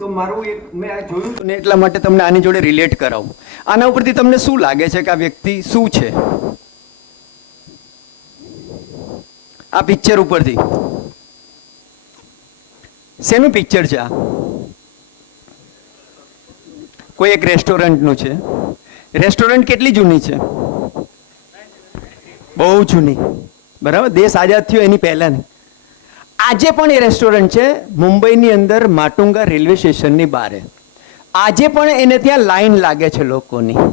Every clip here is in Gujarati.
તો મારું એક મેં આ જોયું ને એટલા માટે તમને આની જોડે રિલેટ કરાવું. આના ઉપરથી તમને શું લાગે છે કે આ વ્યક્તિ શું છે? આ પિક્ચર ઉપરથી શેનું પિક્ચર છે? આ કોઈ એક રેસ્ટોરન્ટનું છે. રેસ્ટોરન્ટ કેટલી જૂની છે? બહુ જૂની, બરાબર. દેશ આઝાદ થયો એની પહેલાંની. આજે પણ એ રેસ્ટોરન્ટ છે મુંબઈની અંદર, માટુંગા રેલવે સ્ટેશનની બહાર. આજે પણ એને ત્યાં લાઈન લાગે છે લોકોની.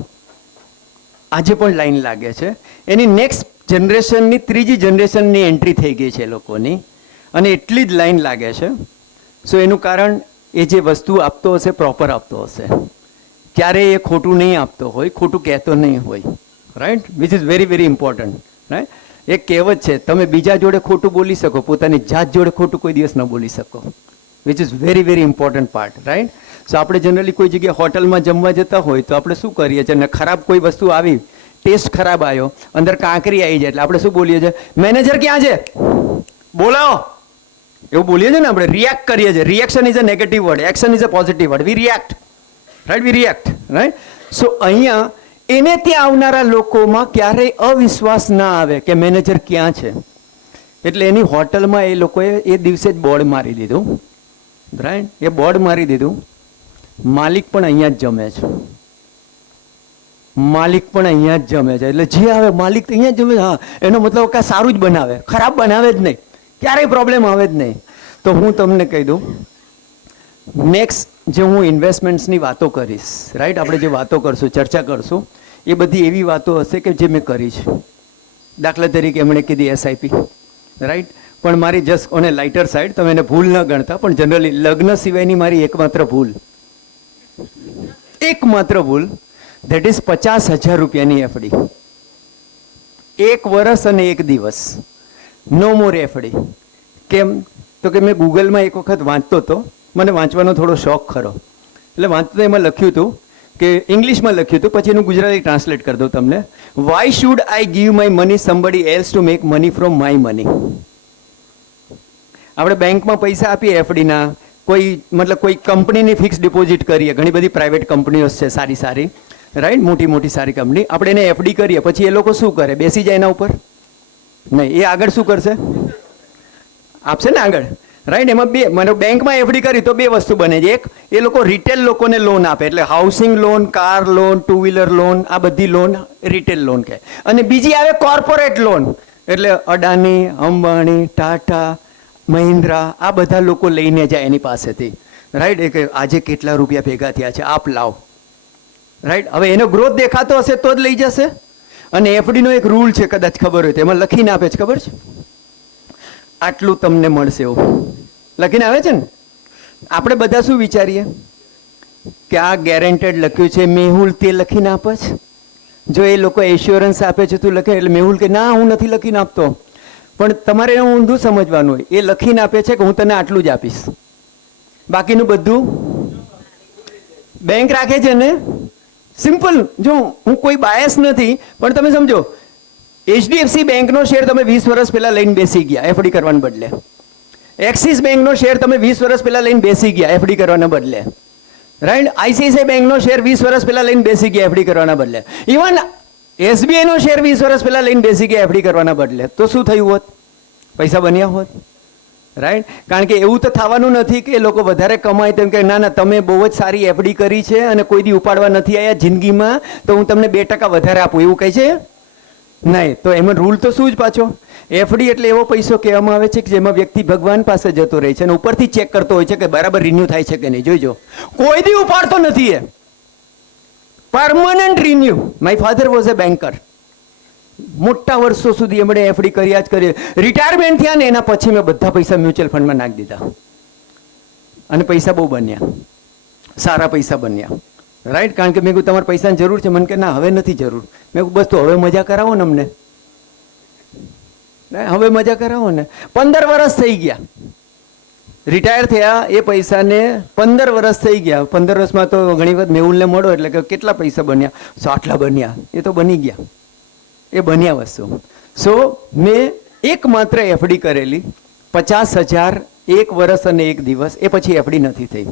આજે પણ લાઈન લાગે છે. એની નેક્સ્ટ જનરેશનની, ત્રીજી જનરેશનની એન્ટ્રી થઈ ગઈ છે લોકોની, અને એટલી જ લાઈન લાગે છે. સો એનું કારણ એ જે વસ્તુ આપતો હશે પ્રોપર આપતો હશે. ક્યારેય એ ખોટું નહીં આપતો હોય, ખોટું કહેતો નહીં હોય. Right, which is very very important. Right, એક કહેવત છે, તમે બીજા જોડે ખોટું બોલી શકો, પોતાની જાત જોડે ખોટું કોઈ દિવસ ન બોલી શકો. Which is very very important part. Right. So આપણે જનરલી કોઈ જગ્યાએ હોટલમાં જમવા જતા હોય તો આપણે શું કરીએ છીએ, અને ખરાબ કોઈ વસ્તુ આવી, ટેસ્ટ ખરાબ આવ્યો, અંદર કાંકરી આવી જાય એટલે આપણે શું બોલીએ છીએ? મેનેજર ક્યાં છે, બોલાવો, એવું બોલીએ છીએ ને આપણે. રિએક્ટ કરીએ છીએ. Reaction is a negative word, action is a positive word. We react. Right, we react. Right. So અહીંયા એને ત્યાં આવનારા લોકોમાં ક્યારેય અવિશ્વાસ ના આવે કે મેનેજર ક્યાં છે. એટલે એની હોટલમાં એ લોકોએ એ દિવસે જ બોર્ડ મારી દીધું. રાઈટ, એ બોર્ડ મારી દીધું, માલિક પણ અહીંયા જ જમે છે. માલિક પણ અહીંયા જ જમે છે. એટલે જે આવે માલિક અહીંયા જ જમે છે. હા, એનો મતલબ કે સારું જ બનાવે, ખરાબ બનાવે જ નહીં, ક્યારેય પ્રોબ્લેમ આવે જ નહીં. તો હું તમને કહી દઉં, નેક્સ્ટ જે હું ઇન્વેસ્ટમેન્ટ્સની વાતો કરીશ, રાઈટ, આપણે જે વાતો કરશું, ચર્ચા કરશું, એ બધી એવી વાતો હશે કે જે મેં કરી છે. દાખલા તરીકે એમણે કીધી એસઆઈપી, રાઈટ, પણ મારી just on A lighter side, તમે એને ભૂલ ન ગણતા, પણ જનરલી લગ્ન સિવાયની મારી એકમાત્ર ભૂલ, ધેટ ઇઝ 50,000 રૂપિયાની એફડી. 1 વર્ષ અને 1 દિવસ, નો મોર એફડી. કેમ? તો કે મેં ગૂગલમાં એક વખત વાંચતો હતો, મને વાંચવાનો થોડો શોખ ખરો, એટલે વાંચતો એમાં લખ્યું હતું કે, ઇંગ્લિશમાં લખ્યું હતું, પછી એનું ગુજરાતી ટ્રાન્સલેટ કરી દઉં તમને. Why should I give my money somebody else to make money from my money. આપણે બેંકમાં પૈસા આપીએ એફડીના, કોઈ કંપનીની ફિક્સ ડિપોઝિટ કરીએ, ઘણી બધી પ્રાઇવેટ કંપનીઓ છે સારી સારી, રાઈટ, મોટી મોટી સારી કંપની. આપણે એને એફડી કરીએ, પછી એ લોકો શું કરે? બેસી જાય એના ઉપર? નહીં, એ આગળ શું કરશે? આપશે ને આગળ. રાઈટ. એમાં મને બેંકમાં એફડી કરી તો 2 વસ્તુ બને છે. એક, એ લોકો રિટેલ લોકોને લોન આપે, એટલે housing loan, car loan, 2 wheeler loan, આ બધી લોન રિટેલ લોન કહે. અને બીજી આવે કોર્પોરેટ લોન, એટલે અડાની, અંબાણી, ટાટા, મહિન્દ્રા, આ બધા લોકો લઈને જાય એની પાસેથી. રાઈટ, એ કે આજે કેટલા રૂપિયા ભેગા થયા છે, આપ લાવ. રાઈટ. હવે એનો ગ્રોથ દેખાતો હશે તો જ લઈ જશે. અને એફડીનો એક રૂલ છે, કદાચ ખબર હોય તો, એમાં લખીને આપે છે, ખબર છે? આટલું તમને મળશે એવું લખીને આવે છે ને. આપણે બધા શું વિચારીએ કે આ ગેરંટેડ લખ્યું છે, મેહુલ તે લખીને આપે છે. જો એ લોકો એશ્યોરન્સ આપે છે તું લખે, એટલે મેહુલ કે ના હું નથી લખીને આપતો. પણ તમારે એવું ઊંધું સમજવાનું હોય, એ લખીને આપે છે કે હું તને આટલું જ આપીશ, બાકીનું બધું બેંક રાખે છે ને. સિમ્પલ. જો હું કોઈ બાયસ નથી, પણ તમે સમજો, HDFC બેંકનો શેર તમે 20 વર્ષ પહેલા લઈને બેસી ગયા એફડી કરવાને બદલે. એક્સિસ બેંકનો શેર તમે 20 વર્ષ પહેલા લઈને બેસી ગયા એફડી કરવાના બદલે. રાઈટ. ICICI બેંકનો શેર 20 વર્ષ પહેલા લઈને બેસી ગયા એફડી કરવાના બદલે. ઇવન SBI નો શેર 20 વર્ષ પહેલા લઈને બેસી ગયા એફડી કરવાના બદલે. તો શું થયું હોત? પૈસા બન્યા હોત. રાઈટ. કારણ કે એવું તો થવાનું નથી કે એ લોકો વધારે કમાય તેમ કે ના ના તમે બહુ જ સારી એફડી કરી છે અને કોઈ દી ઉપાડવા નથી આવ્યા જિંદગીમાં, તો હું તમને 2% વધારે આપું, એવું કહે છે? નહીં. તો એમાં રૂલ તો શું જ પાછો? એફડી એટલે એવો પૈસો કહેવામાં આવે છે કે જેમાં વ્યક્તિ ભગવાન પાસે જતો રહે છે અને ઉપરથી ચેક કરતો હોય છે કે બરાબર રિન્યુ થાય છે કે નહીં. જોઈજો, કોઈ દી ઉપાડતો નથી એ. Permanent renew. My father was a banker. મોટા વર્ષો સુધી એમણે એફડી કર્યા જ કરી. રિટાયરમેન્ટ થયા ને એના પછી મેં બધા પૈસા મ્યુચ્યુઅલ ફંડમાં નાખી દીધા અને પૈસા બહુ બન્યા, સારા પૈસા બન્યા. રાઈટ. કારણ કે મેં કહ્યું તમારે પૈસાની જરૂર છે? મને કે ના હવે નથી જરૂર. મેં કહ્યું બસ તો હવે મજા કરાવો ને અમને, હવે મજા કરાવો ને. 15 વર્ષ થઈ ગયા રિટાયર થયા, એ પૈસાને 15 વર્ષ થઈ ગયા. 15 વર્ષમાં તો ઘણી વખત મેહુલને મળો એટલે કે કેટલા પૈસા બન્યા? આટલા બન્યા. એ તો બની ગયા, એ બન્યા વસ્તુ. સો મેં એકમાત્ર એફડી કરેલી 50,000 1 વર્ષ અને 1 દિવસ, એ પછી એફડી નથી થઈ.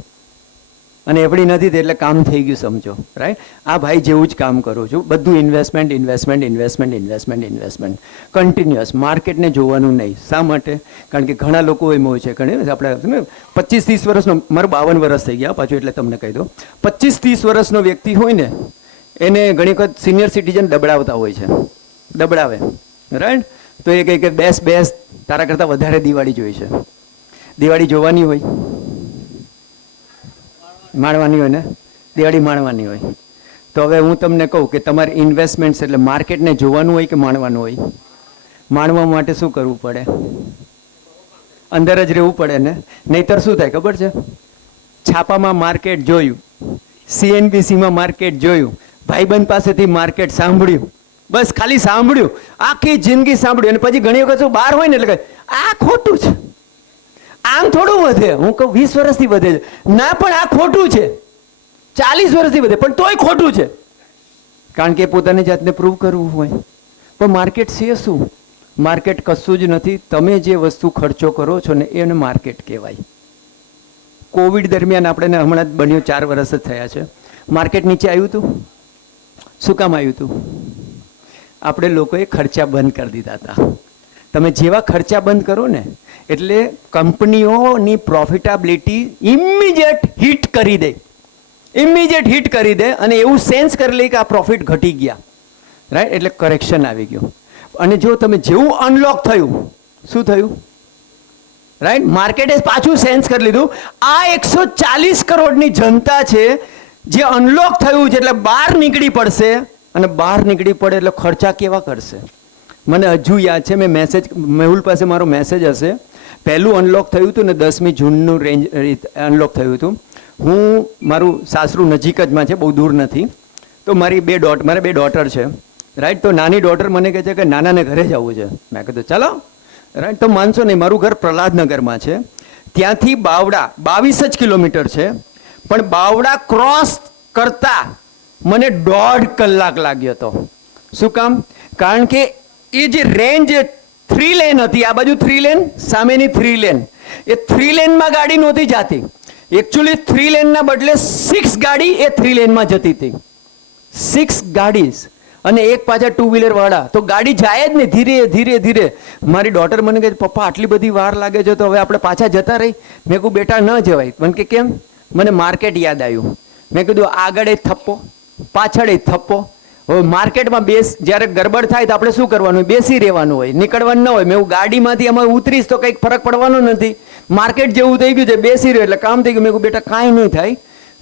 અને એફડી નથી એટલે કામ થઈ ગયું સમજો, રાઈટ. આ ભાઈ જેવું જ કામ કરું છું, બધું investment investment investment investment investment continuous. માર્કેટને જોવાનું નહીં. શા માટે? કારણ કે ઘણા લોકો એમ હોય છે, ઘણી આપણે 25-30 વર્ષનો, મારું 52 વર્ષ થઈ ગયા પાછું, એટલે તમને કહી દો, 25-30 વર્ષનો વ્યક્તિ હોય ને એને ઘણી વખત સિનિયર સિટીઝન દબડાવતા હોય છે, દબડાવે, રાઈટ. તો એ કહે કે બેસ બેસ, તારા કરતાં વધારે દિવાળી જોઈ છે. દિવાળી જોવાની હોય, માણવાની હોય ને, દિવાળી માણવાની હોય. તો હવે હું તમને કહું કે તમારે ઇન્વેસ્ટમેન્ટ્સ એટલે માર્કેટને જોવાનું હોય કે માણવાનું હોય? માણવા માટે શું કરવું પડે? અંદર જ રહેવું પડે ને. નહીતર શું થાય ખબર છે? છાપામાં માર્કેટ જોયું, CNBCમાં માર્કેટ જોયું, ભાઈબંધ પાસેથી માર્કેટ સાંભળ્યું, બસ ખાલી સાંભળ્યું, આખી જિંદગી સાંભળ્યું, અને પછી ઘણી વખત શું બહાર હોય ને એટલે આ ખોટું છે, આમ થોડું વધે. હું કહું 20 વર્ષથી વધે છે, ના પણ આ ખોટું છે. 40 વર્ષથી વધે પણ તોય ખોટું છે, કારણ કે પોતાની જાતને પ્રૂવ કરવું હોય. પણ માર્કેટ છે શું? માર્કેટ કશું જ નથી. તમે જે વસ્તુ ખર્ચો કરો છો ને એને માર્કેટ કહેવાય. કોવિડ દરમિયાન આપણે હમણાં જ બન્યું, 4 વર્ષ જ થયા છે, માર્કેટ નીચે આવ્યું હતું. શું કામ આવ્યું હતું? આપણે લોકોએ ખર્ચા બંધ કરી દીધા હતા. તમે જેવા ખર્ચા બંધ કરો ને એટલે કંપનીઓની પ્રોફિટેબિલિટી ઇમિડિયેટ હિટ કરી દે, ઇમિડિયેટ હિટ કરી દે, અને એવું સેન્સ કરી લે કે આ પ્રોફિટ ઘટી ગયા, રાઈટ. એટલે કરેક્શન આવી ગયું. અને જો તમે જેવું અનલોક થયું, શું થયું? રાઈટ, માર્કેટે પાછું સેન્સ કરી લીધું. આ 140 કરોડની જનતા છે જે અનલોક થયું છે એટલે બહાર નીકળી પડશે, અને બહાર નીકળી પડે એટલે ખર્ચા કેવા કરશે? મને હજુ યાદ છે, મેં મેસેજ, મેહુલ પાસે મારો મેસેજ હશે, પહેલું અનલોક થયું હતું ને 10મી જૂનનું રેન્જ અનલોક થયું હતું. હું, મારું સાસરું નજીક જમાં છે, બહુ દૂર નથી. તો મારે બે ડોટર છે, રાઈટ. તો નાની ડોટર મને કહે છે કે નાનાને ઘરે જવું છે. મેં કીધું ચાલો, રાઈટ. તો માનશો નહીં, મારું ઘર પ્રહલાદનગરમાં છે, ત્યાંથી બાવડા 22 જ કિલોમીટર છે, પણ બાવડા ક્રોસ કરતા મને 1.5 કલાક લાગ્યો હતો. શું કામ? કારણ કે એ જે રેન્જ 3 લેન હતી, આ બાજુ 3 લેન, સામેની 3 લેન, એ 3 લેનમાં ગાડી નહોતી જાતી. એકચ્યુઅલી 3 લેનના બદલે 6 ગાડી એ 3 લેનમાં જતી હતી, 6 ગાડી, અને એક પાછા 2 વ્હીલર વાળા. તો ગાડી જાય જ નહીં, ધીરે ધીરે ધીરે. મારી ડોટર મને કહે, પપ્પા આટલી બધી વાર લાગે છે, તો હવે આપણે પાછા જતા રહી. મેં કહ્યું બેટા ન જવાય. મને કે કેમ? મને માર્કેટ યાદ આવ્યું. મેં કીધું આગળ એ થપ્પો, પાછળ એ થપ્પો. હવે માર્કેટમાં જ્યારે ગરબડ થાય તો આપણે શું કરવાનું? બેસી રહેવાનું હોય, નીકળવાનું ન હોય. મેં ગાડીમાંથી અમે ઉતરીશ તો કંઈક ફરક પડવાનો નથી. માર્કેટ જેવું થઈ ગયું છે, બેસી રહ્યો એટલે કામ થઈ ગયું. મેં કહ્યું બેટા કાંઈ નહીં થાય,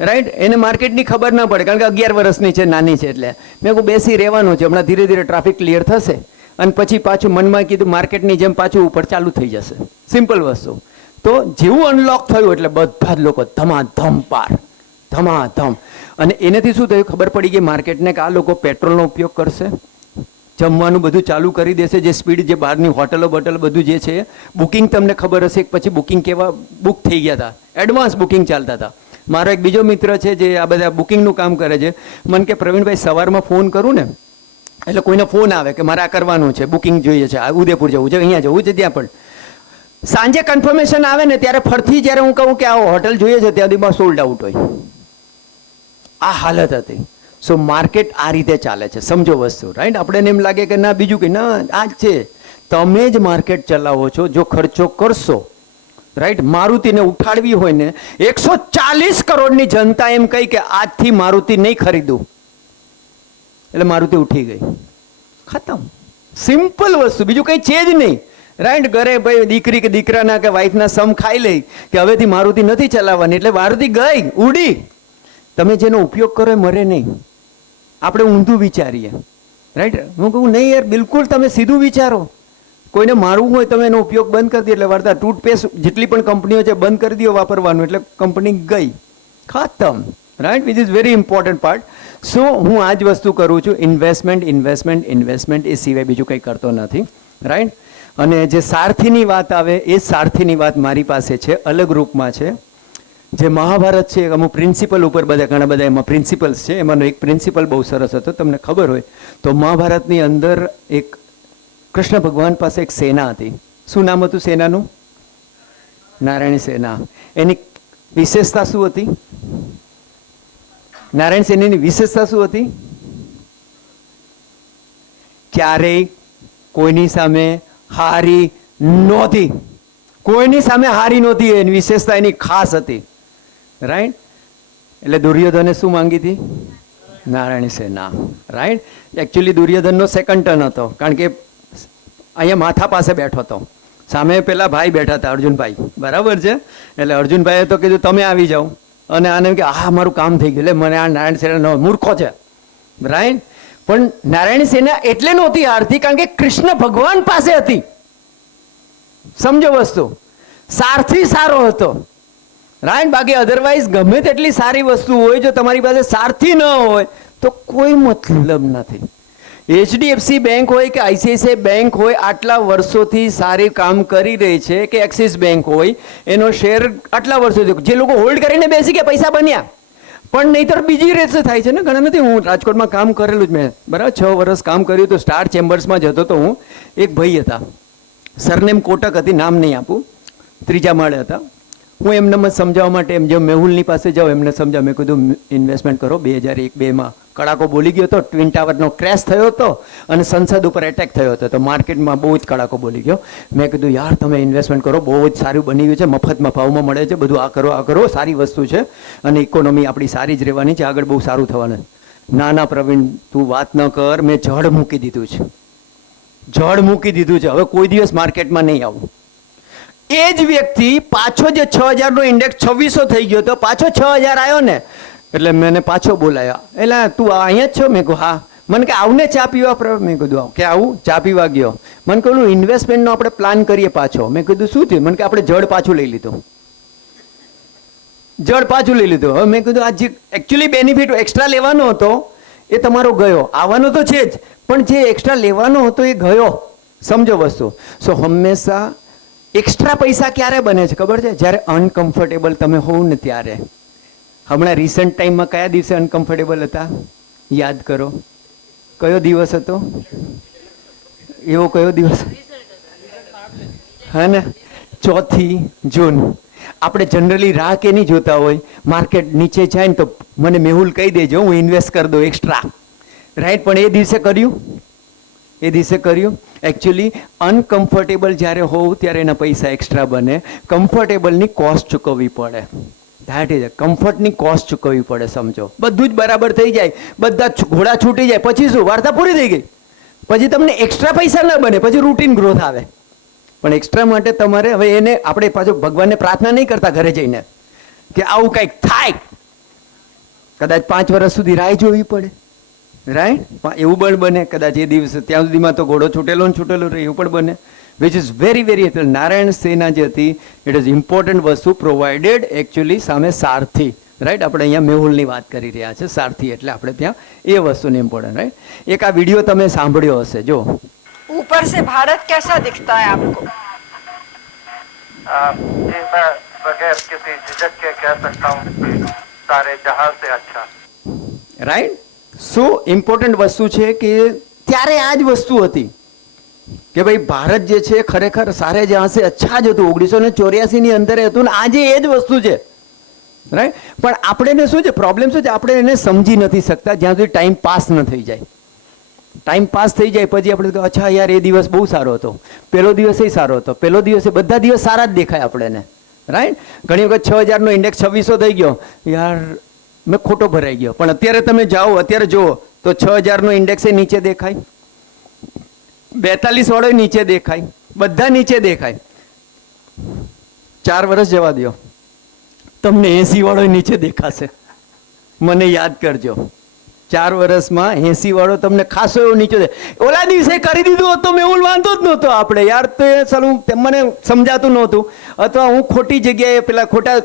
રાઈટ. એને માર્કેટની ખબર ના પડે, કારણ કે 11 વર્ષની છે, નાની છે, એટલે મેં કહું બેસી રહેવાનું છે. હમણાં ધીરે ધીરે ટ્રાફિક ક્લિયર થશે, અને પછી પાછું મનમાં કીધું માર્કેટની જેમ પાછું ઉપર ચાલુ થઈ જશે. સિમ્પલ વસ્તુ. તો જેવું અનલોક થયું એટલે બધા જ લોકો ધમાધમ પાર, ધમાધમ. અને એનાથી શું થયું ખબર પડી ગઈ માર્કેટને કે આ લોકો પેટ્રોલનો ઉપયોગ કરશે, જમવાનું બધું ચાલુ કરી દેશે, જે સ્પીડ, જે બહારની હોટલો બટલો બધું જે છે, બુકિંગ તમને ખબર હશે કે પછી બુકિંગ કેવા બુક થઈ ગયા હતા, એડવાન્સ બુકિંગ ચાલતા હતા. મારો એક બીજો મિત્ર છે જે આ બધા બુકિંગનું કામ કરે છે, મને કે પ્રવીણભાઈ સવારમાં ફોન કરું ને એટલે કોઈનો ફોન આવે કે મારે આ કરવાનું છે, બુકિંગ જોઈએ છે, આ ઉદયપુર જવું છે, અહીંયા જવું છે, ત્યાં પણ સાંજે કન્ફર્મેશન આવે ને ત્યારે ફરતી જ્યારે હું કહું કે આ હોટલ જોઈએ છે ત્યાં દીમાં સોલ્ડ આઉટ હોય. આ હાલત હતી. સો માર્કેટ આ રીતે ચાલે છે, સમજો વસ્તુ, રાઈટ. આપણે એમ લાગે કે ના બીજું કંઈ ના, આ જ છે. તમે જ માર્કેટ ચલાવો છો. જો ખર્ચો કરશો, રાઈટ, મારુતિને ઉઠાડવી હોય ને, 140 કરોડની જનતા એમ કહી કે આજથી મારુતિ નહીં ખરીદું, એટલે મારુતિ ઉઠી ગઈ, ખતમ. સિમ્પલ વસ્તુ, બીજું કંઈ છે જ નહીં, રાઈટ. ઘરે ભાઈ દીકરી કે દીકરાના કે વાઈફના સમ ખાઈ લે કે હવેથી મારુતિ નથી ચલાવવાની, એટલે મારુતિ ગઈ, ઉડી. તમે જેનો ઉપયોગ કરો એ મરે નહીં. આપણે ઊંધું વિચારીએ, રાઈટ. હું કહું નહીં યાર, બિલકુલ તમે સીધું વિચારો. કોઈને મારવું હોય તમે એનો ઉપયોગ બંધ કરી દો, એટલે વાર્તા ટૂથપેસ્ટ જેટલી પણ કંપનીઓ છે બંધ કરી દો વાપરવાનું, એટલે કંપની ગઈ, ખતમ, right. Which is very important part. So હું આ જ વસ્તુ કરું છું, ઇન્વેસ્ટમેન્ટ ઇન્વેસ્ટમેન્ટ ઇન્વેસ્ટમેન્ટ, એ સિવાય બીજું કંઈ કરતો નથી, રાઈટ. અને જે સારથીની વાત આવે એ સારથીની વાત મારી પાસે છે, અલગ રૂપમાં છે. જે મહાભારત છે, અમુક પ્રિન્સિપલ ઉપર બધા ઘણા બધા એમાં પ્રિન્સિપલ્સ છે. એમાંનો એક પ્રિન્સિપલ બહુ સરસ હતો, તમને ખબર હોય તો મહાભારતની અંદર એક કૃષ્ણ ભગવાન પાસે એક સેના હતી. શું નામ હતું સેનાનું? નારાયણી સેના. એની વિશેષતા શું હતી? નારાયણ સેનની વિશેષતા શું હતી? ક્યારેય કોઈની સામે હારી નહોતી, કોઈની સામે હારી નહોતી. એની વિશેષતા એની ખાસ હતી, રાઈટ. એટલે દુર્યોધને શું માંગી હતી? નારાયણ સેના, રાઈટ. એકચ્યુઅલી દુર્યોધનનો સેકન્ડ ટર્ન હતો, કારણ કે અહીંયા માથા પાસે બેઠો હતો, સામે પેલા ભાઈ બેઠા હતા, અર્જુનભાઈ, બરાબર છે. એટલે અર્જુનભાઈએ તો કીધું તમે આવી જાઓ, અને આને કે હા મારું કામ થઈ ગયું, એટલે મને આ નારાયણ સેના મૂર્ખો છે, રાઈટ. પણ નારાયણ સેના એટલે નહોતી હારતી કારણ કે કૃષ્ણ ભગવાન પાસે હતી. સમજો વસ્તુ, સારથી સારો હતો, રાઈટ. બાકી અધરવાઇઝ ગમે તેટલી સારી વસ્તુ હોય, જો તમારી પાસે સારથી ન હોય તો કોઈ મતલબ નથી. એચડીએફસી બેંક હોય કે આઈસીઆઈસીઆઈ બેંક હોય, આટલા વર્ષોથી સારી કામ કરી રહી છે, કે એક્સિસ બેંક હોય, એનો શેર આટલા વર્ષોથી જે લોકો હોલ્ડ કરીને બેસી ગયા પૈસા બન્યા, પણ નહીંતર બીજી રેસ થાય છે ને. ઘણા નથી, હું રાજકોટમાં કામ કરેલું જ મેં, બરાબર, 6 વર્ષ કામ કર્યું તો સ્ટાર ચેમ્બર્સમાં જતો તો હું. એક ભાઈ હતા, સરનેમ કોટક હતી, નામ નહીં આપું, 3જા માળે હતા. હું એમને સમજાવવા માટે એમ જો મેહુલની પાસે જાઉં એમને સમજાવ, મેં કીધું ઇન્વેસ્ટમેન્ટ કરો. 2001-2માં કડાકો બોલી ગયો હતો, ટ્વિન ટાવરનો ક્રેશ થયો હતો અને સંસદ ઉપર એટેક થયો હતો, તો માર્કેટમાં બહુ જ કડાકો બોલી ગયો. મેં કીધું યાર તમે ઇન્વેસ્ટમેન્ટ કરો, બહુ જ સારું બની ગયું છે, મફતમાં ભાવમાં મળે છે બધું, આ કરો આ કરો, સારી વસ્તુ છે અને ઇકોનોમી આપણી સારી જ રહેવાની છે, આગળ બહુ સારું થવાનું. ના ના પ્રવીણ તું વાત ન કર, મેં જડ મૂકી દીધું છે, જડ મૂકી દીધું છે, હવે કોઈ દિવસ માર્કેટમાં નહીં આવું. એ જ વ્યક્તિ પાછો જે 6000નો ઇન્ડેક્સ 2600 થઈ ગયો તો પાછો 6000 આવ્યો ને, એટલે મેં પાછો બોલાયા, એટલે તું અહીંયા જ છો? મેં કહું હા. મને કે આવને ચા પીવા. મેં કીધું આવ. કે આવું? ચા પીવા ગયો. મને કહ્યું ઇન્વેસ્ટમેન્ટનો આપણે પ્લાન કરીએ પાછો. મેં કીધું શું થયું? મને કે આપણે જડ પાછું લઈ લીધું, જડ પાછું લઈ લીધું. હવે મેં કીધું આ જે એકચ્યુઅલી બેનિફિટ એક્સ્ટ્રા લેવાનો હતો એ તમારો ગયો, આવવાનો તો છે જ, પણ જે એક્સ્ટ્રા લેવાનો હતો એ ગયો. સમજો વસ્તુ. સો હંમેશા એક્સ્ટ્રા પૈસા ક્યારે બને છે ખબર છે? જ્યારે અનકમ્ફર્ટેબલ તમે હોવ ને ત્યારે. હમણાં રિસન્ટ ટાઈમમાં કયા દિવસે અનકમ્ફર્ટેબલ હતા? યાદ કરો, કયો દિવસ હતો એવો? કયો દિવસ? હા ને, 4 જૂન. આપણે જનરલી રાહ કે નહીં જોતા હોય, માર્કેટ નીચે જાય ને તો મને મેહુલ કહી દેજો, હું ઇન્વેસ્ટ કરી દઉં એક્સ્ટ્રા, રાઈટ. પણ એ દિવસે કર્યું? એ દિવસે કર્યું? એકચ્યુઅલી અનકમ્ફર્ટેબલ જ્યારે હોવ ત્યારે એના પૈસા એક્સ્ટ્રા બને. કમ્ફર્ટેબલની કોસ્ટ ચૂકવવી પડે, ધેટ ઇઝ કમ્ફર્ટની કોસ્ટ ચૂકવવી પડે. સમજો, બધું જ બરાબર થઈ જાય, બધા ઘોડા છૂટી જાય, પછી શું? વાર્તા પૂરી થઈ ગઈ. પછી તમને એક્સ્ટ્રા પૈસા ન બને, પછી રૂટીન ગ્રોથ આવે. પણ એક્સ્ટ્રા માટે તમારે હવે એને આપણે પાછું ભગવાનને પ્રાર્થના નહીં કરતા ઘરે જઈને કે આવું કંઈક થાય, કદાચ 5 વર્ષ સુધી રાહ જોવી પડે, રાઈટ. એવું પણ બને કદાચ એ દિવસે, ત્યાં સુધીમાં તો ઘોડો છૂટેલો ને છૂટેલો રહે, એવું પણ બને. Which is very very, Narayan સેના જે હતી ઇટ ઇઝ ઇમ્પોર્ટન્ટ વસ્તુ, પ્રોવાઇડેડ એકચ્યુઅલી સામે સારથી, રાઈટ. આપણે અહીંયા મેહુલની વાત કરી રહ્યા છે, સારથી એટલે આપણે ત્યાં એ વસ્તુને ઇમ્પોર્ટન્ટ, રાઈટ. એક આ વિડીયો તમે સાંભળ્યો હશે, જો. ऊपर से भारत कैसा दिखता है आपको? जी मैं बगैर किसी झिझक के कह सकता हूँ सारे जहां से अच्छा, રાઈટ. શું ઇમ્પોર્ટન્ટ વસ્તુ છે કે ત્યારે આ જ વસ્તુ હતી કે ભાઈ ભારત જે છે ખરેખર સારે જહાં સે અચ્છા જ હતું, 1984ની અંદર હતું ને આજે એ જ વસ્તુ છે, રાઈટ. પણ આપણે શું છે પ્રોબ્લેમ શું છે, આપણે એને સમજી નથી શકતા જ્યાં સુધી ટાઈમ પાસ ન થઈ જાય. ટાઈમ પાસ થઈ જાય પછી આપણે અચ્છા યાર એ દિવસ બહુ સારો હતો, પહેલો દિવસ એ સારો હતો, પહેલો દિવસે બધા દિવસ સારા જ દેખાય આપણને, રાઈટ. ઘણી વખત 6000નો ઇન્ડેક્સ 2600 થઈ ગયો, યાર મેં ખોટો ભરાઈ ગયો. પણ અત્યારે તમે જાઓ, અત્યારે જુઓ તો 6000નો ઇન્ડેક્સ એ નીચે દેખાય, 42 વાળો નીચે દેખાય, બધા નીચે દેખાય. 4 વર્ષ જવા દો, તમને 80 વાળો નીચે દેખાશે. મને યાદ કરજો, 4 વર્ષમાં 80 વાળો તમને ખાસો એવો નીચે દે. ઓલા દિવસે કરી દીધું હતું મેં, એવું વાંધો જ નહોતો આપણે યાર, તો એ સાલું મને સમજાતું નહોતું, અથવા હું ખોટી જગ્યાએ પેલા ખોટા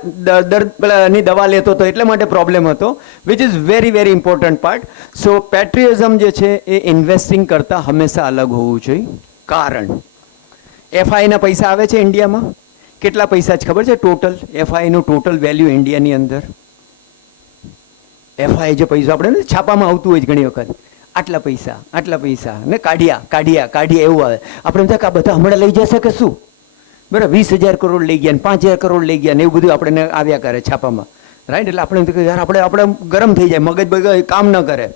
પેલાની દવા લેતો હતો એટલા માટે પ્રોબ્લેમ હતો, which is very very important part. So patriotism જે છે એ ઇન્વેસ્ટિંગ કરતાં હંમેશા અલગ હોવું જોઈએ. કારણ એફઆઈના પૈસા આવે છે ઇન્ડિયામાં, કેટલા પૈસા છે ખબર છે ટોટલ? એફઆઈનું ટોટલ વેલ્યુ ઇન્ડિયાની અંદર, એફઆઈ જે પૈસા આપણે છાપામાં આવતું હોય ઘણી વખત, આટલા પૈસા ને કાઢિયા એવું આવે. આપણે એમ થાય કે આ બધા હમણાં લઈ જશે કે શું, બરાબર? 20,000 કરોડ લઈ ગયા ને 5,000 કરોડ લઈ ગયા ને એવું બધું આપણે આવ્યા કરે છાપામાં, રાઈટ. એટલે આપણે એમ થાય કે યાર આપણે ગરમ થઈ જાય, મગજ બગજ કામ ન કરે.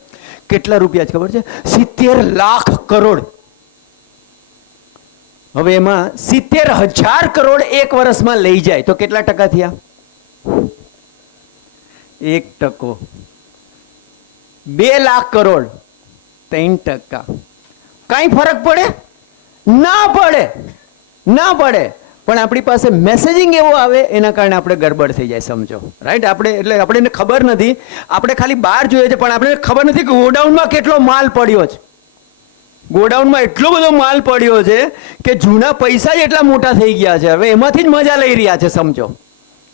કેટલા રૂપિયા છે ખબર છે? 70 લાખ કરોડ. હવે એમાં 70,000 કરોડ એક વર્ષમાં લઈ જાય તો કેટલા ટકા થયા? 1%. 2 લાખ કરોડ 3%. કાંઈ ફરક પડે? ના પડે, ના પડે. પણ આપણી પાસે મેસેજિંગ એવો આવે એના કારણે આપણે ગડબડ થઈ જાય, સમજો. રાઈટ. આપણે એટલે આપણને ખબર નથી, આપણે ખાલી બહાર જોઈએ છે પણ આપણે ખબર નથી કે ગોડાઉનમાં કેટલો માલ પડ્યો છે. ગોડાઉનમાં એટલો બધો માલ પડ્યો છે કે જૂના પૈસા જ એટલા મોટા થઈ ગયા છે, હવે એમાંથી જ મજા લઈ રહ્યા છે, સમજો.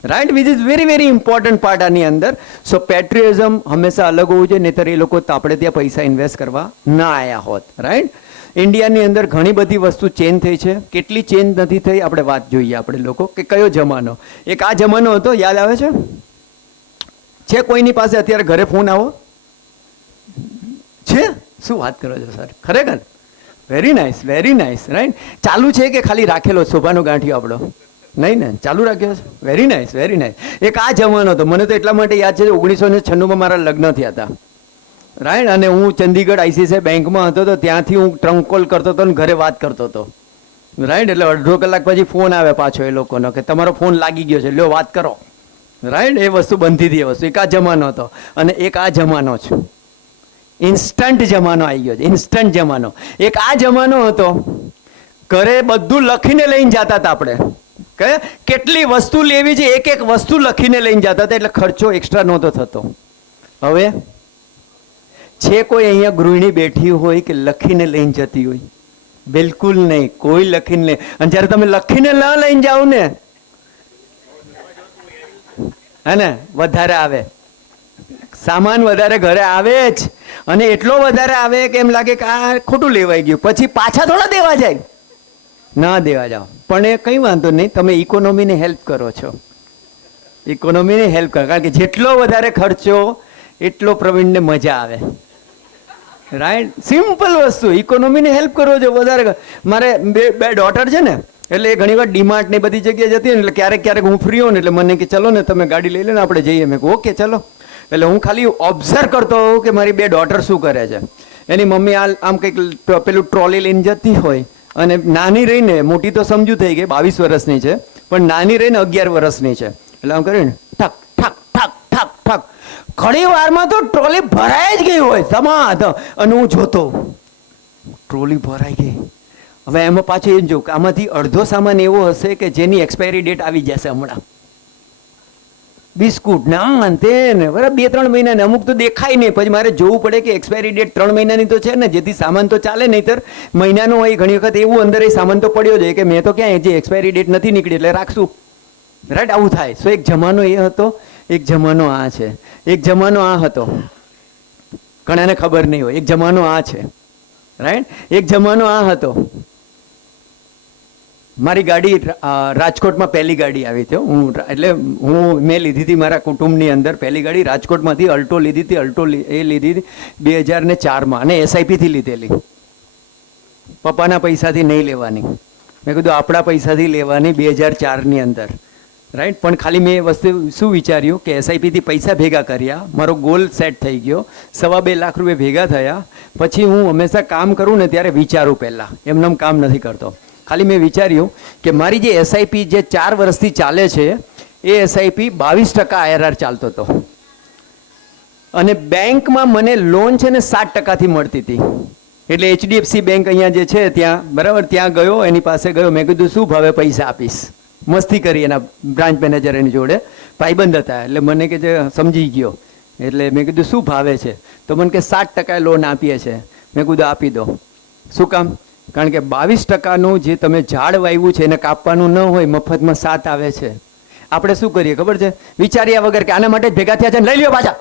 Right. Which is very very important part આની અંદર. સો પેટ્રિયોટિઝમ હંમેશા અલગ હોવું જોઈએ, નહીતર એ લોકો આપણે ત્યાં પૈસા ઇન્વેસ્ટ કરવા ના આવ્યા હોત. રાઈટ. ઇન્ડિયાની અંદર ઘણી બધી વસ્તુ ચેન્જ થઈ છે. કેટલી ચેન્જ નથી થઈ આપણે વાત જોઈએ આપણે લોકો કે કયો જમાનો. એક આ જમાનો હતો, યાદ આવે છે કોઈની પાસે અત્યારે ઘરે ફોન આવો છે? શું વાત કરો છો સર, ખરેખર very nice, very nice. Right. ચાલુ છે કે ખાલી રાખેલો શોભાનો ગાંઠિયો આપણો? નહીં ને, ચાલુ રાખ્યો છે. Very nice, very nice. એક આ જમાનો હતો. મને તો એટલા માટે યાદ છે 1996માં મારા લગ્ન થયા હતા. રાઈટ. અને હું ચંદીગઢ ICICI બેંકમાં હતો તો ત્યાંથી હું ટ્રંક કોલ કરતો હતો ને ઘરે વાત કરતો હતો. રાઈટ. એટલે અડધો કલાક પછી ફોન આવે પાછો એ લોકોનો કે તમારો ફોન લાગી ગયો છે, લ્યો વાત કરો. રાઈટ. એ વસ્તુ બનતી હતી. એ વસ્તુ એક આ જમાનો હતો. અને એક આ જમાનો છે, ઇન્સ્ટન્ટ જમાનો આવી ગયો છે. ઇન્સ્ટન્ટ જમાનો. એક આ જમાનો હતો, ઘરે બધું લખીને લઈને જતા હતા આપણે કે કેટલી વસ્તુ લેવી છે, એક એક વસ્તુ લખીને લઈને જતા હતા, એટલે ખર્ચો એક્સ્ટ્રા નહોતો થતો. હવે છે કોઈ અહીંયા ગૃહિણી બેઠી હોય કે લખીને લઈને જતી હોય? બિલકુલ નહીં, કોઈ લખીને નહીં. અને જ્યારે તમે લખીને ન લઈને જાઓ ને, હે ને, વધારે આવે સામાન, વધારે ઘરે આવે જ. અને એટલો વધારે આવે કે એમ લાગે કે આ ખોટું લેવાઈ ગયું. પછી પાછા થોડા દેવા જાય, ના દેવા જાઓ. પણ એ કંઈ વાંધો નહીં, તમે ઇકોનોમીને હેલ્પ કરો છો. ઇકોનોમીને હેલ્પ કરો, કારણ કે જેટલો વધારે ખર્ચો એટલો પ્રવીણને મજા આવે. રાઈટ. સિમ્પલ વસ્તુ, ઇકોનોમીને હેલ્પ કરવો છે વધારે. મારે બે ડોટર છે ને, એટલે એ ઘણી વાર ડીમાર્ટ ને બધી જગ્યાએ જતી હોય ને, એટલે ક્યારેક ક્યારેક હું ફ્રી હોઉં ને એટલે મને કે ચલો ને તમે ગાડી લઈ લે ને આપણે જઈએ. મેં કહું ઓકે ચલો. એટલે હું ખાલી ઓબ્ઝર્વ કરતો હોઉં કે મારી બે ડોટર શું કરે છે. એની મમ્મી આમ કંઈક પેલું ટ્રોલી લઈને જતી હોય, અને નાની રહીને, મોટી તો સમજુ થઈ ગઈ 22 વર્ષની છે, પણ નાની રહીને 11 વર્ષની છે. એટલે આમ કરીને ઠક ઠક ઠક ઠક ઠક, ઘણી વારમાં તો ટ્રોલી ભરાઈ જ ગઈ હોય સમાત. અને હું જોતો ટ્રોલી ભરાઈ ગઈ. હવે એમાં પાછું એમ જોઉં કે આમાંથી અડધો સામાન એવો હશે કે જેની એક્સપાયરી ડેટ આવી જશે હમણાં. બિસ્કુટ ને આ તે ને બરાબર 2-3 મહિના ને, અમુક તો દેખાય નહીં. પછી મારે જોવું પડે કે એક્સપાયરી ડેટ 3 મહિનાની તો છે ને, જેથી સામાન તો ચાલે, નહીંતર મહિનાનો હોય. ઘણી વખત એવું અંદર એ સામાન તો પડ્યો છે કે મેં તો ક્યાં જે એક્સપાયરી ડેટ નથી નીકળી એટલે રાખશું. રાઈટ. આવું થાય. સો એક જમાનો એ હતો, એક જમાનો આ છે. એક જમાનો આ હતો, ઘણાને ખબર નહીં હોય. એક જમાનો આ છે. રાઈટ. એક જમાનો આ હતો. મારી ગાડી રાજકોટમાં પહેલી ગાડી આવી હતી. મેં લીધી હતી મારા કુટુંબની અંદર પહેલી ગાડી રાજકોટમાંથી. અલ્ટો લીધી હતી. અલ્ટો એ લીધી હતી 2004માં, અને SIP થી લીધેલી. પપ્પાના પૈસાથી નહીં લેવાની. મેં કીધું આપણા પૈસાથી લેવાની 2004ની અંદર. રાઈટ. પણ ખાલી મેં એ વસ્તુ શું વિચાર્યું કે SIP થી પૈસા ભેગા કર્યા, મારો ગોલ સેટ થઈ ગયો. 2.5 લાખ રૂપિયા ભેગા થયા. પછી હું હંમેશા કામ કરું ને ત્યારે વિચારું પહેલાં, એમનેમ કામ નથી કરતો. ખાલી મેં વિચાર્યું કે મારી જે SIP જે 4 વર્ષથી ચાલે છે એ SIP 22% IRR ચાલતો હતો, અને બેંકમાં મને લોન છે ને 7%થી મળતી હતી. એટલે HDFC બેંક અહીંયા જે છે ત્યાં, બરાબર, ત્યાં ગયો, એની પાસે ગયો. મેં કીધું શું ભાવે પૈસા આપીશ? મસ્તી કરી એના બ્રાન્ચ મેનેજર એની જોડે, ભાઈબંધ હતા. એટલે મને કે જે સમજી ગયો. એટલે મેં કીધું શું ભાવે છે? તો મને કે 7% લોન આપીએ છે. મેં કીધું આપી દો. શું કામ? કારણ કે 22%નું જે તમે ઝાડ વાવ્યું છે એને કાપવાનું ન હોય, મફતમાં 7 આવે છે. આપણે શું કરીએ ખબર છે? વિચાર્યા વગર કે આના માટે જ ભેગા થયા છે લઈ લ્યો પાછા.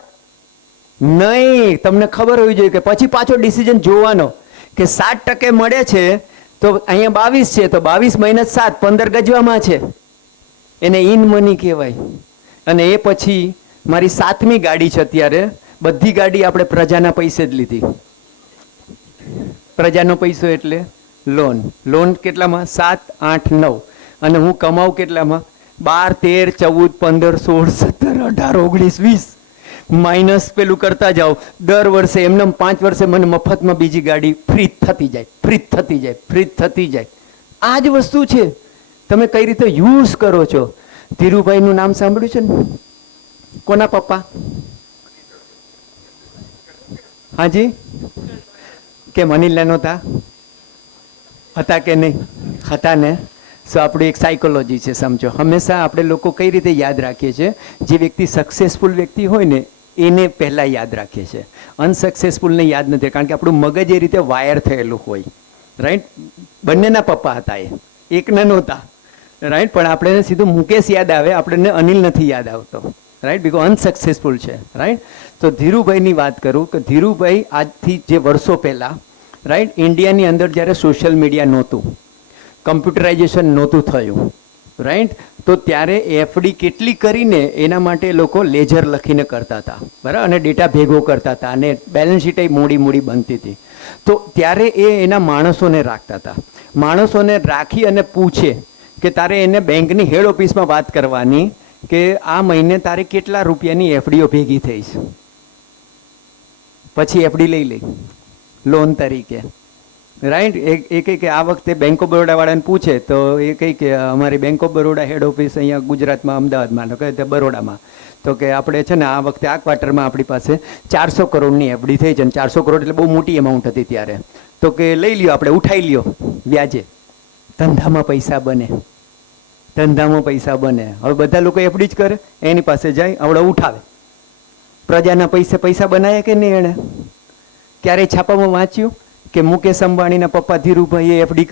નહીં, તમને ખબર હોવી જોઈએ કે પછી પાછો ડિસિઝન જોવાનો કે 7% મળે છે તો અહીંયા 22 છે, તો 22 - 7 15 ગજવામાં છે. એને ઇન મની કહેવાય. અને એ પછી મારી 7મી ગાડી છે અત્યારે. બધી ગાડી આપણે પ્રજાના પૈસે જ લીધી. પ્રજાનો પૈસો એટલે લોન. લોન કેટલામાં? 7, 8, 9. અને હું કમાઉં કેટલામાં? 12, 13, 14, 15, 16, 17, 18, 19, 20 માઇનસ પેલું કરતા જાઓ. દર વર્ષે એમને 5 વર્ષે મને મફતમાં બીજી ગાડી ફ્રી થતી જાય. આ જ વસ્તુ છે. તમે કઈ રીતે યુઝ કરો છો. ધીરુભાઈનું નામ સાંભળ્યું છે ને? કોના પપ્પા? હાજી, કે અનિલ નહોતા? હતા કે નહીં? હતા ને. સો આપણું એક સાયકોલોજી છે, સમજો. હંમેશા આપણે લોકો કઈ રીતે યાદ રાખીએ છીએ? જે વ્યક્તિ સક્સેસફુલ વ્યક્તિ હોય ને એને પહેલાં યાદ રાખીએ છીએ, અનસક્સેસફુલને યાદ નથી, કારણ કે આપણું મગજ એ રીતે વાયર થયેલું હોય. રાઈટ? બંનેના પપ્પા હતા, એકને નહોતા. રાઈટ? પણ આપણે સીધું મુકેશ યાદ આવે, આપણને અનિલ નથી યાદ આવતો. રાઈટ? બિકોઝ અનસક્સેસફુલ છે. રાઈટ? તો ધીરુભાઈની વાત કરું કે ધીરુભાઈ આજથી જે વર્ષો પહેલાં, રાઈટ, ઇન્ડિયાની અંદર જ્યારે સોશિયલ મીડિયા નહોતું, કમ્પ્યુટરાઇઝેશન નહોતું થયું, રાઈટ, તો ત્યારે એફડી કેટલી કરીને એના માટે લોકો લેજર લખીને કરતા હતા, બરાબર, અને ડેટા ભેગો કરતા હતા, અને બેલેન્સ શીટ મોડી બનતી હતી. તો ત્યારે એ એના માણસોને રાખતા હતા. માણસોને રાખી અને પૂછે કે તારે એને બેંકની હેડ ઓફિસમાં વાત કરવાની કે આ મહિને તારે કેટલા રૂપિયાની એફડીઓ ભેગી થઈ છે, પછી એફડી લઈ લે લોન તરીકે. રાઈટ? એ કહે કે આ વખતે બેંક ઓફ બરોડાવાળાને પૂછે તો એ કહે કે અમારી bank of Baroda head office અહીંયા ગુજરાતમાં, અમદાવાદમાં, કહે તે બરોડામાં. તો કે આપણે છે ને આ વખતે આ ક્વાર્ટરમાં આપણી પાસે 400 કરોડની એફડી થઈ છે, અને 400 કરોડ એટલે બહુ મોટી અમાઉન્ટ હતી ત્યારે. તો કે લઈ લ્યો, આપણે ઉઠાઈ લ્યો વ્યાજે. ધંધામાં પૈસા બને, ધંધામાં પૈસા બને. હવે બધા લોકો એફડી જ કરે, એની પાસે જાય, આવડે ઉઠાવે. પ્રજાના પૈસા બનાવ્યા કે નહીં? એણે ક્યારેય છાપામાં વાંચ્યું કે મુકેશ અંબાણીના પપ્પા ધીરુભાઈએ એફડી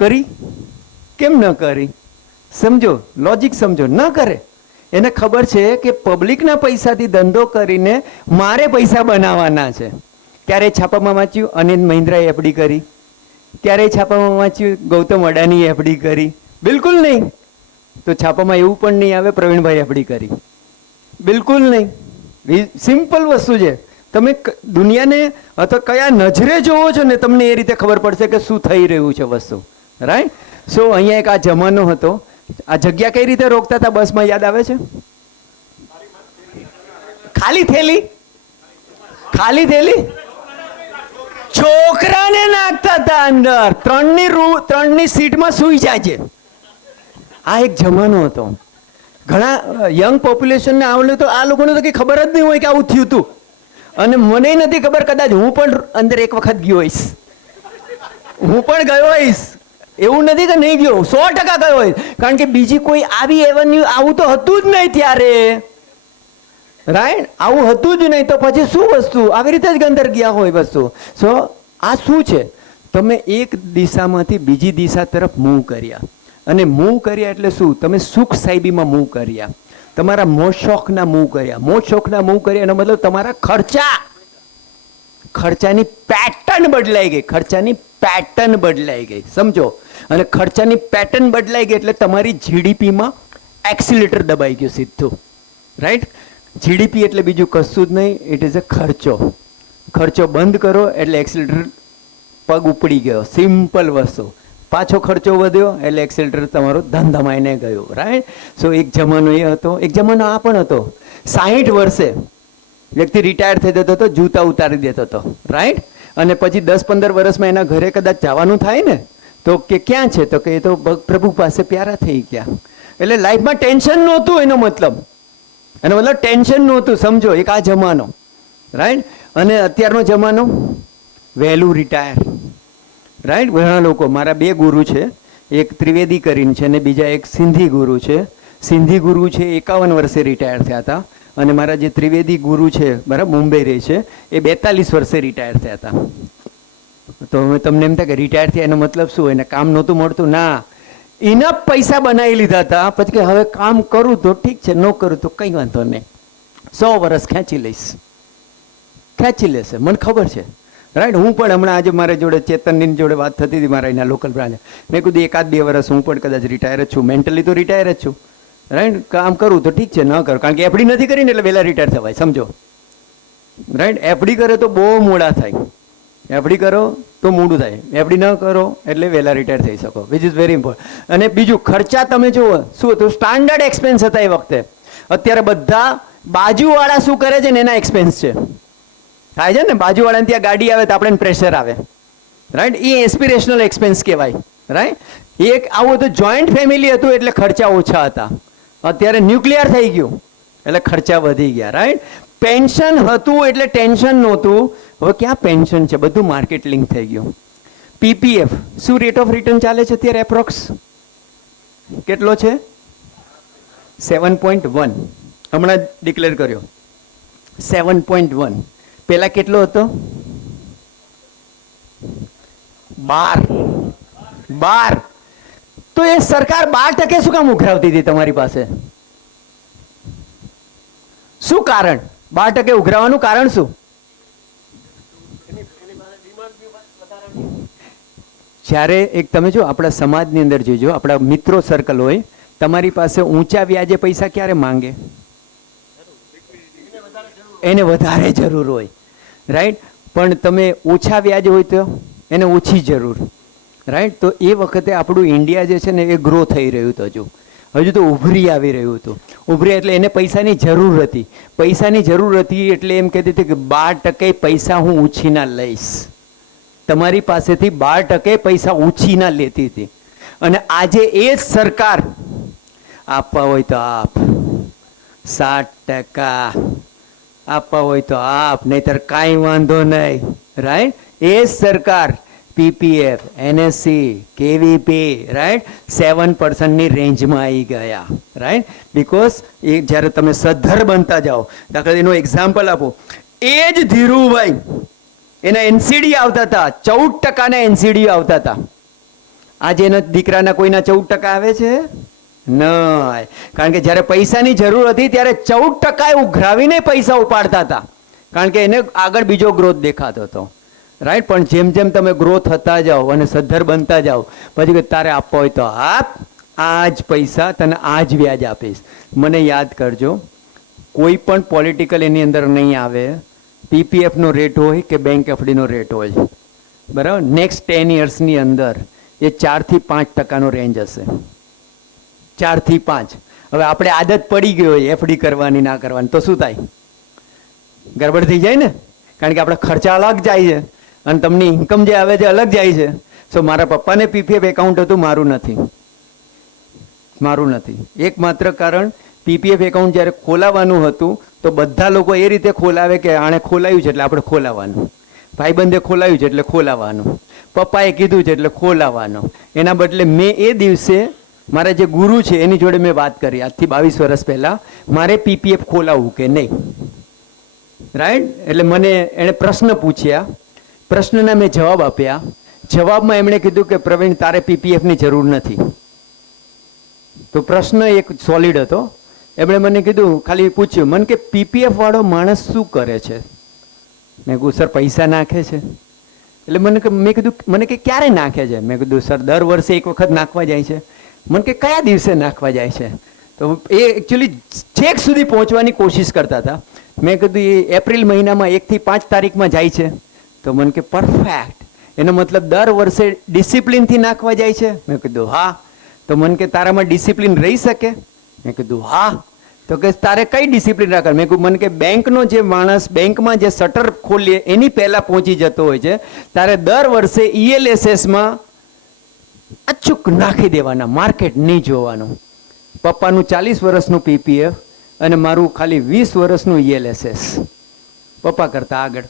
કરી? કેમ ન કરી? સમજો, લોજિક સમજો. ન કરે. એને ખબર છે કે પબ્લિકના પૈસાથી ધંધો કરીને મારે પૈસા બનાવવાના છે. ક્યારેય છાપામાં વાંચ્યું અનિલ મહિન્દ્રાએ એફડી કરી? ક્યારેય છાપામાં વાંચ્યું ગૌતમ અડાનીએ એફડી કરી? બિલકુલ નહીં. તો છાપામાં એવું પણ નહીં આવે પ્રવીણભાઈ એફડી કરી? બિલકુલ નહીં. સિમ્પલ વસ્તુ છે. તમે દુનિયાને અથવા કયા નજરે જોવો છો ને તમને એ રીતે ખબર પડશે કે શું થઈ રહ્યું છે વસ્તુ. રાઈટ? સો અહીંયા એક આ જમાનો હતો. આ જગ્યા કઈ રીતે રોકતા હતા બસમાં, યાદ આવે છે? ખાલી થેલી છોકરાને નાખતા હતા અંદર. ત્રણની સીટમાં સુઈ જાય છે. આ એક જમાનો હતો. ઘણા યંગ પોપ્યુલેશનને આવડે તો આ લોકોને તો કંઈ ખબર જ નહીં હોય કે આવું થયું હતું. અને મને નથી ખબર, કદાચ હું પણ અંદર એક વખત ગયો હોઈશ. હું પણ ગયો હોઈશ. એવું નથી કે નહીં ગયો, 100% ગયો હોઈશ. કારણ કે બીજી કોઈ આવી એવન્યુ આવું તો હતું જ નહીં ત્યારે. રાઈટ? આવું હતું જ નહીં તો પછી શું વસ્તુ? આવી રીતે જ અંદર ગયા હોય વસ્તુ. સો આ શું છે? તમે એક દિશામાંથી બીજી દિશા તરફ મૂવ કર્યા. અને મૂવ કર્યા એટલે શું? તમે સુખ સાહેબીમાં મૂવ કર્યા. તમારા મોજ શોખના મૂવ કર્યા. મોજ શોખના મૂવ કર્યા એનો મતલબ તમારા ખર્ચાની પેટર્ન બદલાઈ ગઈ. સમજો? અને ખર્ચાની પેટર્ન બદલાઈ ગઈ એટલે તમારી જીડીપીમાં એક્સિલેટર દબાઈ ગયું સીધું. રાઈટ? જીડીપી એટલે બીજું કશું જ નહીં, ઇટ ઇઝ અ ખર્ચો. ખર્ચો બંધ કરો એટલે એક્સિલેટર પગ ઉપડી ગયો. સિમ્પલ વસ્તુ. પાછો ખર્ચો વધ્યો એટલે એક્સેલેટર તમારો ધંધામાં ગયો. રાઈટ? સો એક જમાનો એ હતો. એક જમાનો આ પણ હતો. 60 વર્ષે વ્યક્તિ રિટાયર થઈ જતો હતો, જૂતા ઉતારી દેતો હતો. રાઈટ? અને પછી 10-15 વર્ષમાં એના ઘરે કદાચ જવાનું થાય ને તો કે ક્યાં છે? તો કે એ તો પ્રભુ પાસે પ્યારા થઈ ગયા. એટલે લાઈફમાં ટેન્શન નહોતું. એનો મતલબ ટેન્શન નહોતું. સમજો? એક આ જમાનો. રાઈટ? અને અત્યારનો જમાનો વહેલું રિટાયર. રાઈટ? ઘણા લોકો, મારા 2 ગુરુ છે, એક ત્રિવેદી કરીને છે અને બીજા એક સિંધી ગુરુ છે. સિંધી ગુરુ છે 51 વર્ષે રિટાયર થયા હતા, અને મારા જે ત્રિવેદી ગુરુ છે, બરાબર, મુંબઈ રહે છે, એ 42 વર્ષે રિટાયર થયા હતા. તો હવે તમને એમ થાય કે રિટાયર થયા એનો મતલબ શું? એને કામ નહોતું મળતું? ના, ઇનફ પૈસા બનાવી લીધા હતા. પછી કે હવે કામ કરું તો ઠીક છે, ન કરું તો કંઈ વાંધો નહીં, 100 વર્ષ ખેંચી લેશે. મને ખબર છે. રાઈટ? હું પણ હમણાં આજે મારા જોડે ચેતનની જોડે વાત થતી હતી, મારા એના લોકલ બ્રાન્ચ. મેં કીધું 1-2 વર્ષ હું પણ કદાચ રિટાયર જ છું. મેન્ટલી તો રિટાયર જ છું. રાઈટ? કામ કરું તો ઠીક છે, ન કરું. કારણ કે એફડી નથી કરીને એટલે વહેલા રિટાયર થવાય. સમજો? રાઈટ? એફડી કરે તો બહુ મોડા થાય. એફડી કરો તો મોડું થાય, એફડી ન કરો એટલે વહેલા રિટાયર થઈ શકો, વિચ ઇઝ વેરી ઇમ્પોર્ટન્ટ. અને બીજું ખર્ચા તમે જુઓ શું હતું, સ્ટાન્ડર્ડ એક્સપેન્સ હતા એ વખતે. અત્યારે બધા બાજુવાળા શું કરે છે ને એના એક્સપેન્સ છે. થાય છે ને, બાજુવાળાને ત્યાં ગાડી આવે તો આપણે પ્રેશર આવે, રાઈટ? એ એસ્પિરેશનલ એક્સપેન્સ કહેવાય, રાઈટ? એક આવું હતું, જોઈન્ટ ફેમિલી હતું એટલે ખર્ચા ઓછા હતા. અત્યારે ન્યુક્લિયર થઈ ગયું એટલે ખર્ચા વધી ગયા, રાઈટ? પેન્શન હતું એટલે ટેન્શન નહોતું, હવે ક્યાં પેન્શન છે, બધું માર્કેટ લિંક થઈ ગયું. પીપીએફ શું રેટ ઓફ રિટર્ન ચાલે છે અત્યારે એપ્રોક્સ કેટલો છે? 7.1. હમણાં ડિક્લેર કર્યો 7.1. પેલા કેટલો હતો? 12. તો એ સરકાર 12% શું કામ ઉઘરાવતી હતી તમારી પાસે? શું કારણ? 12% ઉઘરાવાનું કારણ શું? જ્યારે એક તમે જો આપણા સમાજની અંદર જોજો, આપણા મિત્રો સર્કલ હોય, તમારી પાસે ઊંચા વ્યાજે પૈસા ક્યારે માંગે? એને વધારે જરૂર હોય, રાઈટ? પણ તમે ઓછા વ્યાજ હોય તો એને ઓછી જરૂર, રાઈટ? તો એ વખતે આપણું ઇન્ડિયા જે છે ને એ ગ્રો થઈ રહ્યું હતું, હજુ તો ઉભરી આવી રહ્યું હતું. ઉભરી એટલે એને પૈસાની જરૂર હતી. પૈસાની જરૂર હતી એટલે એમ કહેતી હતી કે 12% પૈસા હું ઉછીના લઈશ. તમારી પાસેથી 12% પૈસા ઉછીના લેતી હતી. અને આજે એ જ સરકાર આપવા હોય તો આપ, 7% આપવા હોય તો આપ, નહીતર કાંઈ વાંધો નહીં, રાઈટ? એ જ સરકાર પીપીએફ, એનએસસી, કેવીપી, રાઈટ, 7%ની રેન્જમાં આવી ગયા, રાઈટ? બીકોઝ એ જ્યારે તમે સદ્ધર બનતા જાઓ, દાખલા એનું એક્ઝામ્પલ આપો, એ જ ધીરુભાઈ એના એનસીડી આવતા હતા, 14% એનસીડી આવતા હતા. આજે એના દીકરાના કોઈના 14% આવે છે? નહીં. કારણ કે જ્યારે પૈસાની જરૂર હતી ત્યારે 14% ઉઘરાવીને પૈસા ઉપાડતા હતા, કારણ કે એને આગળ બીજો ગ્રોથ દેખાતો હતો, રાઈટ? પણ જેમ જેમ તમે ગ્રો થતા જાઓ અને સદ્ધર બનતા જાઓ, પછી તારે આપવા હોય તો આપ, આ જ પૈસા તને આ જ વ્યાજ આપીશ. મને યાદ કરજો, કોઈ પણ પોલિટિકલ એની અંદર નહીં આવે, પીપીએફનો રેટ હોય કે બેંક એફડીનો રેટ હોય, બરાબર? નેક્સ્ટ 10 યર્સની અંદર એ 4 થી 5%નો રેન્જ હશે, 4 થી 5. હવે આપણે આદત પડી ગઈ હોય એફડી કરવાની ના કરવાની, તો શું થાય? ગડબડ થઈ જાય ને, કારણ કે આપણે ખર્ચા અલગ જાય છે અને તમને ઇન્કમ જે આવે છે અલગ જાય છે. સો મારા પપ્પાને પીપીએફ એકાઉન્ટ હતું, મારું નથી. એકમાત્ર કારણ પીપીએફ એકાઉન્ટ જ્યારે ખોલાવવાનું હતું તો બધા લોકો એ રીતે ખોલાવે કે આણે ખોલાવ્યું છે એટલે આપણે ખોલાવવાનું, ભાઈબંધે ખોલાવ્યું છે એટલે ખોલાવવાનું, પપ્પાએ કીધું છે એટલે ખોલાવવાનું. એના બદલે મેં એ દિવસે મારા જે ગુરુ છે એની જોડે મેં વાત કરી, આજથી 22 વર્ષ પહેલાં, મારે પીપીએફ ખોલાવવું કે નહીં, રાઈટ? એટલે મને એણે પ્રશ્ન પૂછ્યા, પ્રશ્નના મેં જવાબ આપ્યા. જવાબમાં એમણે કીધું કે પ્રવીણ, તારે પીપીએફની જરૂર નથી. તો પ્રશ્ન એક સોલિડ હતો. એમણે મને કીધું, ખાલી પૂછ્યું મને કે પીપીએફ વાળો માણસ શું કરે છે? મેં કીધું સર પૈસા નાખે છે. એટલે મેં કીધું મને કે ક્યારે નાખે છે? મેં કીધું સર દર વર્ષે એક વખત નાખવા જાય છે. મને કે કયા દિવસે નાખવા જાય છે? તો એ એકચ્યુઅલી છેક સુધી પહોંચવાની કોશિશ કરતા હતા. મેં કીધું એ એપ્રિલ મહિનામાં 1 થી 5 તારીખમાં જાય છે. તો મને કે પરફેક્ટ, એનો મતલબ દર વર્ષે ડિસિપ્લિનથી નાખવા જાય છે? મેં કીધું હા. તો મને કે તારામાં ડિસિપ્લિન રહી શકે? મેં કીધું હા. તો કે તારે કઈ ડિસિપ્લિન રાખે? મેં કીધું મને કે બેંકનો જે માણસ બેંકમાં જે શટર ખોલીએ એની પહેલાં પહોંચી જતો હોય છે, તારે દર વર્ષે ELSSમાં અચૂક નાખી દેવાના, માર્કેટ નહીં જોવાનું. પપ્પાનું 40 વર્ષનું પીપીએફ અને મારું ખાલી 20 વર્ષનું ELSS, પપ્પા કરતા આગળ.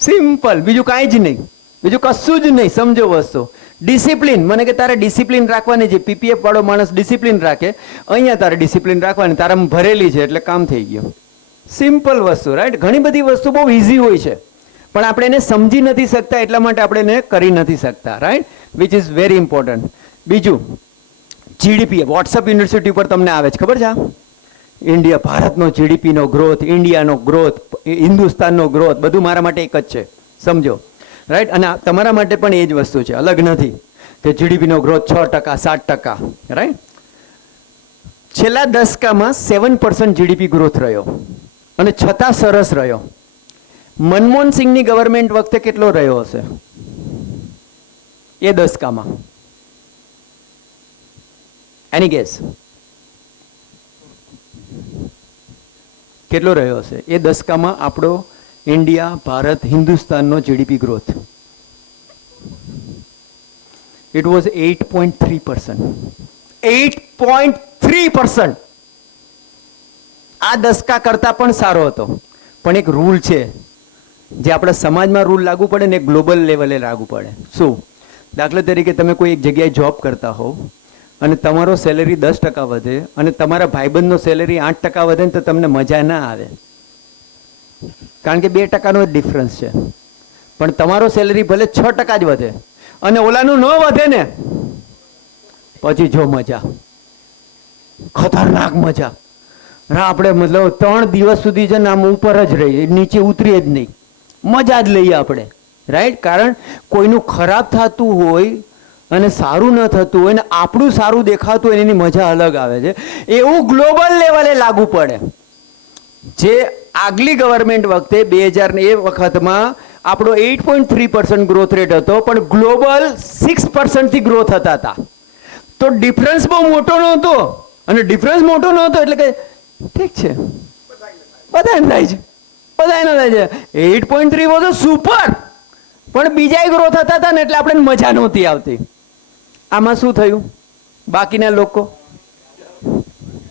સિમ્પલ, બીજું કાંઈ જ નહીં, બીજું કશું જ નહીં. સમજો વસ્તુ, ડિસિપ્લિન. મને કે તારે ડિસિપ્લિન રાખવાની છે, પીપીએફ વાળો માણસ ડિસિપ્લિન રાખે, અહીંયા તારે ડિસિપ્લિન રાખવાની, તારામાં ભરેલી છે એટલે કામ થઈ ગયું. સિમ્પલ વસ્તુ, રાઈટ? ઘણી બધી વસ્તુ બહુ ઇઝી હોય છે પણ આપણે એને સમજી નથી શકતા, એટલા માટે આપણે એને કરી નથી શકતા, right? Which is very important. બીજું, જીડીપી વોટ્સઅપ યુનિવર્સિટી પર તમને આવે છે, ખબર છે? ઇન્ડિયા, ભારતનો જીડીપીનો ગ્રોથ, ઇન્ડિયાનો ગ્રોથ, હિન્દુસ્તાનનો ગ્રોથ, બધું મારા માટે એક જ છે, સમજો, રાઈટ? અને તમારા માટે પણ એ જ વસ્તુ છે, અલગ નથી કે જીડીપીનો ગ્રોથ 6%, 7%, રાઈટ? છેલ્લા દશકામાં 7% જીડીપી ગ્રોથ રહ્યો અને છતાં સરસ રહ્યો. મનમોહન સિંહની ગવર્મેન્ટ વખતે કેટલો રહ્યો હશે એ દસકામાં? એની ગેસ કેટલો રહ્યો હશે એ દસકામાં આપણો ઇન્ડિયા, ભારત, હિન્દુસ્તાનનો જીડીપી ગ્રોથ? It was 8.3%. 8.3%. આ દસકા કરતા પણ સારો હતો. પણ એક રૂલ છે જે આપણા સમાજમાં રૂલ લાગુ પડે ને ગ્લોબલ લેવલે લાગુ પડે. શું? દાખલા તરીકે તમે કોઈ એક જગ્યાએ જોબ કરતા હો અને તમારો સેલેરી 10% વધે અને તમારા ભાઈબંધનો સેલેરી 8% વધે ને તો તમને મજા ના આવે, કારણ કે 2%નો જ ડિફરન્સ છે. પણ તમારો સેલેરી ભલે 6% જ વધે અને ઓલાનું ન વધે ને, પછી જો મજા, ખતરનાક મજા. આપણે મતલબ 3 દિવસ સુધી છે ને આમ ઉપર જ રહીએ, નીચે ઉતરીએ જ નહીં, મજા જ લઈએ આપણે, રાઈટ? કારણ કોઈનું ખરાબ થતું હોય અને સારું ન થતું હોય ને આપણું સારું દેખાતું હોય એની મજા અલગ આવે છે. એવું ગ્લોબલ લેવલે લાગુ પડે. જે આગલી ગવર્મેન્ટ વખતે 2000 એ વખતમાં આપણો 8.3% ગ્રોથ રેટ હતો, પણ ગ્લોબલ 6% થી ગ્રોથ થતા હતા. તો ડિફરન્સ બહુ મોટો નહોતો, અને ડિફરન્સ મોટો નહોતો એટલે કે ઠીક છે, બધાને થાય છે, બધાને થાય છે. 8.3 વોઝ સુપર, પણ બીજા ગ્રોથ થતા હતા ને એટલે આપણે મજા નહોતી આવતી. આમાં શું થયું? બાકીના લોકો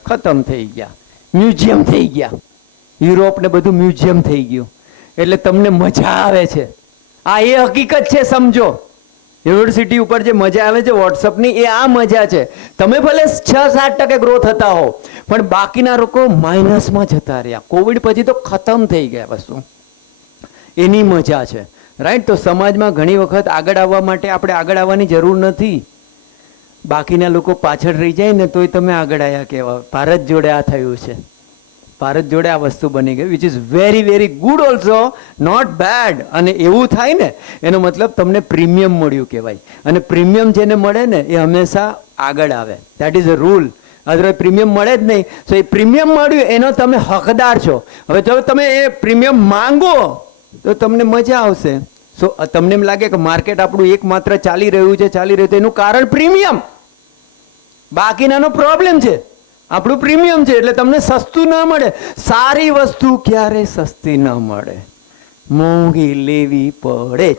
ખતમ થઈ ગયા, મ્યુઝિયમ થઈ ગયા. યુરોપ ને બધું મ્યુઝિયમ થઈ ગયું, એટલે તમને મજા આવે છે. આ એ હકીકત છે, સમજો. યુનિવર્સિટી ઉપર જે મજા આવે છે વોટ્સઅપની, એ આ મજા છે. તમે ભલે 6-7% ગ્રોથ થતા હો, પણ બાકીના લોકો માઇનસમાં જતા રહ્યા. કોવિડ પછી તો ખતમ થઈ ગયા વસ્તુ, એની મજા છે, રાઈટ? તો સમાજમાં ઘણી વખત આગળ આવવા માટે આપણે આગળ આવવાની જરૂર નથી. બાકીના લોકો પાછળ રહી જાય ને તોય તમે આગળ આવ્યા કહેવાય. ભારત જોડે આ થયું છે, ભારત જોડે આ વસ્તુ બની ગઈ, which is very very good also, not bad. અને એવું થાય ને એનો મતલબ તમને પ્રીમિયમ મળ્યું કહેવાય. અને પ્રીમિયમ જેને મળે ને એ હંમેશા આગળ આવે. That is a rule. Otherwise premium મળે જ નહીં. સો એ પ્રીમિયમ મળ્યું એનો તમે હકદાર છો. હવે જો તમે એ પ્રીમિયમ માંગો તો તમને મજા આવશે. સો તમને એમ લાગે કે માર્કેટ આપણું એકમાત્ર ચાલી રહ્યું છે, એનું કારણ પ્રીમિયમ. બાકીનાનો પ્રોબ્લેમ છે, આપણું પ્રીમિયમ છે. એટલે તમને સસ્તું ના મળે. સારી વસ્તુ ક્યારે સસ્તી ન મળે, મોંઘી લેવી પડે જ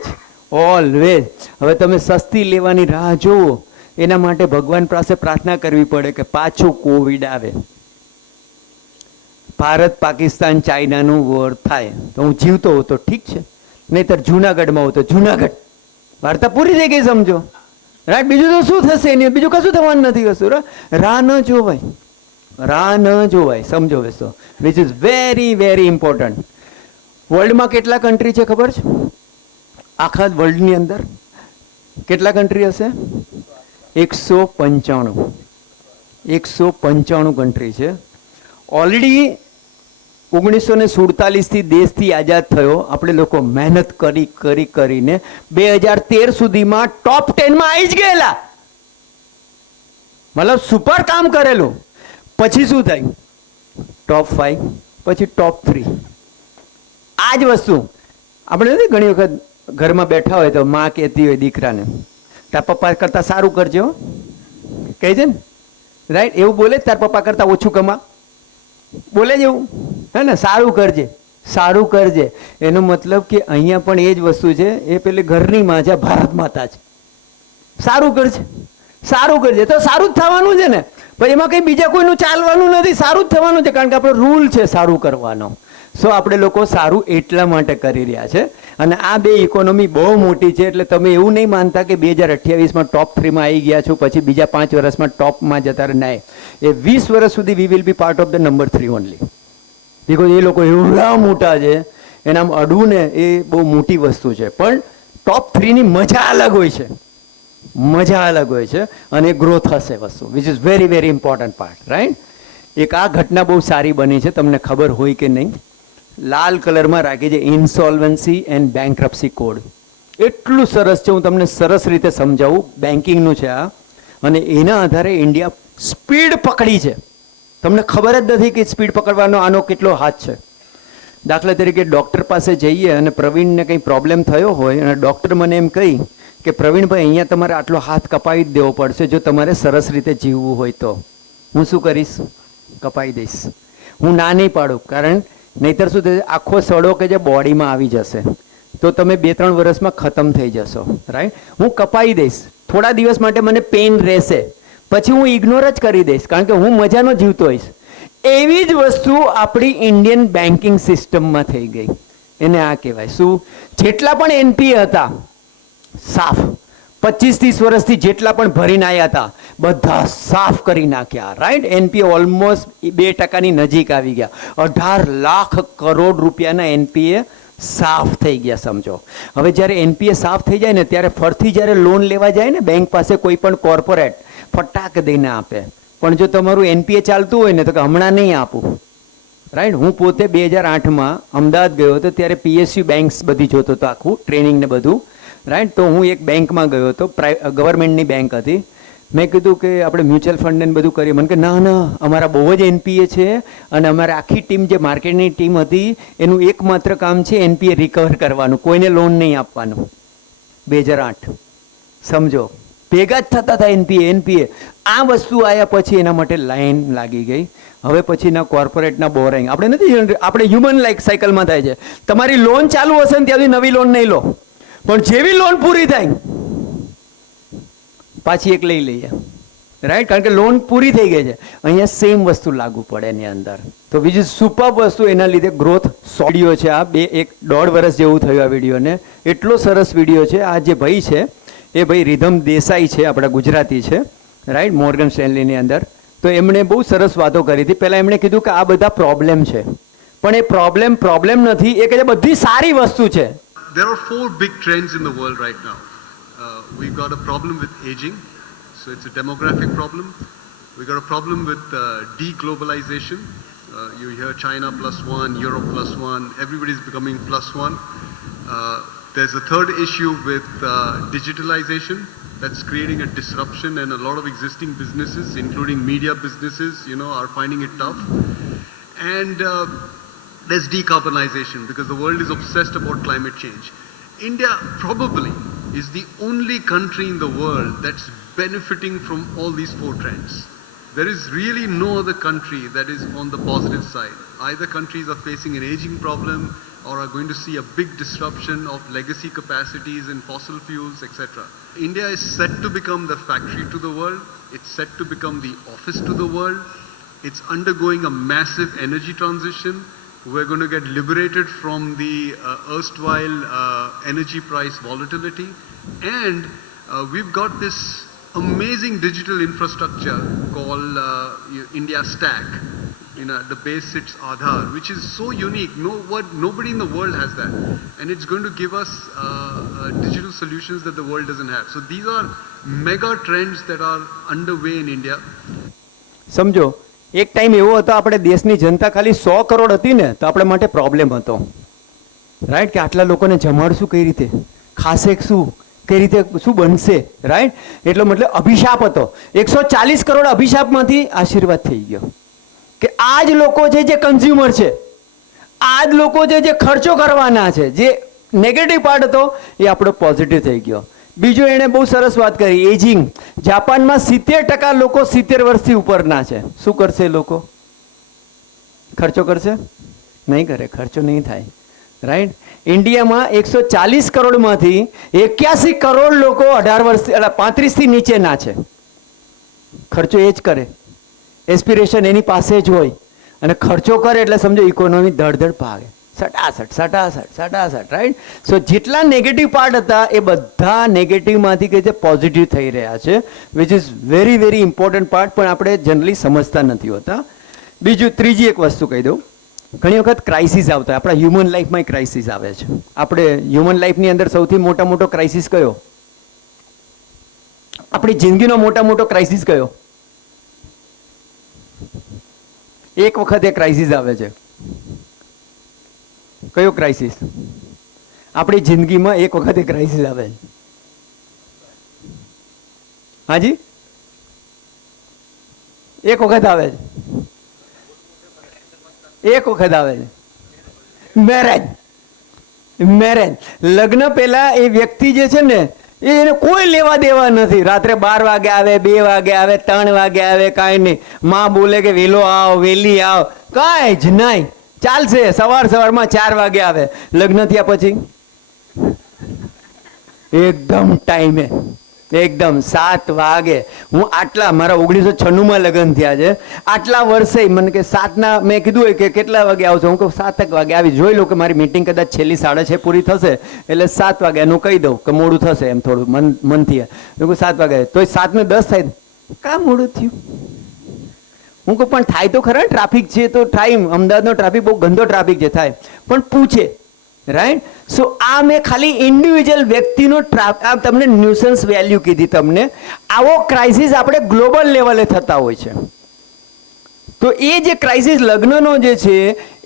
ઓલવેઝ. હવે તમે સસ્તી લેવાની રાહ જોવો, એના માટે ભગવાન પાસે પ્રાર્થના કરવી પડે કે પાછું કોવિડ આવે, ભારત પાકિસ્તાન ચાઇનાનું વોર થાય તો હું જીવતો હોઉં તો ઠીક છે, નહીતર જુનાગઢમાં હોઉં તો જુનાગઢ. વાર્તા પૂરી થઈ ગઈ, સમજો, રાઈટ? બીજું તો શું થશે એની? બીજું કશું થવાનું નથી. કશું રાહ ન જોવાય, રાહ ન જોવાય, સમજો વસ્તુ, which is very very important. વર્લ્ડમાં કેટલા કન્ટ્રી છે ખબર છે? આખા વર્લ્ડની અંદર કેટલા કન્ટ્રી હશે? 195 કન્ટ્રી છે. ઓલરેડી 1947 દેશથી આઝાદ થયો. આપણે લોકો મહેનત કરીને 2013 સુધીમાં ટોપ 10માં આવી જ ગયેલા, મતલબ સુપર કામ કરેલું. પછી શું થાય? ટોપ 5, પછી ટોપ 3. આ જ વસ્તુ આપણે નથી ઘણી વખત ઘરમાં બેઠા હોય તો માં કહેતી હોય દીકરાને, તાર પપ્પા કરતા સારું કરજો, કહે છે ને, રાઈટ? એવું બોલે તાર પપ્પા કરતા ઓછું કમા, બોલે જ એવું, હે ને? સારું કરજે, સારું કરજે. એનો મતલબ કે અહીંયા પણ એ જ વસ્તુ છે. એ પેલી ઘરની માં છે, ભારત માતા છે. સારું કરજે, સારું કરજે, તો સારું જ થવાનું છે ને. પણ એમાં કંઈ બીજા કોઈનું ચાલવાનું નથી, સારું જ થવાનું છે, કારણ કે આપણો રૂલ છે સારું કરવાનો. સો આપણે લોકો સારું એટલા માટે કરી રહ્યા છે. અને આ બે ઇકોનોમી બહુ મોટી છે. એટલે તમે એવું નહીં માનતા કે 2028માં ટોપ 3માં આવી ગયા છો, પછી બીજા 5 વર્ષમાં ટોપમાં જતા રહે. નહીં, એ 20 વર્ષ સુધી we will be part of the number 3 only. Because એ લોકો એવડા મોટા છે, એનામ અડવું ને એ બહુ મોટી વસ્તુ છે. પણ ટોપ 3ની મજા અલગ હોય છે, મજા અલગ હોય છે. અને ગ્રોથ હશે વસ્તુ, which is very very important part, right? એક આ ઘટના બહુ સારી બની છે, તમને ખબર હોય કે નહીં? લાલ કલરમાં રાખી છે, ઇન્સોલ્વન્સી એન્ડ બેન્કરપ્સી કોડ. એટલું સરસ છે, હું તમને સરસ રીતે સમજાવું. બેન્કિંગનું છે આ, અને એના આધારે ઇન્ડિયા સ્પીડ પકડી છે. તમને ખબર જ નથી કે સ્પીડ પકડવાનો આનો કેટલો હાથ છે. દાખલા તરીકે ડૉક્ટર પાસે જઈએ અને પ્રવીણને કંઈ પ્રોબ્લેમ થયો હોય અને ડૉક્ટર મને એમ કહી કે પ્રવીણભાઈ અહીંયા તમારે આટલો હાથ કપાવી જ દેવો પડશે જો તમારે સરસ રીતે જીવવું હોય તો હું શું કરીશ? કપાવી દઈશ. હું ના નહીં પાડું, કારણ નહીંતર શું થશે, આખો સડો કે જે બોડીમાં આવી જશે તો તમે 2-3 વર્ષમાં ખતમ થઈ જશો. રાઈટ? હું કપાવી દઈશ, થોડા દિવસ માટે મને પેઇન રહેશે, પછી હું ઇગ્નોર જ કરી દઈશ કારણ કે હું મજાનો જીવતો હોઈશ. એવી જ વસ્તુ આપણી ઇન્ડિયન બેન્કિંગ સિસ્ટમમાં થઈ ગઈ. એને આ કહેવાય શું? જેટલા પણ એનપીએ હતા સાફ, 25-30 વર્ષથી જેટલા પણ ભરીને આવ્યા હતા બધા સાફ કરી નાખ્યા. રાઈટ? એનપીએ ઓલમોસ્ટ 2% નજીક આવી ગયા. 18 લાખ કરોડ રૂપિયાના એનપીએ સાફ થઈ ગયા. સમજો, હવે જ્યારે એનપીએ સાફ થઈ જાય ને ત્યારે ફરથી જ્યારે લોન લેવા જાય ને બેંક પાસે કોઈ પણ કોર્પોરેટ ફટાક દઈને આપે. પણ જો તમારું એનપીએ ચાલતું હોય ને તો કે હમણાં નહીં આપું. રાઈટ? હું પોતે 2008માં અમદાવાદ ગયો હતો ત્યારે પીએસયુ બેંક્સ બધી જોતો હતો, આખું ટ્રેનિંગ ને બધું. રાઈટ? તો હું એક બેંકમાં ગયો હતો, ગવર્મેન્ટની બેંક હતી. મેં કીધું કે આપણે મ્યુચ્યુઅલ ફંડ ને બધું કરીએ. મને કે ના ના, અમારા બહુ જ એનપીએ છે અને અમારે આખી ટીમ જે માર્કેટની ટીમ હતી એનું એકમાત્ર કામ છે એનપીએ રિકવર કરવાનું, કોઈને લોન નહીં આપવાનું. 2008 સમજો, ભેગા જ થતા હતા એનપીએ. આ વસ્તુ આવ્યા પછી એના માટે લાઈન લાગી ગઈ. હવે પછીના કોર્પોરેટના બોરિંગ આપણે નથી, આપણે હ્યુમન લાઈક સાયકલમાં થાય છે. તમારી લોન ચાલુ હશે ને ત્યાંથી નવી લોન નહીં લો, પણ જેવી લોન પૂરી થાય પાછી એક લઈ લઈએ. રાઈટ? કારણ કે લોન પૂરી થઈ ગઈ છે. અહીંયા સેમ વસ્તુ લાગુ પડે એની અંદર. તો બીજી સુપર વસ્તુ એના લીધે ગ્રોથ. વિડીયો છે આ 1.5 વર્ષ જેવું થયું આ વિડીયોને. એટલો સરસ વિડીયો છે. આ જે ભાઈ છે એ ભાઈ રિધમ દેસાઈ છે, આપણા ગુજરાતી છે. રાઈટ? મોર્ગન સ્ટેનલીની અંદર. તો એમણે બહુ સરસ વાતો કરી હતી. પહેલાં એમણે કીધું કે આ બધા પ્રોબ્લેમ છે, પણ એ પ્રોબ્લેમ નથી, એ કે બધી સારી વસ્તુ છે. There are 4 big trends in the world right now. We've got a problem with aging, so it's a demographic problem. We've got a problem with deglobalization. You hear China +1, Europe +1, everybody's becoming +1. There's a third issue with digitalization that's creating a disruption, and a lot of existing businesses, including media businesses, are finding it tough. And there's decarbonization because the world is obsessed about climate change. India probably is the only country in the world that's benefiting from all these 4 trends. There is really no other country that is on the positive side. Either countries are facing an aging problem or are going to see a big disruption of legacy capacities in fossil fuels, etc. India is set to become the factory to the world. It's set to become the office to the world. It's undergoing a massive energy transition. We're going to get liberated from the erstwhile energy price volatility. And we've got this amazing digital infrastructure called India Stack. At the base sits Aadhaar, which is so unique. Nobody in the world has that. And it's going to give us digital solutions that the world doesn't have. So these are mega trends that are underway in India. સમજો, એક ટાઈમ એવો હતો આપણે દેશની જનતા ખાલી 100 કરોડ હતી ને તો આપણા માટે પ્રોબ્લેમ હતો. રાઈટ? કે આટલા લોકોને જમાડશું કઈ રીતે, ખાશે શું, કઈ રીતે શું બનશે. રાઈટ? એટલો મતલબ અભિશાપ હતો. 140 કરોડ અભિશાપમાંથી આશીર્વાદ થઈ ગયો કે આ જ લોકો છે જે કન્ઝ્યુમર છે, આ જ લોકો છે જે ખર્ચો કરવાના છે. જે નેગેટિવ પાર્ટ હતો એ આપણો પોઝિટિવ થઈ ગયો. બીજું એણે બહુ સરસ વાત કરી, એજિંગ. જાપાનમાં 70% લોકો 70 વર્ષથી ઉપરના છે. શું કરશે એ લોકો? ખર્ચો કરશે? નહીં કરે, ખર્ચો નહીં થાય. રાઈટ? ઇન્ડિયામાં 140 કરોડમાંથી 81 કરોડ લોકો 18 વર્ષથી 35થી નીચેના છે. ખર્ચો એ જ કરે, એસ્પિરેશન એની પાસે જ હોય અને ખર્ચો કરે એટલે સમજો ઇકોનોમી ધડધડ ભાગે, સટાસટ. રાઈટ? સો જેટલા નેગેટિવ પાર્ટ હતા એ બધા નેગેટિવમાંથી કે જે પોઝિટિવ થઈ રહ્યા છે, which is very very important part, પણ આપણે જનરલી સમજતા નથી હોતા. બીજું ત્રીજી એક વસ્તુ કહી દઉં, ઘણી વખત ક્રાઇસિસ આવતા હોય આપણા હ્યુમન લાઈફમાં. ક્રાઇસિસ આવે છે આપણે હ્યુમન લાઈફની અંદર. સૌથી મોટો ક્રાઇસિસ કયો? આપણી જિંદગીનો મોટો ક્રાઇસિસ કયો? એક વખત એ ક્રાઇસિસ આવે છે. કયો ક્રાઇસિસ? આપણી જિંદગીમાં એક વખત એ ક્રાઇસિસ આવે છે. હાજી, એક વખત આવે છે. એક વખત આવે છે. મેરેજ લગ્ન પહેલા એ વ્યક્તિ જે છે ને એને કોઈ લેવા દેવા નથી. રાત્રે 12 વાગે આવે, 2 વાગે આવે, 3 વાગે આવે, કાંઈ નહીં. માં બોલે કે વેલો આવ, વેલી આવ, કાંઈ જ નહીં, ચાલશે. સવારમાં 4 વાગે આવે. લગ્ન થયા પછી એકદમ ટાઈમે, એકદમ 7 વાગે. હું આટલા મારા 1996 લગ્ન થયા છે. આટલા વર્ષે મને કે 7ના મેં કીધું હોય કે કેટલા વાગે આવશો, હું કહું 7 વાગે આવી. જોઈ લો કે મારી મીટિંગ કદાચ છેલ્લી 6:30 પૂરી થશે એટલે 7 વાગે એનું કહી દઉં કે મોડું થશે એમ થોડું મનથી. હું કહું 7 વાગે, તો 7:10 થાય. કાં મોડું થયું? હું કહું પણ થાય તો ખરા, ટ્રાફિક છે તો ટાઈમ. અમદાવાદનો ટ્રાફિક બહુ ગંદો ટ્રાફિક છે, થાય પણ પૂછે. રાઈટ. સો આ મેં ખાલી ઇન્ડિવિજ્યુઅલ વ્યક્તિનો આ તમને ન્યુસન્સ વેલ્યુ કીધી તમને. આવો ક્રાઇસિસ આપણે ગ્લોબલ લેવલે થતા હોય છે. તો એ જે ક્રાઇસિસ લગ્નનો જે છે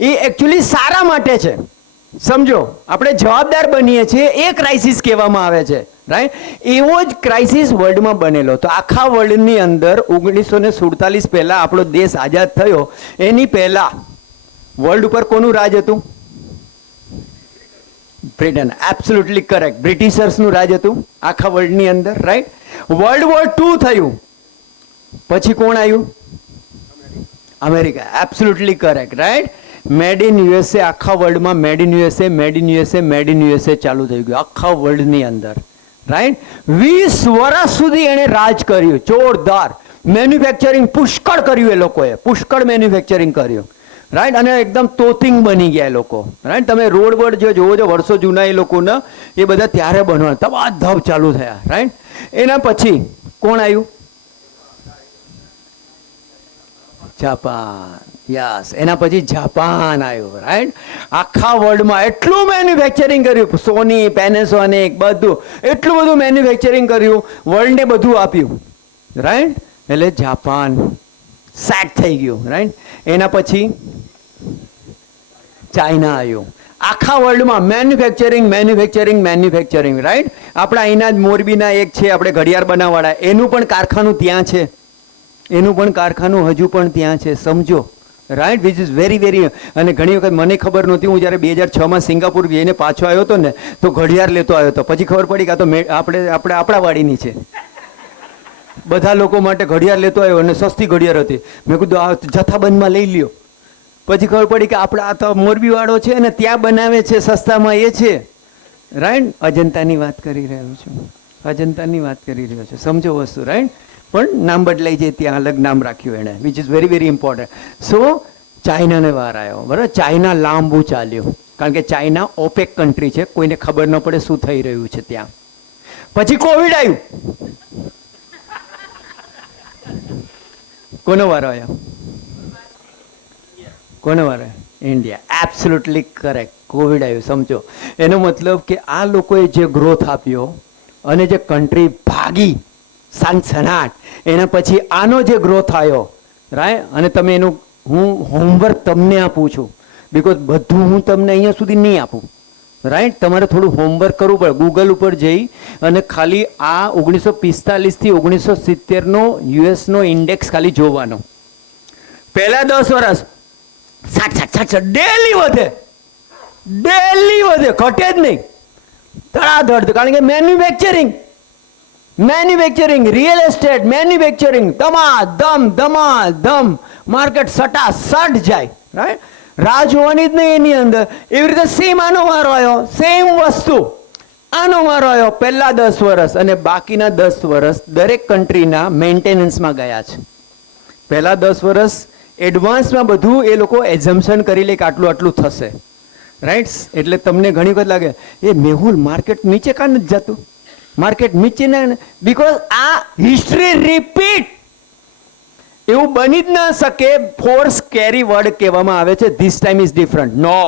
એ એકચ્યુઅલી સારા માટે છે. સમજો, આપણે જવાબદાર બનીએ છીએ એ ક્રાઇસિસ કહેવામાં આવે છે. રાઈટ. એવો જ ક્રાઇસિસ વર્લ્ડમાં બનેલો. તો આખા વર્લ્ડની અંદર 1947 પહેલા આપણો દેશ આઝાદ થયો એની પહેલા વર્લ્ડ ઉપર કોનું રાજ હતું? બ્રિટન. Absolutely correct. બ્રિટિશર્સનું રાજ હતું આખા વર્લ્ડની અંદર. રાઈટ. વર્લ્ડ વોર 2 થયું પછી કોણ આવ્યું? America. Absolutely correct. Right. Made in USA. આખા વર્લ્ડમાં made in USA, made in USA, made in USA ચાલુ થઈ ગયું આખા વર્લ્ડની અંદર. રાઈટ. 20 વર્ષ સુધી એણે રાજ કર્યું. જોરદાર મેન્યુફેક્ચરિંગ પુષ્કળ કર્યું. એ લોકોએ પુષ્કળ મેન્યુફેક્ચરિંગ કર્યું. રાઈટ. અને એકદમ તોતિંગ બની ગયા એ લોકો. રાઈટ. તમે રોડ બોર્ડ જો જોવો છો વર્ષો જૂના એ લોકોના, એ બધા ત્યારે બનવા ધબાધબ ચાલુ થયા. રાઈટ. એના પછી કોણ આવ્યું? જાપાન. યસ. એના પછી જાપાન આવ્યું. રાઈટ. આખા વર્લ્ડમાં એટલું મેન્યુફેક્ચરિંગ કર્યું. સોની, પેનેસોનિક બધું એટલું બધું મેન્યુફેક્ચરિંગ કર્યું, વર્લ્ડને બધું આપ્યું. રાઈટ. એટલે જાપાન સેટ થઈ ગયું. રાઈટ. એના પછી ચાઇના આવ્યું. આખા વર્લ્ડમાં મેન્યુફેક્ચરિંગ. રાઈટ. આપણા અહીંના જ મોરબીના એક છે આપણે ઘડિયાળ બનાવવાળા, એનું પણ કારખાનું ત્યાં છે. એનું પણ કારખાનું હજુ પણ ત્યાં છે. સમજો. Right. Which is very very. અને ઘણી વખત મને ખબર નહોતી. હું જ્યારે 2006માં સિંગાપુર જઈને પાછો આવ્યો હતો ને તો ઘડિયાળ લેતો આવ્યો હતો. પછી ખબર પડી કે આ તો આપણે આપણા વાડીની છે. બધા લોકો માટે ઘડિયાળ લેતો આવ્યો અને સસ્તી ઘડિયાળ હતી. મેં કીધું આ જથ્થાબંધમાં લઈ લ્યો. પછી ખબર પડી કે આપણે આ તો મોરબી વાળો છે અને ત્યાં બનાવે છે સસ્તામાં એ છે. રાઈટ. અજંતાની વાત કરી રહ્યો છું. અજંતાની વાત કરી રહ્યો છું. સમજો વસ્તુ. રાઈટ. પણ નામ બદલાઈ જાય, ત્યાં અલગ નામ રાખ્યું એણે, which is very very important. So ચાઇનાને વાર આવ્યો. બરાબર. ચાઇના લાંબુ ચાલ્યું કારણ કે ચાઇના ઓપેક કન્ટ્રી છે, કોઈને ખબર ન પડે શું થઈ રહ્યું છે ત્યાં. પછી કોવિડ આવ્યું. કોનો વારો આવ્યો? કોનો વારો? ઇન્ડિયા. Absolutely correct. કોવિડ આવ્યું. સમજો એનો મતલબ કે આ લોકોએ જે ગ્રોથ આપ્યો અને જે કન્ટ્રી ભાગી સનસનાટ, એના પછી આનો જે ગ્રોથ આવ્યો. રાઈટ. અને તમે એનું હું હોમવર્ક તમને આપું છું, બિકોઝ બધું હું તમને અહીંયા સુધી નહીં આપું. રાઈટ. તમારે થોડું હોમવર્ક કરવું પડે. ગૂગલ ઉપર જઈ અને ખાલી આ 1945 થી 1970નો યુએસનો ઇન્ડેક્સ ખાલી જોવાનો. પહેલા 10 વર્ષ 60 ડેલી વધે, ઘટે જ નહીં, ધડાધડ. કારણ કે મેન્યુફેક્ચરિંગ, રિયલ એસ્ટેટ, મેન્યુફેક્ચરિંગ, ધમાધમ માર્કેટ સટાસટ જાય. રાઈટ. રાહ જોવાની જ નહીં એની અંદર. એવી રીતે સેમ આનો વારો આવ્યો. સેમ વસ્તુ આનો વારો આવ્યો. પહેલા 10 વર્ષ અને બાકીના 10 વર્ષ દરેક કન્ટ્રીના મેન્ટેનન્સમાં ગયા છે. પહેલા 10 વર્ષ એડવાન્સમાં બધું એ લોકો એઝમ્પશન કરી લે કે આટલું થશે. રાઈટ. એટલે તમને ઘણી વખત લાગે એ મેહુલ માર્કેટ નીચે કાં નથી જતું? માર્કેટ નીચે ના, બીકોઝ આ હિસ્ટ્રી રિપીટ. એવું બની જ ન શકે. ફોર્સ કેરી વર્ડ કહેવામાં આવે છે. This time is different. No,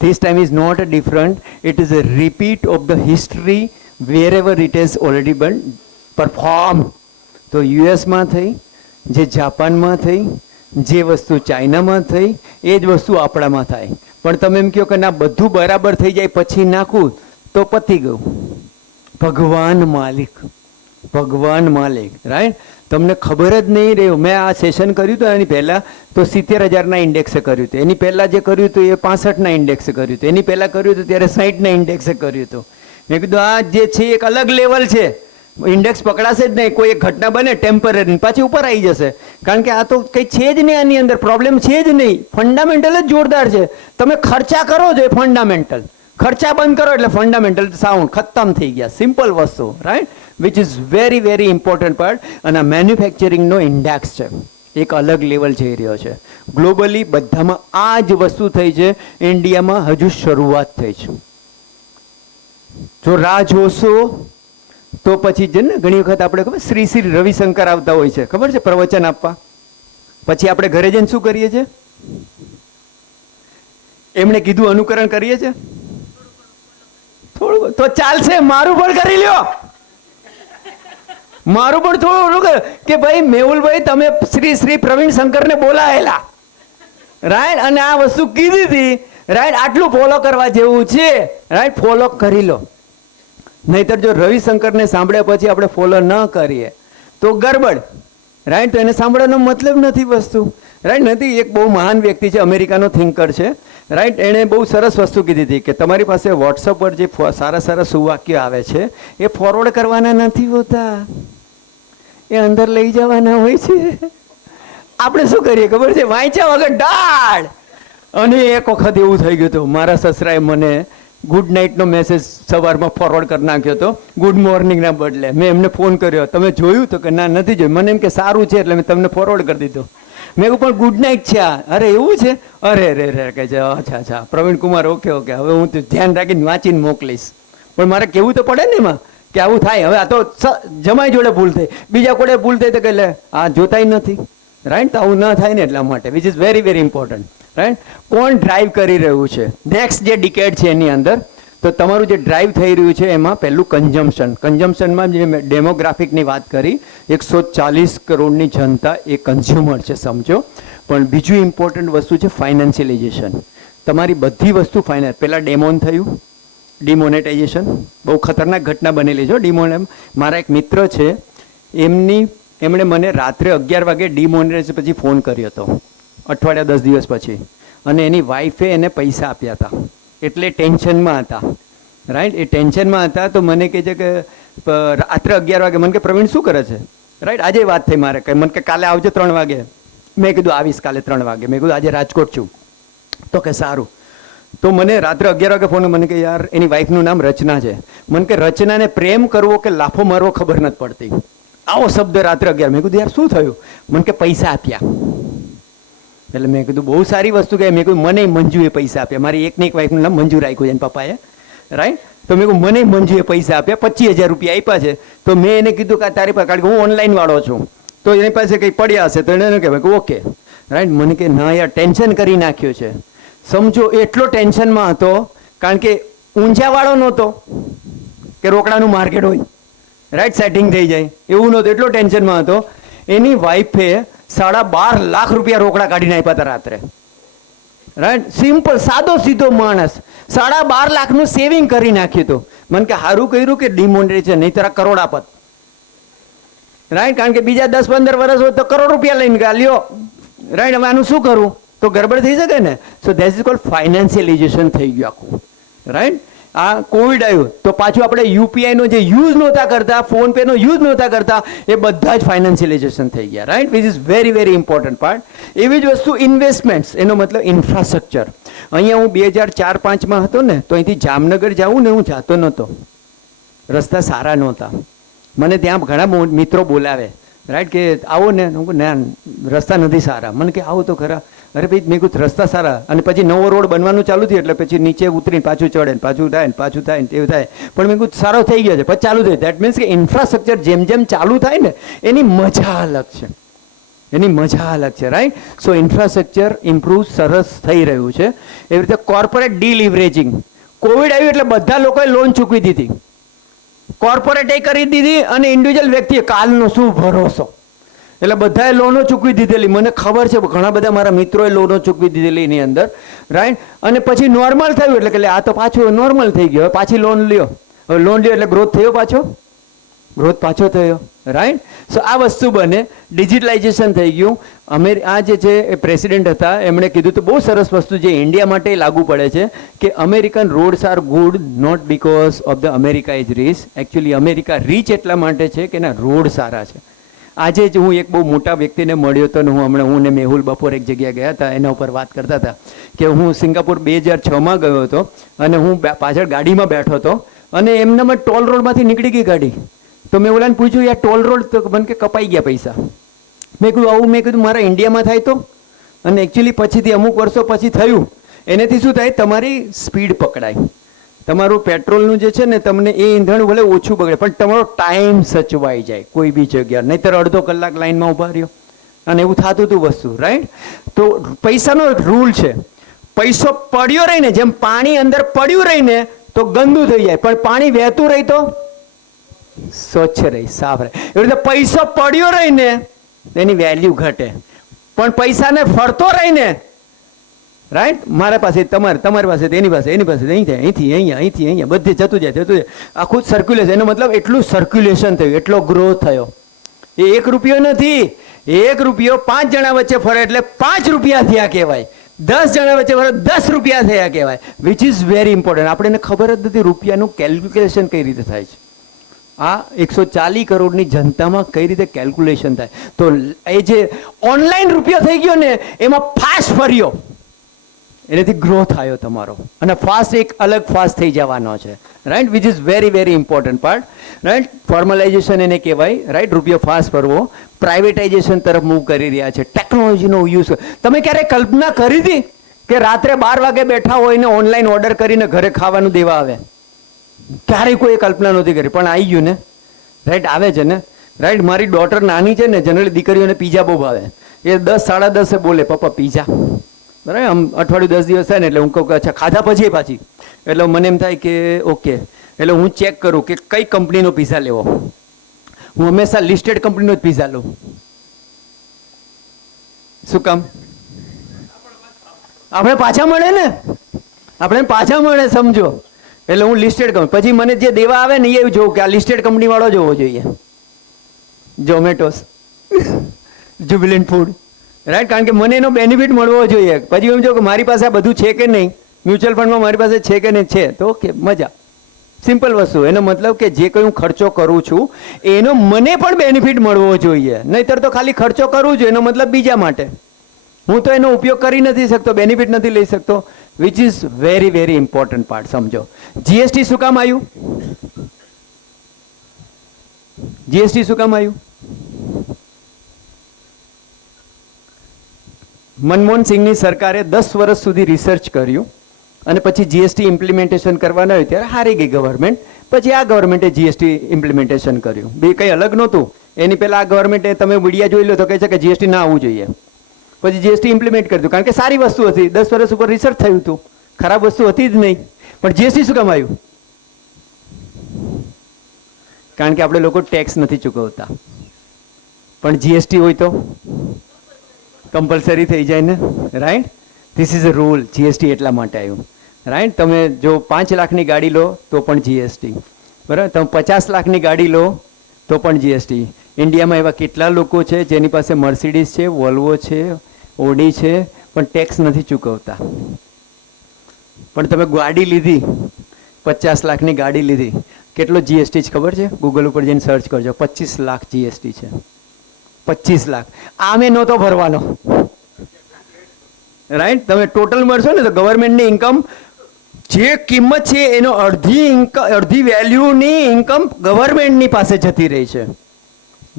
this time is not different. It is a repeat of the history wherever it is already been perform. તો યુએસમાં થઈ, જે જાપાનમાં થઈ, જે વસ્તુ ચાઇનામાં થઈ, એ જ વસ્તુ આપણામાં થાય. પણ તમે એમ કહો કે ના બધું બરાબર થઈ જાય પછી નાખું તો પતી ગયું. ભગવાન માલિક ભગવાન માલિક, રાઈટ? તમને ખબર જ નહીં રહ્યું. મેં આ સેશન કર્યું હતું એની પહેલાં તો 70,000ના ઇન્ડેક્સે કર્યું હતું. એની પહેલાં જે કર્યું હતું એ 65ના ઇન્ડેક્સે કર્યું હતું. એની પહેલાં કર્યું હતું ત્યારે 60ના ઇન્ડેક્સે કર્યું હતું. મેં કીધું આ જે છે એક અલગ લેવલ છે. ઇન્ડેક્સ પકડાશે જ નહીં. કોઈ એક ઘટના બને ટેમ્પરરી પાછી ઉપર આવી જશે. કારણ કે આ તો કંઈ છે જ નહીં, આની અંદર પ્રોબ્લેમ છે જ નહીં. ફંડામેન્ટલ જ જોરદાર છે. તમે ખર્ચા કરો છો એ ફંડામેન્ટલ, ખર્ચા બંધ કરો એટલે ફંડામેન્ટલ સાઉન્ડ ખતમ થઈ ગયા. સિમ્પલ વસ્તુ, right? Which is very very important part. અને આ મેન્યુફેક્ચરિંગનો ઇન્ડેક્સ છે એક અલગ લેવલ જઈ રહ્યો છે. ગ્લોબલી બધામાં આ જ વસ્તુ થઈ છે. ઇન્ડિયામાં હજુ શરૂઆત થઈ છે. જો રાહ જોશો તો પછી છે ને ઘણી વખત આપણે ખબર શ્રી શ્રી રવિશંકર આવતા હોય છે, ખબર છે, પ્રવચન આપવા. પછી આપણે ઘરે જઈને શું કરીએ છીએ? એમણે કીધું અનુકરણ કરીએ છીએ. થોડું તો ચાલશે, મારું પણ કરી લ્યો. મારું પણ થોડું કે ભાઈ મેહુલભાઈ તમે શ્રી શ્રી પ્રવીણ શંકરને બોલાયેલા, રાઈટ? અને આ વસ્તુ કીધી હતી, રાઈટ? આટલું ફોલો કરવા જેવું છે, રાઈટ? ફોલો કરી લો. નહીતર જો રવિશંકરને સાંભળ્યા પછી આપણે ફોલો ન કરીએ તો ગરબડ, રાઈટ? તો એને સાંભળવાનો મતલબ નથી વસ્તુ, રાઈટ? નથી. એક બહુ મહાન વ્યક્તિ છે, અમેરિકાનો થિંકર છે, રાઈટ? એણે બહુ સરસ વસ્તુ કીધી હતી કે તમારી પાસે વોટ્સઅપ પર જે સારા સારા સુવાક્યો આવે છે એ ફોરવર્ડ કરવાના નથી હોતા, એ અંદર લઈ જવાના હોય છે. આપણે શું કરીએ ખબર છે? વાંચ્યા વગર ડાળ. અને એક વખત એવું થઈ ગયું હતું, મારા સસરાએ મને ગુડ નાઇટનો મેસેજ સવારમાં ફોરવર્ડ કરી નાખ્યો હતો ગુડ મોર્નિંગના બદલે. મેં એમને ફોન કર્યો, તમે જોયું? તો કે ના નથી જોયું. મને એમ કે સારું છે એટલે મેં તમને ફોરવર્ડ કરી દીધું. મેં કહું પણ ગુડ નાઇટ છે આ. અરે એવું છે? અરે રે રે કહે છે અચ્છા અચ્છા પ્રવીણ કુમાર, ઓકે ઓકે, હવે હું ધ્યાન રાખીને વાંચીને મોકલીશ. પણ મારે કહેવું તો પડે ને એમાં કે આવું થાય. હવે આ તો જમાઈ જોડે ભૂલ થઈ, બીજા કોડે ભૂલ થઈ તો કે લે આ જોતાય નથી, રાઈટ? તો આવું ન થાય ને એટલા માટે, which is very very important, right? કોણ ડ્રાઈવ કરી રહ્યું છે નેક્સ્ટ જે ડિકેડ છે એની અંદર? તો તમારું જે ડ્રાઈવ થઈ રહ્યું છે એમાં પહેલું કન્ઝમ્પશન. કન્ઝમ્પશનમાં જે મેં ડેમોગ્રાફિકની વાત કરી, 140 કરોડની જનતા એ કન્ઝ્યુમર છે, સમજો. પણ બીજું ઇમ્પોર્ટન્ટ વસ્તુ છે ફાઇનાન્શિયલાઇઝેશન. તમારી બધી વસ્તુ ફાઇનાન્સ. પહેલાં ડેમોન થયું, ડિમોનેટાઇઝેશન. બહુ ખતરનાક ઘટના બનેલી છે ડિમોનેમ. મારા એક મિત્ર છે, એમણે મને રાત્રે 11 વાગે ડિમોનેટાઇઝેશન પછી ફોન કર્યો હતો, અઠવાડિયા 10 દિવસ પછી. અને એની વાઈફે એને પૈસા આપ્યા હતા એટલે ટેન્શનમાં હતા, રાઈટ? એ ટેન્શનમાં હતા. તો મને કહે છે કે રાત્રે 11 વાગે મને કે પ્રવીણ શું કરે છે, રાઈટ? આજે વાત થઈ મારે કે મને કે કાલે આવજો 3 વાગે. મેં કીધું આવીશ કાલે 3 વાગે. મેં કીધું આજે રાજકોટ છું. તો કે સારું. તો મને રાત્રે 11 વાગે ફોન, મને કે યાર એની વાઈફનું નામ રચના છે. મને કે રચનાને પ્રેમ કરવો કે લાફો મારવો ખબર નથી પડતી, આવો શબ્દ રાત્રે 11. મેં કીધું યાર શું થયું? મને કે પૈસા આપ્યા. એટલે મેં કીધું બહુ સારી વસ્તુ કહે. મેં કીધું મને મંજુએ પૈસા આપ્યા. મારી એકની એક વાઈફનું નામ મંજુ રાખ્યું છે એના પપ્પાએ, રાઈટ? તો મેં કહ્યું મને મંજુએ પૈસા આપ્યા, 25,000 રૂપિયા આપ્યા છે. તો મેં એને કીધું કે તારી પાસે, કારણ કે હું ઓનલાઈન વાળો છું, તો એની પાસે કંઈ પડ્યા હશે તો એને કહેવાય કે ઓકે, રાઈટ? મને કે ના યાર ટેન્શન કરી નાખ્યું છે, સમજો. એટલો ટેન્શનમાં હતો કારણ કે ઊંઝાવાળો નહોતો કે રોકડાનું માર્કેટ હોય, રાઈટ? સેટિંગ થઈ જાય એવું નહોતું. એટલો ટેન્શનમાં હતો. એની વાઈફે 12.5 લાખ રૂપિયા રોકડા કાઢીને આપ્યા હતા રાત્રે, રાઈટ? સિમ્પલ, સાદો સીધો માણસ 12.5 લાખનું સેવિંગ કરી નાખ્યું હતું. મને કે સારું કર્યું કે ડિમોનેટાઇઝેશન, નહીં તરા કરોડાપત, રાઈટ? કારણ કે બીજા 10-15 વર્ષ હોય તો કરોડ રૂપિયા લઈને ગયા લ્યો, રાઈટ? હવે આનું શું કરવું? તો ગડબડ થઈ શકે ને. સો ધેટ ઇઝ કોલ્ડ ફાઇનાન્શિયલાઇઝેશન થઈ ગયું આખું, રાઈટ? આ કોવિડ આવ્યું તો પાછું આપણે યુપીઆઈનો જે યુઝ નહોતા કરતા, ફોન પેનો યુઝ નહોતા કરતા, એ બધા જ ફાઇનાન્શિયલાઇઝેશન થઈ ગયા, right? Which is very very important part. એવી જ વસ્તુ ઇન્વેસ્ટમેન્ટ્સ, એનો મતલબ ઇન્ફ્રાસ્ટ્રક્ચર. અહીંયા હું 2004-5માં હતો ને, તો અહીંથી જામનગર જાઉં ને હું જાતો નહોતો, રસ્તા સારા નહોતા. મને ત્યાં ઘણા મિત્રો બોલાવે, રાઈટ? કે આવો ને. ના રસ્તા નથી સારા. મને કે આવો તો ખરા. અરે ભાઈ મેં કીધું રસ્તા સારા. અને પછી નવો રોડ બનવાનું ચાલુ થયું એટલે પછી નીચે ઉતરીને પાછું ચડે ને પાછું થાય ને પાછું થાય ને તેવું થાય. પણ મેં કીધું સારો થઈ ગયો છે, પછી ચાલુ થયું. દેટ મીન્સ કે ઇન્ફ્રાસ્ટ્રક્ચર જેમ જેમ ચાલુ થાય ને એની મજા અલગ છે, એની મજા અલગ છે, રાઈટ? સો ઇન્ફ્રાસ્ટ્રક્ચર ઇમ્પ્રૂવ સરસ થઈ રહ્યું છે. એવી રીતે કોર્પોરેટ ડીલિવરેજિંગ. કોવિડ આવ્યું એટલે બધા લોકોએ લોન ચૂકવી દીધી, કોર્પોરેટે કરી દીધી અને ઇન્ડિવિજ્યુઅલ વ્યક્તિએ કાલનો શું ભરોસો, એટલે બધાએ લોનો ચૂકવી દીધેલી. મને ખબર છે ઘણા બધા મારા મિત્રોએ લોનો ચૂકવી દીધેલી એની અંદર, રાઈટ? અને પછી નોર્મલ થયું એટલે કે આ તો પાછું નોર્મલ થઈ ગયો, પાછી લોન લ્યો. હવે લોન લ્યો એટલે ગ્રોથ થયો પાછો? ગ્રોથ પાછો થયો, રાઈટ. સો આ વસ્તુ બને, ડિજિટલાઇઝેશન થઈ ગયું. આ જે છે એ પ્રેસિડેન્ટ હતા, એમણે કીધું તો બહુ સરસ વસ્તુ જે ઇન્ડિયા માટે લાગુ પડે છે કે American roads are good not because of the America is rich. Actually America rich એટલા માટે છે કે એના રોડ સારા છે. આજે જ હું એક બહુ મોટા વ્યક્તિને મળ્યો હતો ને હું ને મેહુલ બપોર એક જગ્યાએ ગયા હતા, એના ઉપર વાત કરતા હતા કે હું સિંગાપુર 2006માં ગયો હતો અને હું પાછળ ગાડીમાં બેઠો હતો અને એમનામાં ટોલ રોડમાંથી નીકળી ગઈ ગાડી. તો મેં ઓલાને પૂછ્યું યાર ટોલ રોડ તો મને કે કપાઈ ગયા પૈસા. મેં કીધું આવું, મેં કીધું મારા ઇન્ડિયામાં થાય તો. અને એકચ્યુઅલી પછીથી અમુક વર્ષો પછી થયું. એનાથી શું થાય, તમારી સ્પીડ પકડાય, તમારું પેટ્રોલનું જે છે ને તમને એ ઈંધણ ભલે ઓછું બગડે પણ તમારો ટાઈમ સચવાઈ જાય કોઈ બી જગ્યા, નહીંતર અડધો કલાક લાઈનમાં ઊભા રહ્યો. અને એવું થતું હતું વસ્તુ, રાઈટ. તો પૈસાનો એક રૂલ છે, પૈસો પડ્યો રહીને, જેમ પાણી અંદર પડ્યું રહીને તો ગંદુ થઈ જાય, પણ પાણી વહેતું રહી તો સ્વચ્છ રહી, સાફ રહે. એવી રીતે પૈસો પડ્યો રહીને એની વેલ્યુ ઘટે, પણ પૈસાને ફરતો રહીને, રાઈટ, મારા પાસે તમારી પાસે એની પાસે અહીંથી અહીંયા બધે જતું જાય. આખું જ સર્ક્યુલેશન. એનો મતલબ એટલું સર્ક્યુલેશન થયું, એટલો ગ્રોથ થયો. એ 1 રૂપિયો નથી, 1 રૂપિયો 5 જણા વચ્ચે ફરે એટલે 5 રૂપિયા થયા કહેવાય, 10 જણા વચ્ચે ફરે 10 રૂપિયા થયા કહેવાય, વિચ ઇઝ વેરી ઇમ્પોર્ટન્ટ. આપણને ખબર જ નથી રૂપિયાનું કેલ્ક્યુલેશન કઈ રીતે થાય છે. આ 140 કરોડની જનતામાં કઈ રીતે કેલ્ક્યુલેશન થાય. તો એ જે ઓનલાઈન રૂપિયો થઈ ગયો ને એમાં ફાસ્ટ ફર્યો, એનાથી ગ્રોથ આવ્યો તમારો. અને ફાસ્ટ એક અલગ ફાસ્ટ થઈ જવાનો છે, right, which is very very important part, right. Formalisation એને કહેવાય, રાઈટ. રૂપિયો ફાસ્ટ ફરવો, પ્રાઇવેટાઇઝેશન તરફ મૂવ કરી રહ્યા છે, ટેકનોલોજીનો યુઝ. તમે ક્યારેય કલ્પના કરી હતી કે રાત્રે 12 વાગે બેઠા હોય ને ઓનલાઈન ઓર્ડર કરીને ઘરે ખાવાનું દેવા આવે? ક્યારેય કોઈ કલ્પના નહોતી કરી, પણ આવી ગયું ને, રાઈટ. આવે છે ને, રાઈટ. મારી ડોટર નાની છે ને, જનરલી દીકરીઓને પીઝા બહુ ભાવે. એ 10 સાડા 10 બોલે પપ્પા પીઝા, બરાબર. આમ અઠવાડિયું 10 દિવસ થાય ને એટલે હું કહું કે અચ્છા ખાધા પછી પાછી, એટલે મને એમ થાય કે ઓકે. એટલે હું ચેક કરું કે કઈ કંપનીનો પીઝા લેવો. હું હંમેશા લિસ્ટેડ કંપનીનો જ પીઝા લઉં. શું કામ? આપણે પાછા મળે ને, આપણે પાછા મળે, સમજો. એટલે હું લિસ્ટેડ કંપની, પછી મને જે દેવા આવે ને એ જોઉં કે આ લિસ્ટેડ કંપની વાળો જોવો જોઈએ. Zomatos, Jubilant food, right. કારણ કે મને એનો બેનિફિટ મળવો જોઈએ. પછી એમ જો કે મારી પાસે આ બધું છે કે નહીં, મ્યુચ્યુઅલ ફંડમાં મારી પાસે છે કે નહીં, છે તો ઓકે, મજા. સિમ્પલ વસ્તુ. એનો મતલબ કે જે કંઈ હું ખર્ચો કરું છું એનો મને પણ બેનિફિટ મળવો જોઈએ, નહીંતર તો ખાલી ખર્ચો કરું છું એનો મતલબ બીજા માટે, હું તો એનો ઉપયોગ કરી નથી શકતો, બેનિફિટ નથી લઈ શકતો, which is very very important part. સમજો જીએસટી શું કામ આવ્યું? જીએસટી શું કામ આવ્યું? મનમોહન સિંહની સરકારે 10 વર્ષ સુધી રિસર્ચ કર્યું અને પછી જીએસટી ઇમ્પ્લિમેન્ટેશન કરવાના હોય ત્યારે હારી ગઈ ગવર્મેન્ટ. પછી આ ગવર્મેન્ટે જીએસટી ઇમ્પ્લિમેન્ટેશન કર્યું. બે કંઈ અલગ નહોતું. એની પહેલા આ ગવર્મેન્ટે, તમે મીડિયા જોઈ લો તો કહે છે કે જીએસટી ના આવવું જોઈએ. પછી જીએસટી ઇમ્પ્લિમેન્ટ કર્યું કારણ કે સારી વસ્તુ હતી, 10 વર્ષ ઉપર રિસર્ચ થયું હતું, ખરાબ વસ્તુ હતી જ નહીં. પણ જીએસટી શું કામ આવ્યું? કારણ કે આપણે લોકો ટેક્સ નથી ચૂકવતા. પણ જીએસટી હોય તો કમ્પલસરી થઈ જાય ને, right. This is a rule. GST એટલા માટે આવ્યું, રાઈટ. તમે જો 5 લાખની ગાડી લો તો પણ જીએસટી, બરાબર. તમે 50 લાખની ગાડી લો તો પણ જીએસટી. ઇન્ડિયામાં એવા કેટલા લોકો છે જેની પાસે મર્સિડીઝ છે, વોલ્વો છે, ઓડી છે, પણ ટેક્સ નથી ચૂકવતા. પણ તમે ગાડી લીધી, 50 લાખની ગાડી લીધી, કેટલો જીએસટી છે ખબર છે? ગૂગલ ઉપર જઈને સર્ચ કરજો, 25 લાખ જીએસટી છે. 25 લાખ આમે નહોતો ભરવાનો, રાઈટ. તમે ટોટલ મળશો ને તો ગવર્મેન્ટની ઇન્કમ જે કિંમત છે એનો અડધી વેલ્યુની ઇન્કમ ગવર્મેન્ટની પાસે જતી રહી છે,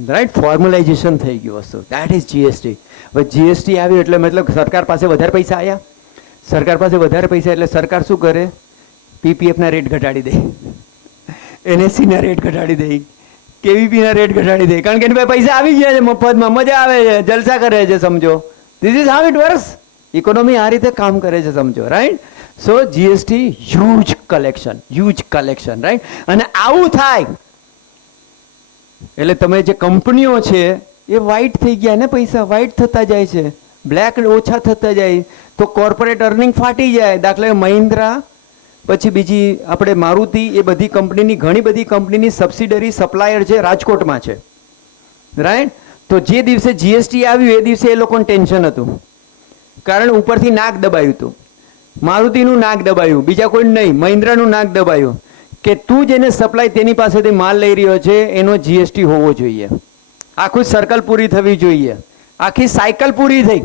રાઈટ. ફોર્મલાઇઝેશન થઈ ગયું વસ્તુ, દેટ ઇઝ જીએસટી. હવે જીએસટી આવ્યું એટલે મતલબ સરકાર પાસે વધારે પૈસા આવ્યા. સરકાર પાસે વધારે પૈસા એટલે સરકાર શું કરે? પીપીએફના રેટ ઘટાડી દે, એનએસસીના રેટ ઘટાડી દે, કેવીપીના રેટ ઘટાડી દે. કારણ કે એની પાસે પૈસા આવી ગયા છે, મફતમાં મજા આવે છે, જલસા કરે છે. સમજો, this is how it works. Economy આ રીતે કામ કરે છે, સમજો, રાઈટ. સો જીએસટી હ્યુજ કલેક્શન, રાઈટ. અને આવું થાય એટલે તમે જે કંપનીઓ છે એ વ્હાઇટ થઈ ગયા ને, પૈસા વ્હાઇટ થતા જાય છે, બ્લેક ઓછા થતા જાય, તો કોર્પોરેટ અર્નિંગ ફાટી જાય. દાખલા મહિન્દ્રા પછી બીજી આપણે મારુતિ, એ બધી કંપનીની ઘણી બધી કંપનીની સબસિડરી સપ્લાયર છે રાજકોટમાં છે, રાઈટ. તો જે દિવસે જીએસટી આવ્યું એ દિવસે એ લોકોને ટેન્શન હતું, કારણ ઉપરથી નાક દબાયું હતું. મારુતિનું નાક દબાયું, બીજા કોઈ નહીં, મહિન્દ્રાનું નાક દબાયું કે તું જેને સપ્લાય તેની પાસેથી માલ લઈ રહ્યો છે એનો જીએસટી હોવો જોઈએ. આખું સર્કલ પૂરી થવી જોઈએ, આખી સાયકલ પૂરી થઈ,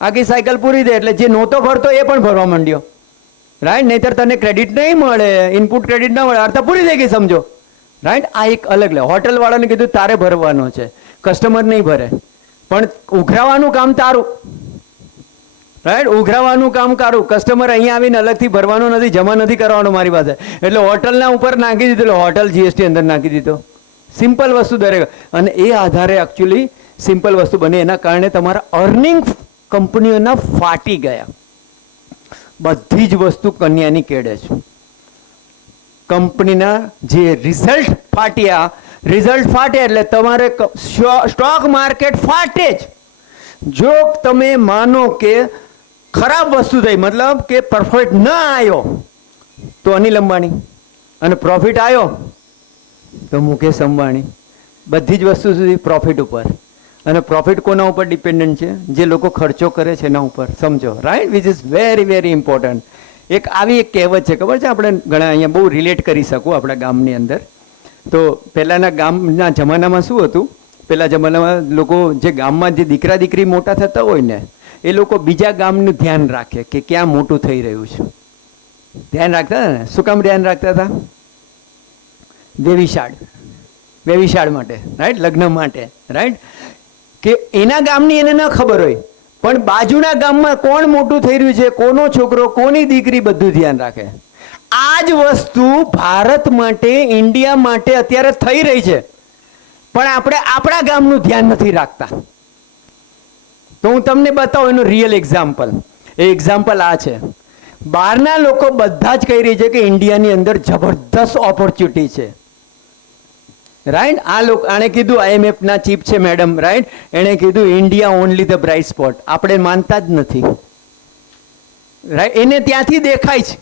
આખી સાયકલ પૂરી થઈ એટલે જે નહોતો ભરતો એ પણ ભરવા માંડ્યો, રાઈટ. નહીંતર તને ક્રેડિટ નહીં મળે, ઇનપુટ ક્રેડિટ ના મળે, અર્થ પૂરી થઈ ગઈ સમજો, રાઈટ. આ એક અલગ લે. હોટલવાળાને કીધું તારે ભરવાનો છે, કસ્ટમર નહીં ભરે, પણ ઉઘરાવાનું કામ તારું, રાઈટ. ઉઘરાવાનું કામ કાઢું, કસ્ટમર અહીંયા આવીને અલગથી ભરવાનો નથી, જમા નથી કરવાનો મારી પાસે, એટલે હોટલના ઉપર નાખી દીધો, એટલે હોટલ જીએસટી અંદર નાખી દીધો. સિમ્પલ વસ્તુ દરેક, અને એ આધારે એકચ્યુઅલી સિમ્પલ વસ્તુ બને, એના કારણે તમારા અર્નિંગ કંપનીઓના ફાટી ગયા. બધી જ વસ્તુ કન્યાની કેળે છે. કંપનીના જે રિઝલ્ટ ફાટ્યા, રિઝલ્ટ ફાટે એટલે તમારે સ્ટોક માર્કેટ ફાટે જ. જો તમે માનો કે ખરાબ વસ્તુ થઈ, મતલબ કે પ્રોફિટ ન આવ્યો તો અનિલ અંબાણી, અને પ્રોફિટ આવ્યો તો મુકેશ અંબાણી. બધી જ વસ્તુ સુધી પ્રોફિટ ઉપર, અને પ્રોફિટ કોના ઉપર ડિપેન્ડન્ટ છે? જે લોકો ખર્ચો કરે છે એના ઉપર, સમજો, right. Which is very very important. એક આવી એક કહેવત છે, ખબર છે? આપણે ઘણા અહીંયા બહુ રિલેટ કરી શકું આપણા ગામની અંદર. તો પહેલાંના ગામના જમાનામાં શું હતું? પેલા જમાનામાં લોકો જે ગામમાં જે દીકરા દીકરી મોટા થતા હોય ને, એ લોકો બીજા ગામનું ધ્યાન રાખે કે ક્યાં મોટું થઈ રહ્યું છે. ધ્યાન રાખતા હતા ને. શું કામ ધ્યાન રાખતા હતા? વેવિશાળ માટે, રાઈટ, લગ્ન માટે, રાઈટ. કે એના ગામની એને ન ખબર હોય, પણ બાજુના ગામમાં કોણ મોટું થઈ રહ્યું છે, કોનો છોકરો, કોની દીકરી, બધું ધ્યાન રાખે. આ જ વસ્તુ ભારત માટે, ઇન્ડિયા માટે અત્યારે થઈ રહી છે, પણ આપણે આપણા ગામનું ધ્યાન નથી રાખતા. તો હું તમને બતાવું એનું રિયલ એક્ઝામ્પલ. એ એક્ઝામ્પલ આ છે. બહારના લોકો બધા જ કહી રહી છે કે ઇન્ડિયાની અંદર જબરદસ્ત ઓપોર્ચ્યુનિટી છે, રાઈટ. આ લોકો આણે કીધું, IMF ના ચીફ છે મેડમ, રાઈટ, એણે કીધું India only the bright spot. આપણે માનતા જ નથી, રાઈટ. એને ત્યાંથી દેખાય છે,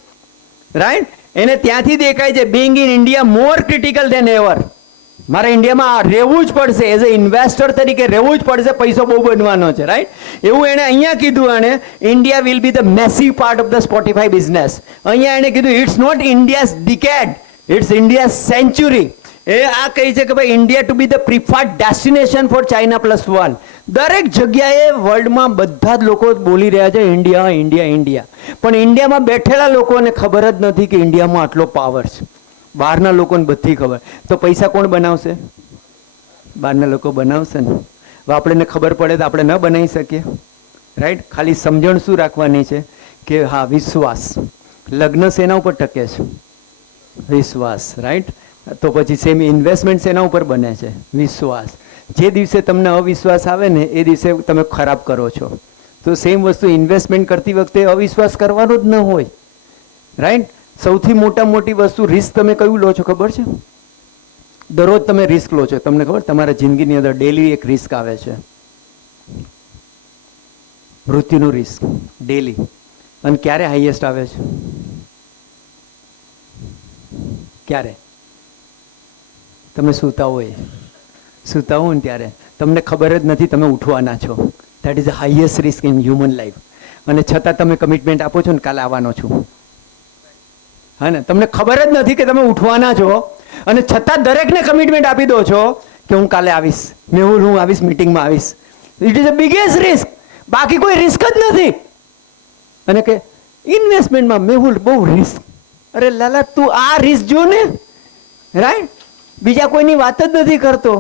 રાઈટ, એને ત્યાંથી દેખાય છે. Being in India more critical than ever. મારે ઇન્ડિયામાં રહેવું જ પડશે, એઝ અ ઇન્વેસ્ટર તરીકે રહેવું જ પડશે, પૈસો બહુ બનવાનો છે, રાઈટ. એવું એણે અહીંયા કીધું. એણે India will be the massive part of the Spotify business. અહીંયા એણે કીધું it's not India's decade, it's India's century. એ આ કહી છે કે ભાઈ India to be the preferred destination for China +1. દરેક જગ્યાએ વર્લ્ડમાં બધા જ લોકો બોલી રહ્યા છે ઇન્ડિયા, ઇન્ડિયા, ઇન્ડિયા. પણ ઇન્ડિયામાં બેઠેલા લોકોને ખબર જ નથી કે ઇન્ડિયામાં આટલો પાવર છે. બહારના લોકોને બધી ખબર. તો પૈસા કોણ બનાવશે? બહારના લોકો બનાવશે ને. હવે આપણને ખબર પડે તો આપણે ન બનાવી શકીએ, રાઈટ. ખાલી સમજણ શું રાખવાની છે કે હા, વિશ્વાસ. લગ્ન શેના ઉપર ટકે છે? વિશ્વાસ, રાઈટ. તો પછી સેમ ઇન્વેસ્ટમેન્ટ શેના ઉપર બને છે? વિશ્વાસ. જે દિવસે તમને અવિશ્વાસ આવે ને એ દિવસે તમે ખરાબ કરો છો. તો સેમ વસ્તુ ઇન્વેસ્ટમેન્ટ કરતી વખતે અવિશ્વાસ કરવાનો જ ન હોય, રાઈટ. સૌથી મોટી વસ્તુ રિસ્ક તમે કયું લો છો ખબર છે? દરરોજ તમે રિસ્ક લો છો. તમને ખબર, તમારા જિંદગીની અંદર ડેલી એક રિસ્ક આવે છે, મૃત્યુનું રિસ્ક, ડેલી. અને ક્યારે હાઈએસ્ટ આવે છે? ક્યારે? તમે સૂતા હોય ને ત્યારે તમને ખબર જ નથી તમે ઉઠવાના છો. That is the highest risk in human life. અને છતાં તમે કમિટમેન્ટ આપો છો ને, કાલે આવવાનો છું, હા ને. તમને ખબર જ નથી કે તમે ઉઠવાના છો, અને છતાં દરેકને કમિટમેન્ટ આપી દો છો કે હું કાલે આવીશ, મેહુલ હું આવીશ, મિટિંગમાં આવીશ. It is a biggest risk. બાકી કોઈ રિસ્ક જ નથી. અને કે ઇન્વેસ્ટમેન્ટમાં મેહુલ બહુ રિસ્ક. અરે લાલા, તું આ રિસ્ક જો ને, રાઈટ. બીજા કોઈની વાત જ નથી કરતો.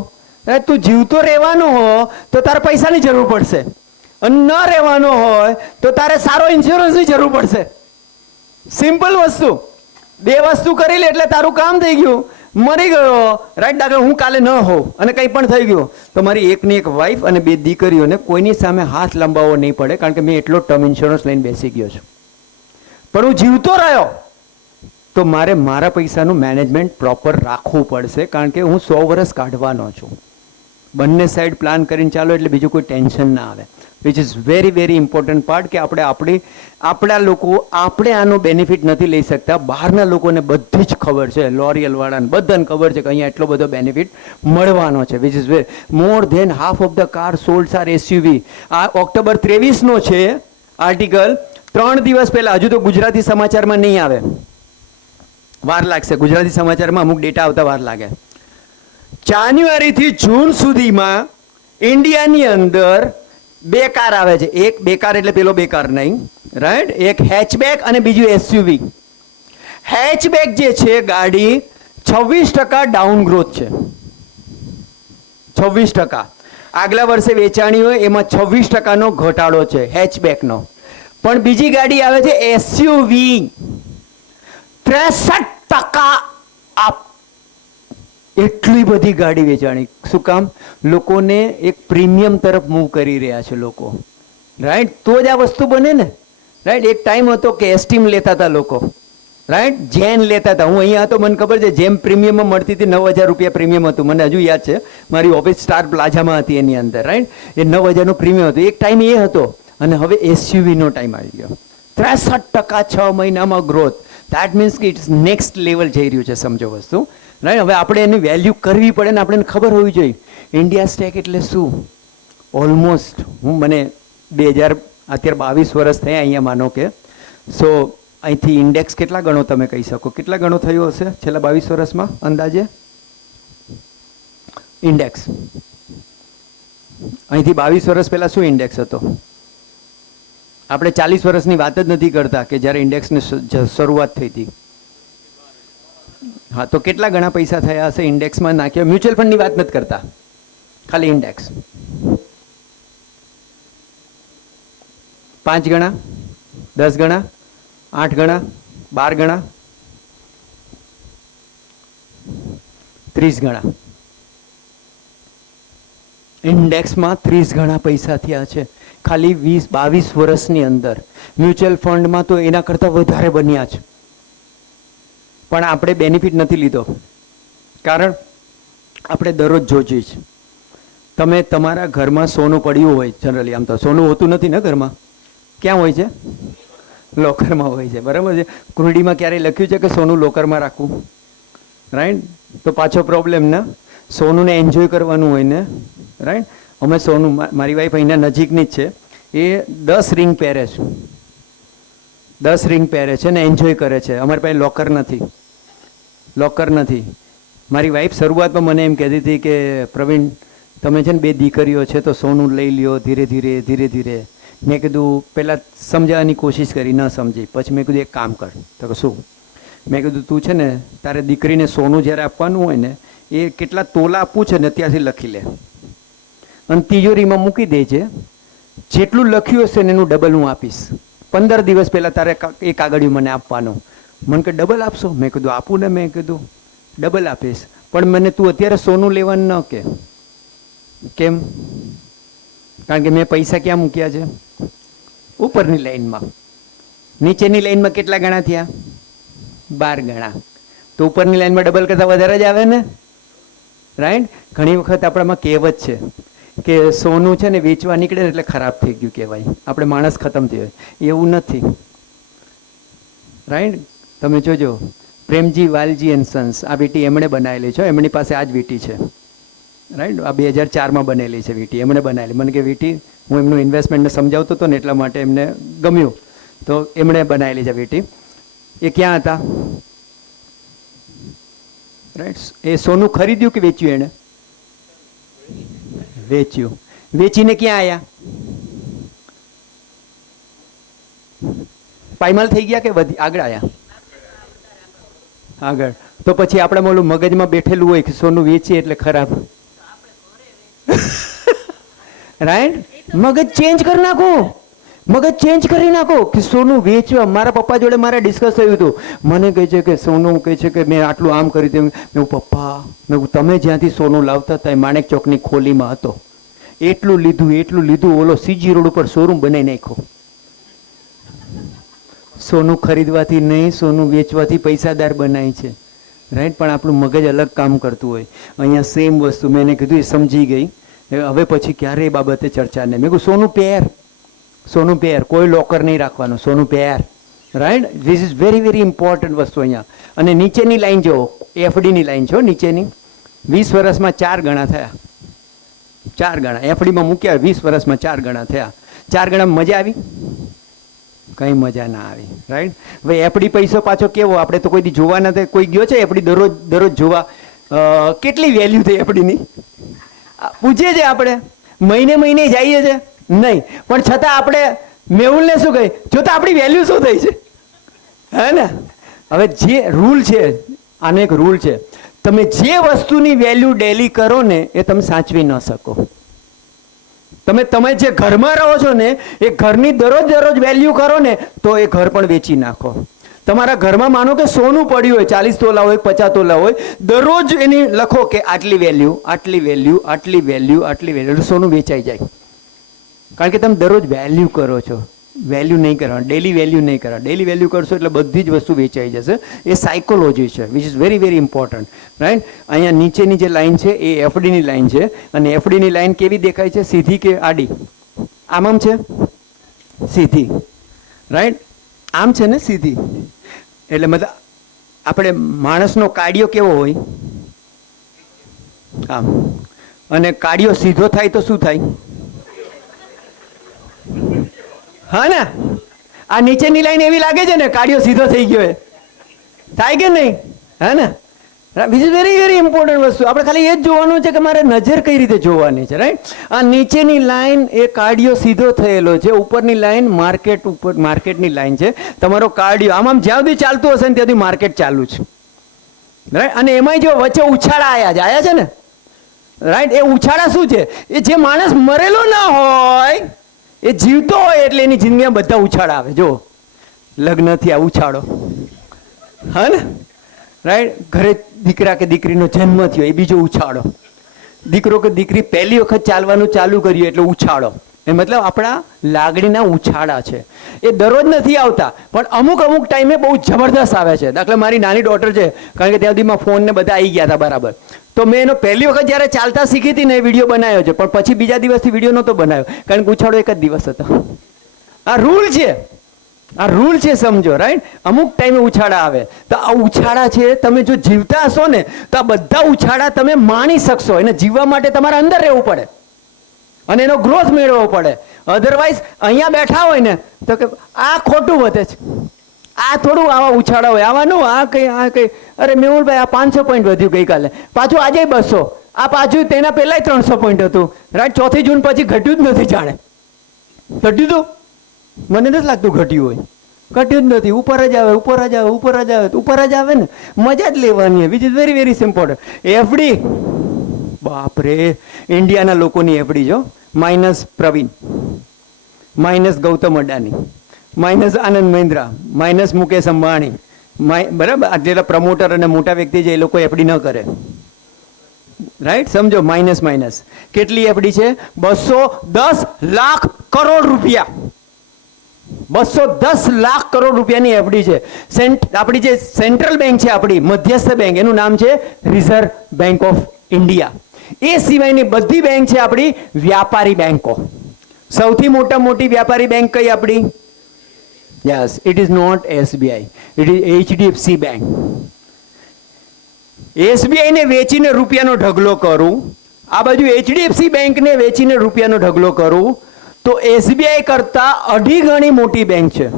તું જીવતો રહેવાનો હો તો તારે પૈસાની જરૂર પડશે, અને ન રહેવાનો હોય તો તારે સારો ઇન્સ્યોરન્સની જરૂર પડશે. સિમ્પલ વસ્તુ. બે વસ્તુ કરી લે એટલે તારું કામ થઈ ગયું. મરી ગયો, રાઈટ. દાખલા હું કાલે ન હોઉં અને કંઈ પણ થઈ ગયું તો મારી એકની એક વાઈફ અને 2 દીકરીઓને કોઈની સામે હાથ લંબાવવો નહીં પડે, કારણ કે મેં એટલો ટર્મ ઇન્સ્યોરન્સ લઈને બેસી ગયો છું. પણ હું જીવતો રહ્યો તો મારે મારા પૈસાનું મેનેજમેન્ટ પ્રોપર રાખવું પડશે, કારણ કે હું 100 વર્ષ કાઢવાનો છું. બંને સાઈડ પ્લાન કરીને ચાલો એટલે બીજું કોઈ ટેન્શન ના આવે. Which is very very important part કે આપણા લોકો આપણે આનો બેનિફિટ નથી લઈ શકતા. બહારના લોકોને બધી જ ખબર છે, લોરિયલવાળાને બધાને ખબર છે કે અહીંયા એટલો બધો બેનિફિટ મળવાનો છે, which is more than half of the car solds are SUV. આ ઓક્ટોબર 23નો છે આર્ટિકલ. 3 દિવસ પહેલા, હજુ તો ગુજરાતી સમાચારમાં નહીં આવે, વાર લાગશે. ગુજરાતી સમાચારમાં અમુક ડેટા આવતા વાર લાગે. જાન્યુઆરીથી જૂન સુધીમાં ઇન્ડિયાની અંદર 2 કાર આવે છે. એક 2 કાર એટલે પેલો 2 કાર નહીં, રાઈટ? એક હેચબેક અને બીજું એસયુવી. હેચબેક જે છે ગાડી 26% ડાઉન ગ્રોથ છે. 26%. આગલા વર્ષે વેચાણી હોય એમાં 26%નો ઘટાડો છે હેચબેકનો. પણ બીજી ગાડી આવે છે એસયુવી, 63% અપ. એટલી બધી ગાડી વેચાણી. શું કામ? લોકોને એક પ્રીમિયમ તરફ મૂવ કરી રહ્યા છે લોકો, રાઈટ? તો જ આ વસ્તુ બને ને, રાઈટ? એક ટાઈમ હતો કે એસ્ટીમ લેતા હતા લોકો, રાઈટ? જેન લેતા હતા. હું અહીંયા હતો, મને ખબર છે જેમ પ્રીમિયમમાં મળતી હતી 9,000 રૂપિયા પ્રીમિયમ હતું. મને હજુ યાદ છે, મારી ઓફિસ સ્ટાર પ્લાઝામાં હતી એની અંદર, રાઈટ? એ 9,000નું પ્રીમિયમ હતું. એક ટાઈમ એ હતો અને હવે એસયુવીનો ટાઈમ આવી ગયો. 63% 6 મહિનામાં ગ્રોથ. દેટ મીન્સ કે ઇટ્સ નેક્સ્ટ લેવલ જઈ રહ્યું છે, સમજો વસ્તુ, રાઈટ? હવે આપણે એની વેલ્યુ કરવી પડે ને આપણને ખબર હોવી જોઈએ ઇન્ડિયા સ્ટેક એટલે શું. ઓલમોસ્ટ મને અત્યારે 22 વર્ષ થયા અહીંયા, માનો કે. સો અહીંથી ઇન્ડેક્સ કેટલા ગણો તમે કહી શકો? કેટલા ગણો થયો હશે છેલ્લા 22 વર્ષમાં અંદાજે ઇન્ડેક્સ? અહીંથી 22 વર્ષ પહેલાં શું ઇન્ડેક્સ હતો? આપણે 40 વર્ષની વાત જ નથી કરતા કે જ્યારે ઇન્ડેક્સની શરૂઆત થઈ હતી. હા, તો કેટલા ગણા પૈસા થયા હશે ઇન્ડેક્સમાં નાખ્યો? મ્યુચ્યુઅલ ફંડની વાત નથી કરતા, ખાલી ઇન્ડેક્સ. 5 ગણા, 10 ગણા, 8 ગણા, 12 ગણા, 30 ગણા. ઇન્ડેક્સમાં 30 ગણા પૈસા થયા છે ખાલી 22 વર્ષની અંદર. મ્યુચ્યુઅલ ફંડમાં તો એના કરતાં વધારે બન્યા છે, પણ આપણે બેનિફિટ નથી લીધો. કારણ આપણે દરરોજ જોઈએ છે. તમે તમારા ઘરમાં સોનું પડ્યું હોય, જનરલી આમ તો સોનું હોતું નથી ને ઘરમાં. ક્યાં હોય છે? લોકરમાં હોય છે, બરાબર છે? કુંડીમાં ક્યારેય લખ્યું છે કે સોનું લોકરમાં રાખવું, રાઈટ? તો પાછો પ્રોબ્લેમ ને. સોનુંને એન્જોય કરવાનું હોય ને, રાઈટ? અમે સોનું, મારી વાઈફ અહીંના નજીકની જ છે, એ 10 રિંગ પહેરે છે, 10 રિંગ પહેરે છે ને એન્જોય કરે છે. અમારી પાસે લોકર નથી. મારી વાઈફ શરૂઆતમાં મને એમ કહેતી હતી કે પ્રવીણ, તમે છે ને 2 દીકરીઓ છે તો સોનું લઈ લ્યો ધીરે ધીરે. મેં કીધું પહેલાં સમજાવવાની કોશિશ કરી, ન સમજી. પછી મેં કીધું એક કામ કર. તો કે શું? મેં કીધું તું છે ને તારે દીકરીને સોનું જ્યારે આપવાનું હોય ને, એ કેટલા તોલા આપવું છે ને ત્યાંથી લખી લે અને તિજોરીમાં મૂકી દેજે. જેટલું લખ્યું હશે ને એનું ડબલ હું આપીશ. 15 દિવસ પહેલાં તારે એ કાગળિયું મને આપવાનું. મને કે ડબલ આપશો? મેં કીધું આપું ને. મેં કીધું ડબલ આપીશ, પણ મને તું અત્યારે સોનું લેવાનું ન કે. કેમ? કારણ કે મેં પૈસા ક્યાં મૂક્યા છે? ઉપરની લાઈનમાં. નીચેની લાઈનમાં કેટલા ગણા થયા? 12 ગણા. તો ઉપરની લાઈનમાં ડબલ કરતાં વધારે જ આવે ને, રાઈટ? ઘણી વખત આપણામાં કહેવત છે કે સોનું છે ને વેચવા નીકળે એટલે ખરાબ થઈ ગયું કહેવાય, આપણે માણસ ખતમ થયો. એવું નથી, રાઈટ? તમે જોજો, પ્રેમજી વાલજી એન્ડ સન્સ, આ વીંટી એમણે બનાવેલી છે. એમની પાસે આ જ વીંટી છે, રાઈટ? આ 2004માં બનેલી છે વીંટી, એમણે બનાવેલી. મને કે વીંટી, હું એમનું ઇન્વેસ્ટમેન્ટને સમજાવતો હતો ને એટલા માટે એમને ગમ્યું, તો એમણે બનાવેલી છે વીંટી. એ ક્યાં હતા, રાઈટ? એ સોનું ખરીદ્યું કે વેચ્યું? એણે વેચ્યું. વેચીને ક્યાં આવ્યા? પાયમાલ થઈ ગયા કે આગળ આવ્યા? આગળ. તો પછી આપણે ઓલું મગજમાં બેઠેલું હોય કે સોનું વેચીએ એટલે ખરાબ, રાઈટ? મગજ ચેન્જ કરી નાખો, મગજ ચેન્જ કરી નાખો કે સોનું વેચવા. મારા પપ્પા જોડે મારે ડિસ્કસ થયું હતું. મને કહે છે કે સોનું, કહે છે કે મેં આટલું આમ કરી દીધું. મેં પપ્પા, મેં તમે જ્યાંથી સોનું લાવતા હતા એ માણેક ચોકની ખોલીમાં હતો, એટલું લીધું. ઓલો સીજી રોડ ઉપર શોરૂમ બનાવી નાખ્યો. સોનું ખરીદવાથી નહીં, સોનું વેચવાથી પૈસાદાર બનાય છે, રાઈટ? પણ આપણું મગજ અલગ કામ કરતું હોય. અહીંયા સેમ વસ્તુ મેં એને કીધું, એ સમજી ગઈ હવે પછી ક્યારે એ બાબતે ચર્ચા નહીં. મેં કહ્યું સોનું પહેર, કોઈ લોકર નહીં રાખવાનું, સોનું પહેર. Right, this is very very important વસ્તુ અહીંયા. અને નીચેની લાઈન જુઓ, એફડીની લાઈન છો નીચેની, 20 વર્ષમાં 4 ગણા થયા. 4 ગણા એફડીમાં મૂક્યા, 20 વર્ષમાં 4 ગણા થયા. 4 ગણા મજા આવી? કંઈ મજા ના આવી. રાઈટ, હવે એફડી પૈસો પાછો કેવો, આપણે તો કોઈ દી જોવા નથી. કોઈ ગયો છે એફડી દરરોજ જોવા? કેટલી વેલ્યુ થઈ એફડીની પૂછીએ છીએ આપણે? મહિને જઈએ છે નહીં, પણ છતાં આપણે મેહુલને શું કહે, જોતા આપણી વેલ્યુ શું થઈ છે, હે ને? હવે જે રૂલ છે, આનો એક રૂલ છે, તમે જે વસ્તુની વેલ્યુ ડેલી કરો ને એ તમે સાચવી ન શકો. તમે જે ઘરમાં રહો છો ને એ ઘરની દરરોજ વેલ્યુ કરો ને તો એ ઘર પણ વેચી નાખો. તમારા ઘરમાં માનો કે સોનું પડ્યું હોય, 40 તોલા હોય, 50 તોલા હોય, દરરોજ એની લખો કે આટલી વેલ્યુ, આટલી વેલ્યુ, આટલી વેલ્યુ, આટલી વેલ્યુ, સોનું વેચાઈ જાય. કારણ કે તમે દરરોજ વેલ્યુ કરો છો. વેલ્યુ નહીં કરવાનું, ડેલી વેલ્યુ નહીં કરવાનું. ડેલી વેલ્યુ કરશો એટલે બધી જ વસ્તુ વેચાઈ જશે. એ સાયકોલોજી છે, which is very very important. Right, અહીંયા નીચેની જે લાઈન છે એ એફડીની લાઈન છે. અને એફડીની લાઈન કેવી દેખાય છે, સીધી કે આડી? આમ છે સીધી. રાઈટ, આમ છે ને સીધી. એટલે મતલબ આપણે માણસનો કાડિયો કેવો હોય? આમ. અને કાડિયો સીધો થાય તો શું થાય? હા ને, આ નીચેની લાઈન એવી લાગે છે ને કાડિયો સીધો થઈ ગયો થાય કે નહીં? હા ને, which is very very important વસ્તુ. આપણે ખાલી એ જ જોવાનું છે કે મારે નજર કઈ રીતે જોવાની છે. રાઈટ, આ નીચેની લાઈન એ કાડિયો સીધો થયેલો છે, ઉપરની લાઈન માર્કેટની લાઈન છે. તમારો કાડિયો આમ જ્યાં સુધી ચાલતું હશે ને ત્યાંથી માર્કેટ ચાલુ છે. રાઈટ, અને એમાંય જો વચ્ચે ઉછાળા આવ્યા છે ને. રાઈટ, એ ઉછાળા શું છે? એ જે માણસ મરેલો ના હોય એ જીવતો હોય એટલે એની જિંદગીમાં બધા ઉછાળા આવે. જો લગ્ન થયા ઉછાળો, હા ને? રાઈટ, ઘરે દીકરા કે દીકરીનો જન્મ થયો એ બીજો ઉછાળો. દીકરો કે દીકરી પહેલી વખત ચાલવાનું ચાલુ કર્યું એટલે ઉછાળો. એ મતલબ આપણા લાગણીના ઉછાળા છે. એ દરરોજ નથી આવતા પણ અમુક ટાઈમે બહુ જબરદસ્ત આવે છે. દાખલા મારી નાની ડોટર છે, કારણ કે ત્યાં સુધીમાં ફોન ને બધા આવી ગયા હતા બરાબર, તો મેં એનો પહેલી વખત જ્યારે ચાલતા શીખી હતી ને એ વિડીયો બનાવ્યો છે, પણ પછી બીજા દિવસથી વિડીયો નહોતો બનાવ્યો કારણ કે ઉછાળો એક જ દિવસ હતો. આ રૂલ છે, આ રૂલ છે, સમજો. રાઈટ, અમુક ટાઈમે ઉછાળા આવે તો આ ઉછાળા છે. તમે જો જીવતા હશો ને તો આ બધા ઉછાળા તમે માણી શકશો. એને જીવવા માટે તમારે અંદર રહેવું પડે અને એનો ગ્રોથ મેળવવો પડે. અધરવાઇઝ અહીંયા બેઠા હોય ને તો કે આ ખોટું વધે છે, આ થોડું આવા ઉછાળા હોય, આવાનું આ કંઈ અરે મેહુલભાઈ આ 500 પોઈન્ટ વધ્યું ગઈકાલે, પાછું આજે 200, આ પાછું તેના પહેલાંય 300 પોઈન્ટ હતું. રાઈટ, 4 જૂન પછી ઘટ્યું જ નથી. જાણે ઘટ્યું હતું? મને નથી લાગતું ઘટ્યું હોય. ઘટ્યું જ નથી. ઉપર જ આવે, ઉપર જ આવે, ઉપર જ આવે, ઉપર જ આવે ને મજા જ લેવાની. Which is very very important. FD, બાપરે, ઇન્ડિયાના લોકોની એફડી જો, minus Praveen, minus Gautam Adani, minus Anand Mahindra, minus Mukesh Ambani, બરાબર, આ જેટલા પ્રમોટર અને મોટા વ્યક્તિ છે એ લોકો એફડી ન કરે. રાઈટ, સમજો, માઇનસ. કેટલી એફડી છે? 210 લાખ કરોડ રૂપિયા. 210 લાખ કરોડ રૂપિયાની એફડી છે. આપણી જે સેન્ટ્રલ બેંક છે, આપણી મધ્યસ્થ બેંક, એનું નામ છે રિઝર્વ બેંક ઓફ ઇન્ડિયા. એ સિવાયની બધી બેંક છે આપણી વ્યાપારી બેંકો. સૌથી મોટી વ્યાપારી બેંક કઈ આપણી? Yes, it is not SBI, it is HDFC bank. SBI ને વેચીને રૂપિયાનો ઢગલો કરું, આ બાજુ HDFC બેંકને વેચીને રૂપિયાનો ઢગલો કરું તો એસબીઆઈ કરતા 2.5 ગણી મોટી બેંક છે.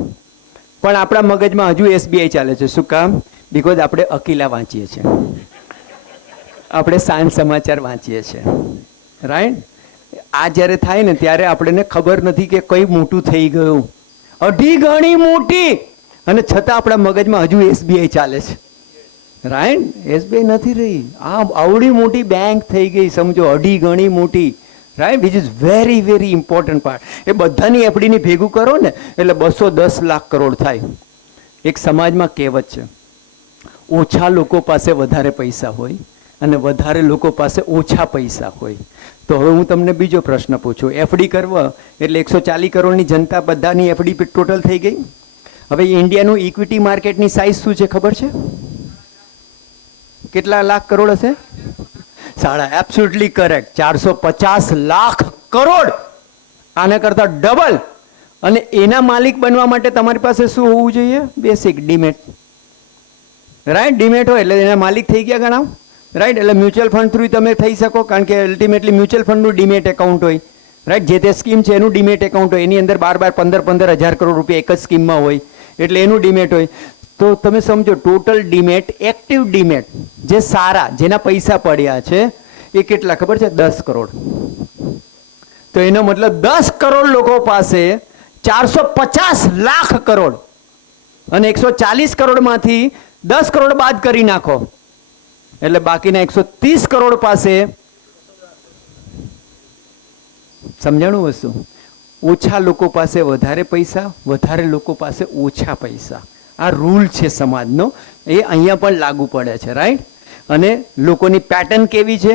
પણ આપણા મગજમાં હજુ એસબીઆઈ ચાલે છે. શું કામ? બીકોઝ આપણે અકીલા વાંચીએ છીએ, આપણે સાંજ સમાચાર વાંચીએ છીએ. રાઈટ, આ જ્યારે થાય ને ત્યારે આપણને ખબર નથી કે કઈ મોટું થઈ ગયું. 2.5 ગણી મોટી, અને છતાં આપણા મગજમાં હજુ એસબીઆઈ ચાલે છે. રાઈટ, એસબીઆઈ નથી રહી. આ આવડી મોટી બેંક થઈ ગઈ, સમજો, 2.5 ગણી મોટી. Right, which is very very important part. એ બધાની એફડીની ભેગું કરો ને એટલે 210 લાખ કરોડ થાય. એક સમાજમાં કહેવત છે, ઓછા લોકો પાસે વધારે પૈસા હોય અને વધારે લોકો પાસે ઓછા પૈસા હોય. તો હવે હું તમને બીજો પ્રશ્ન પૂછું, એફડી કરવા એટલે 140 કરોડની જનતા બધાની એફડી ટોટલ થઈ ગઈ. હવે ઇન્ડિયાનું ઇક્વિટી માર્કેટની સાઇઝ શું છે ખબર છે? કેટલા લાખ કરોડ હશે? સાડા એબ્સોલ્યુટલી કરેક્ટ. 450 લાખ કરોડ, આના કરતા ડબલ. અને એના માલિક બનવા માટે તમારી પાસે શું હોવું જોઈએ? Basic demat. રાઈટ, ડીમેટ હોય એટલે એના માલિક થઈ ગયા ગણાવ. રાઈટ, એટલે મ્યુચ્યુઅલ ફંડ થ્રુ તમે થઈ શકો, કારણ કે અલ્ટિમેટલી મ્યુચ્યુઅલ ફંડનું ડીમેટ એકાઉન્ટ હોય. રાઈટ, જે તે સ્કીમ છે એનું ડીમેટ એકાઉન્ટ હોય, એની અંદર 15,000 કરોડ રૂપિયા એક જ સ્કીમમાં હોય, એટલે એનું ડીમેટ હોય. તો તમે સમજો ટોટલ ડીમેટ, એક્ટિવ ડીમેટ જે સારા, જેના પૈસા પડ્યા છે એ કેટલા ખબર છે? 10 કરોડ. તો એનો મતલબ 10 કરોડ લોકો પાસે 450 લાખ કરોડ, અને 140 કરોડમાંથી 10 કરોડ બાદ કરી નાખો એટલે બાકીના 130 કરોડ પાસે, સમજાણું વસ્તુ? ઓછા લોકો પાસે વધારે પૈસા, વધારે લોકો પાસે ઓછા પૈસા. આ રૂલ છે સમાજનો, એ અહીંયા પણ લાગુ પડે છે. રાઈટ, અને લોકોની પેટર્ન કેવી છે?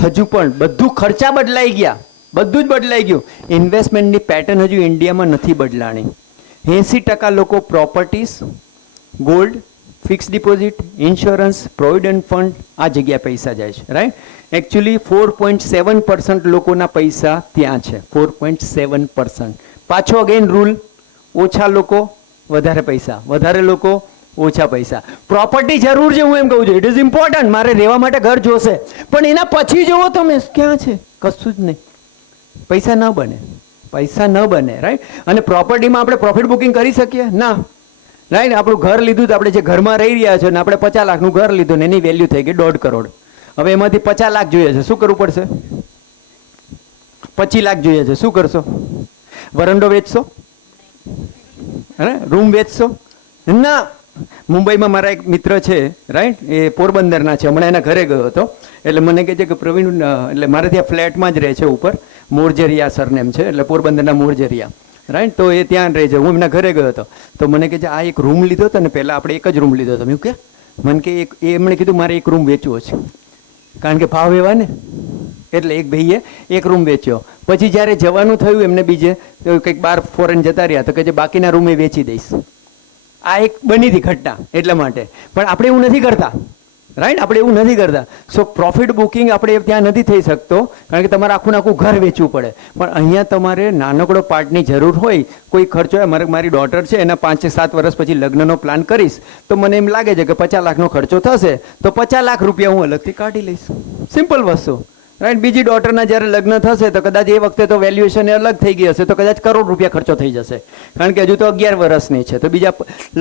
હજુ પણ બધું ખર્ચા બદલાઈ ગયા, બધું જ બદલાઈ ગયું. ઇન્વેસ્ટમેન્ટની પેટર્ન હજુ ઇન્ડિયામાં નથી બદલાણી. 80% લોકો properties, gold, fix deposit, insurance, provident fund, આ જગ્યાએ પૈસા જાય છે. રાઈટ, એકચ્યુઅલી 4.7% લોકોના પૈસા ત્યાં છે. 4.7%. પાછો અગેન રૂલ, ઓછા લોકો વધારે પૈસા, વધારે લોકો ઓછા પૈસા. પ્રોપર્ટી જરૂર છે, હું એમ કહું છું, ઇટ ઇઝ ઇમ્પોર્ટન્ટ. મારે રહેવા માટે ઘર જોશે, પણ એના પછી જુઓ તમે ક્યાં છે? કશું જ નહીં. પૈસા ન બને, પૈસા ન બને. રાઈટ, અને પ્રોપર્ટીમાં આપણે પ્રોફિટ બુકિંગ કરી શકીએ ના? રાઈટ, આપણું ઘર લીધું તો આપણે જે ઘરમાં રહી રહ્યા છે ને આપણે 50 લાખનું ઘર લીધું ને એની વેલ્યુ થઈ ગઈ 1.5 કરોડ. હવે એમાંથી 50 લાખ જોઈએ છે, શું કરવું પડશે? 25 લાખ જોઈએ છે, શું કરશો? વરંડો વેચશો? રૂમ વેચશો? ના. મુંબઈમાં મારા એક મિત્ર છે, રાઈટ, એ પોરબંદરના છે. હમણાં એના ઘરે ગયો હતો, એટલે મને કહે છે કે પ્રવીણ, એટલે મારે ત્યાં ફ્લેટમાં જ રહે છે ઉપર, મોરજરિયા સરનેમ છે, એટલે પોરબંદરના મોરજરિયા. રાઈટ, તો એ ત્યાં રહે છે. હું એમના ઘરે ગયો હતો, તો મને કહે છે આ એક રૂમ લીધો હતો ને, પહેલાં આપણે એક જ રૂમ લીધો હતો. મેં કે મને કે એમણે કીધું મારે એક રૂમ વેચવો છે, કારણ કે ભાવ એવા ને, એટલે એક ભાઈએ એક રૂમ વેચ્યો. પછી જ્યારે જવાનું થયું એમને બીજે, તો કંઈક બહાર ફોરેન જતા રહ્યા, તો કહે છે બાકીના રૂમ એ વેચી દઈશ. આ એક બની હતી ઘટના, એટલા માટે. પણ આપણે એવું નથી કરતા. રાઈટ, આપણે એવું નથી કરતા. સો પ્રોફિટ બુકિંગ આપણે ત્યાં નથી થઈ શકતો, કારણ કે તમારે આખું આખું ઘર વેચવું પડે. પણ અહીંયા તમારે નાનકડો પાર્ટની જરૂર હોય, કોઈ ખર્ચો હોય. મારી ડોટર છે, એના 5-7 વર્ષ પછી લગ્નનો પ્લાન કરીશ, તો મને એમ લાગે છે કે 50 લાખનો ખર્ચો થશે, તો 50 લાખ રૂપિયા હું અલગથી કાઢી લઈશ. સિમ્પલ વસ્તુ. રાઈટ, બીજી ડોટરના જ્યારે લગ્ન થશે તો કદાચ એ વખતે તો વેલ્યુએશન અલગ થઈ ગઈ હશે, તો કદાચ કરોડ રૂપિયા ખર્ચો થઈ જશે, કારણ કે હજુ તો 11 વર્ષની છે, તો બીજા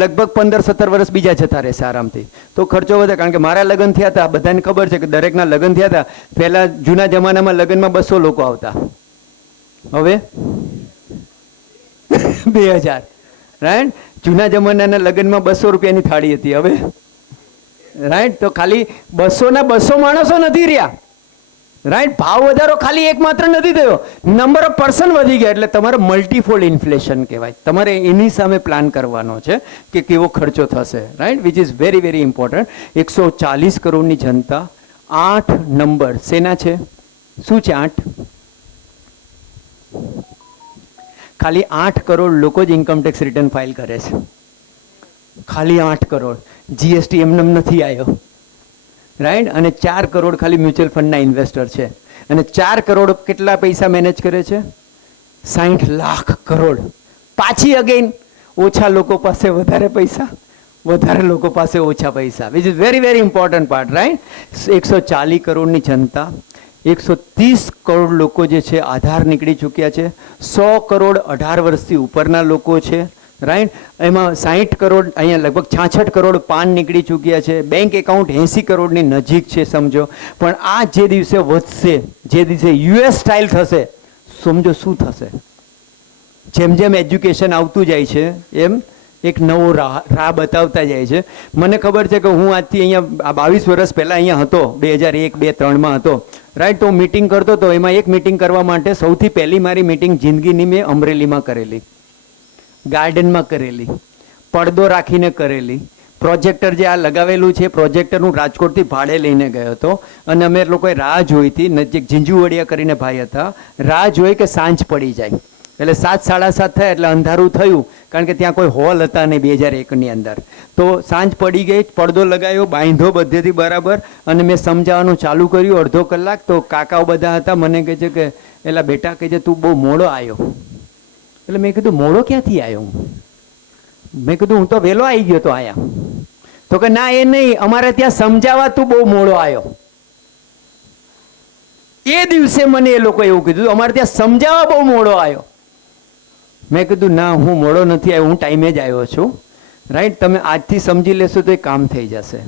લગભગ 15-17 વર્ષ બીજા જતા રહેશે આરામથી, તો ખર્ચો વધે. કારણ કે મારા લગ્ન થયા હતા, બધાને ખબર છે કે દરેકના લગ્ન થયા હતા. પહેલા જૂના જમાનામાં લગ્નમાં 200 લોકો આવતા, હવે 2000. રાઈટ, જૂના જમાનાના લગ્નમાં 200 રૂપિયાની થાળી હતી, હવે રાઈટ, તો ખાલી 200 ના 200 માણસો નથી રહ્યા. રાઈટ, ભાવ વધારો ખાલી એક માત્ર નથી થયો, નંબર ઓફ પર્સન વધી ગયા. એટલે તમારે મલ્ટીફોલ્ડ ઇન્ફ્લેશન કહેવાય. તમારે એની સામે પ્લાન કરવાનો છે કે કેવો ખર્ચો થશે. Right, which is very very important. 140 કરોડની જનતા, 8 નંબર સેના છે? શું છે 8? ખાલી 8 કરોડ લોકો જ ઇન્કમટેક્સ રિટર્ન ફાઇલ કરે છે. ખાલી 8 કરોડ. જીએસટી એમને નથી આવ્યો. રાઈટ, અને 4 કરોડ ખાલી મ્યુચ્યુઅલ ફંડના ઇન્વેસ્ટર છે. અને 4 કરોડ કેટલા પૈસા મેનેજ કરે છે? 60 લાખ કરોડ. પાછી અગેન ઓછા લોકો પાસે વધારે પૈસા, વધારે લોકો પાસે ઓછા પૈસા, which is very very important part. Right, 140 કરોડની જનતા, 130 કરોડ લોકો જે છે આધાર નીકળી ચૂક્યા છે, 100 કરોડ 18 વર્ષથી ઉપરના લોકો છે. રાઈટ, એમાં 60 કરોડ, અહીંયા લગભગ 66 કરોડ પાન નીકળી ચૂક્યા છે. બેંક એકાઉન્ટ 80 કરોડની નજીક છે, સમજો. પણ આ જે દિવસે વધશે, જે દિવસે યુએસ સ્ટાઇલ થશે, સમજો શું થશે. જેમ જેમ એજ્યુકેશન આવતું જાય છે એમ એક નવો રાહ બતાવતા જાય છે. મને ખબર છે કે હું આજથી અહીંયા 22 વર્ષ પહેલાં અહીંયા હતો, 2001, 2003માં હતો. રાઈટ, તો મિટિંગ કરતો હતો. એમાં એક મિટિંગ કરવા માટે સૌથી પહેલી મારી મિટિંગ જિંદગીની મેં અમરેલીમાં કરેલી, ગાર્ડનમાં કરેલી, પડદો રાખીને કરેલી. પ્રોજેક્ટર જે આ લગાવેલું છે, પ્રોજેક્ટર હું રાજકોટથી ભાડે લઈને ગયો હતો, અને અમે લોકોએ રાહ જોઈ હતી. નજીક ઝીંઝુવડિયા કરીને ભાઈ હતા, રાહ જોઈ કે સાંજ પડી જાય. એટલે 7:30 થયા એટલે અંધારું થયું, કારણ કે ત્યાં કોઈ હોલ હતા નહીં 2001ની અંદર. તો સાંજ પડી ગઈ, પડદો લગાવ્યો, બાંધ્યો બધેથી બરાબર, અને મેં સમજાવવાનું ચાલુ કર્યું અડધો કલાક. તો કાકાઓ બધા હતા, મને કહે છે કે એલા બેટા કહે છે તું બહુ મોડો આવ્યો. એટલે મેં કીધું મોડો ક્યાંથી આવ્યો હું? મેં કીધું હું તો વહેલો આવી ગયો તો અહીંયા. તો કે ના એ નહીં, અમારે ત્યાં સમજાવવા તું બહુ મોડો આવ્યો. એ દિવસે મને એ લોકો એવું કીધું અમારે ત્યાં સમજાવવા બહુ મોડો આવ્યો. મેં કીધું ના હું મોડો નથી આવ્યો, હું ટાઈમે જ આવ્યો છું. રાઈટ, તમે આજથી સમજી લેશો તો એ કામ થઈ જશે.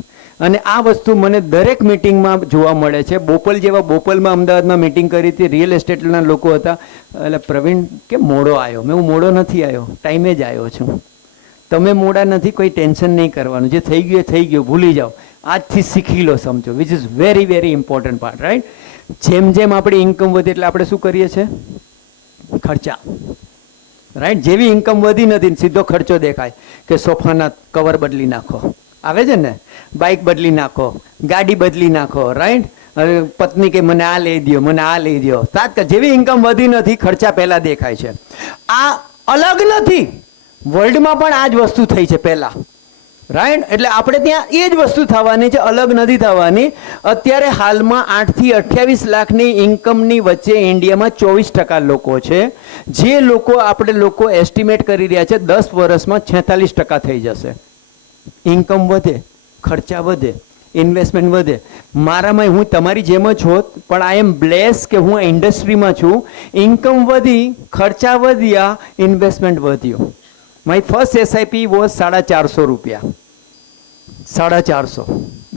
અને આ વસ્તુ મને દરેક મિટિંગમાં જોવા મળે છે. બોપલમાં અમદાવાદમાં મિટિંગ કરી હતી, રિયલ એસ્ટેટના લોકો હતા. એટલે પ્રવીણ કે મોડો આવ્યો. મેં હું મોડો નથી આવ્યો, ટાઈમે જ આવ્યો છું. તમે મોડા નથી, કોઈ ટેન્શન નહીં કરવાનું, જે થઈ ગયું એ થઈ ગયું, ભૂલી જાઓ. આજથી શીખી લો, સમજો, which is very very important part. Right, જેમ જેમ આપણી ઇન્કમ વધે એટલે આપણે શું કરીએ છીએ? ખર્ચા. રાઈટ, જેવી ઇન્કમ વધી નથી સીધો ખર્ચો દેખાય કે સોફાના કવર બદલી નાખો, આવે છે ને, બાઇક બદલી નાખો, ગાડી બદલી નાખો. રાઈટ, પત્ની કે મને આ લઈ દો, મને આ લઈ દો. જેવી ઇન્કમ વધી નથી ખર્ચા પહેલા દેખાય છે. આ અલગ નથી, વર્લ્ડમાં પણ આ જ વસ્તુ થઈ છે પહેલા. રાઈટ, એટલે આપણે ત્યાં એ જ વસ્તુ થવાની છે, અલગ નથી થવાની. અત્યારે હાલમાં 8 થી 28 લાખની ઇન્કમની વચ્ચે ઇન્ડિયામાં 24% લોકો છે. જે લોકો આપણે લોકો એસ્ટિમેટ કરી રહ્યા છે 10 વર્ષમાં 46% થઈ જશે. ઇન્કમ વધે, ખર્ચા વધે, ઇન્વેસ્ટમેન્ટ વધે. મારામાં હું તમારી જેમ જ હોત, પણ આઈ એમ બ્લેસ કે હું ઇન્ડસ્ટ્રીમાં છું. ઇન્કમ વધી, ખર્ચા વધ્યા, ઇન્વેસ્ટમેન્ટ વધ્યું. My first SIP was ₹450. 450.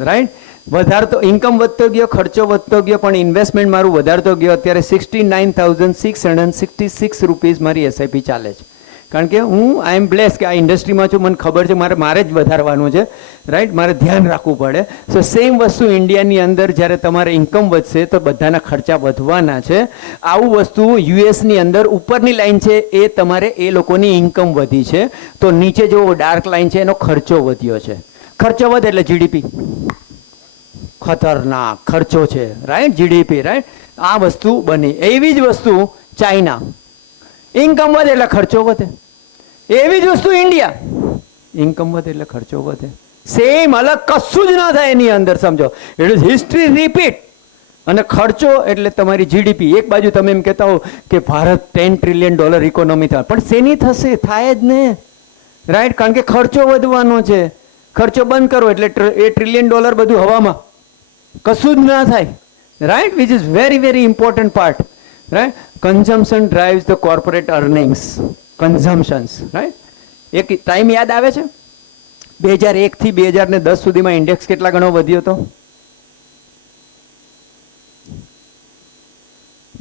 Right, વધારતો ઇન્કમ વધતો ગયો, ખર્ચો વધતો ગયો, પણ ઇન્વેસ્ટમેન્ટ મારું વધારતો ગયો. અત્યારે ₹69,666 મારી એસઆઈપી ચાલે છે. કારણ કે હું આઈ એમ બ્લેસ કે આ ઇન્ડસ્ટ્રીમાં છું, મને ખબર છે મારે જ વધારવાનું છે. રાઈટ, મારે ધ્યાન રાખવું પડે. સો સેમ વસ્તુ ઇન્ડિયાની અંદર જ્યારે તમારે ઇન્કમ વધશે તો બધાના ખર્ચા વધવાના છે. આવું વસ્તુ યુએસની અંદર ઉપરની લાઈન છે એ તમારે એ લોકોની ઇન્કમ વધી છે, તો નીચે જો ડાર્ક લાઈન છે એનો ખર્ચો વધ્યો છે. ખર્ચો વધે એટલે જીડીપી ખતરનાક ખર્ચો છે. Right, GDP. રાઈટ, આ વસ્તુ બની. એવી જ વસ્તુ ચાઇના, ઇન્કમ વધે એટલે ખર્ચો વધે. એવી જ વસ્તુ ઇન્ડિયા, ઇન્કમ વધે એટલે ખર્ચો વધે. સેમ, અલગ કશું જ ના થાય એની અંદર, સમજો. It is history repeat. અને ખર્ચો એટલે તમારી જીડીપી. એક બાજુ તમે એમ કહેતા હો કે ભારત $10 ટ્રિલિયન ઇકોનોમી થાય, પણ શેની થશે? થાય જ ને. રાઈટ, કારણ કે ખર્ચો વધવાનો છે. ખર્ચો બંધ કરો એટલે $1 ટ્રિલિયન બધું હવામાં, કશું જ ના થાય. Right, which is very very important part. Right, consumption drives the corporate earnings. Consumptions. Right, એક ટાઈમ યાદ આવે છે 2001 થી 2010 સુધીમાં ઇન્ડેક્સ કેટલા ગણો વધ્યો હતો?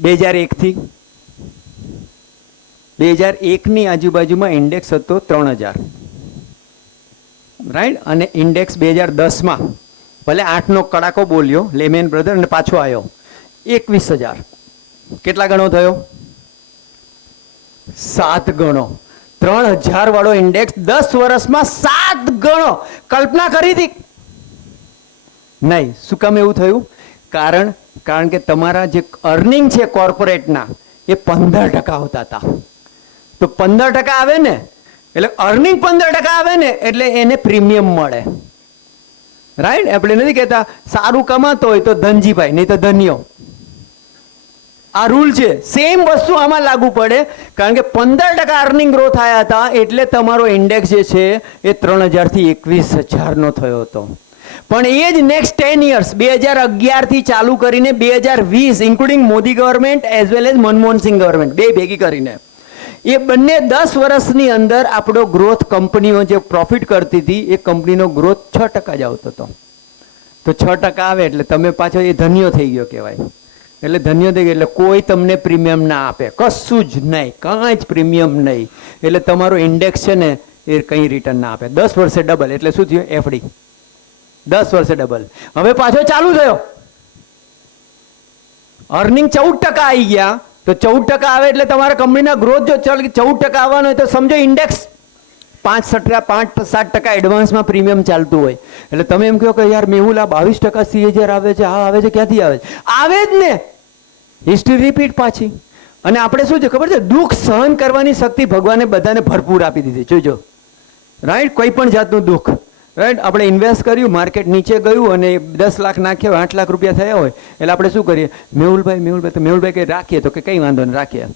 2001 થી 2001ની આજુબાજુમાં ઇન્ડેક્સ હતો 3000. રાઈટ, અને ઇન્ડેક્સ 2010માં ભલે 8નો કડાકો બોલ્યો લેમેન બ્રધર અને પાછો આવ્યો 21,000. કેટલા ગણો થયો? 7 ગણો. 3000 વાળો ઇન્ડેક્સ 10 વર્ષમાં 7 ગણો. કલ્પના કરી હતી? નહીં. શું કામ એવું થયું? કારણ કે તમારા જે અર્નિંગ છે કોર્પોરેટના એ 15% આવતા હતા. તો 15% આવે ને એટલે અર્નિંગ 15% આવે ને એટલે એને પ્રીમિયમ મળે. રાઈટ, આપણે નથી કહેતા સારું કમાતો હોય તો ધનજીભાઈ, નહીં તો ધન્યો. આ રૂલ છે. સેમ વસ્તુ આમાં લાગુ પડે, કારણ કે 15% અર્નિંગ ગ્રોથ આવ્યા હતા એટલે તમારો ઇન્ડેક્સ જે છે એ 3000 થી 21,000 નો થયો હતો. પણ એ જ નેક્સ્ટ 10 યર્સ 2011 થી ચાલુ કરીને 2020 including Modi government as well as Manmohan Singh government બે ભેગી કરીને એ બંને 10 વર્ષની અંદર આપણો ગ્રોથ, કંપનીઓ જે પ્રોફિટ કરતી હતી એ કંપનીનો ગ્રોથ 6% જ આવતો હતો. તો 6% આવે એટલે તમે પાછો એ ધન્યો થઈ ગયો કહેવાય. એટલે ધન્યો થઈ ગયો એટલે કોઈ તમને પ્રીમિયમ ના આપે, કશું જ નહીં, કાંઈ જ પ્રીમિયમ નહીં. એટલે તમારો ઇન્ડેક્સ છે ને એ કંઈ રિટર્ન ના આપે. 10 વર્ષે ડબલ. એટલે શું થયું? એફડી 10 વર્ષે ડબલ. હવે પાછો ચાલુ થયો, અર્નિંગ 14% આવી ગયા. તો 14% આવે એટલે તમારા કંપનીના ગ્રોથ જો 14% આવવાનો હોય તો સમજો ઇન્ડેક્સ 5-7% એડવાન્સમાં પ્રીમિયમ ચાલતું હોય. એટલે તમે એમ કહો કે યાર મેહુલ આ 22% CAGR આવે છે, આ આવે છે, ક્યાંથી આવે છે? આવે જ ને. હિસ્ટ્રી રિપીટ પાછી. અને આપણે શું છે ખબર છે, દુઃખ સહન કરવાની શક્તિ ભગવાને બધાને ભરપૂર આપી દીધી. જોજો, રાઈટ, કોઈ પણ જાતનું દુઃખ, રાઈટ. આપણે ઇન્વેસ્ટ કર્યું, માર્કેટ નીચે ગયું અને 10 લાખ નાખ્યા હોય, 8 લાખ રૂપિયા થયા હોય, એટલે આપણે શું કરીએ, મેહુલભાઈ તો મેહુલભાઈ કે રાખીએ, તો કે કંઈ વાંધો નહીં રાખીએ.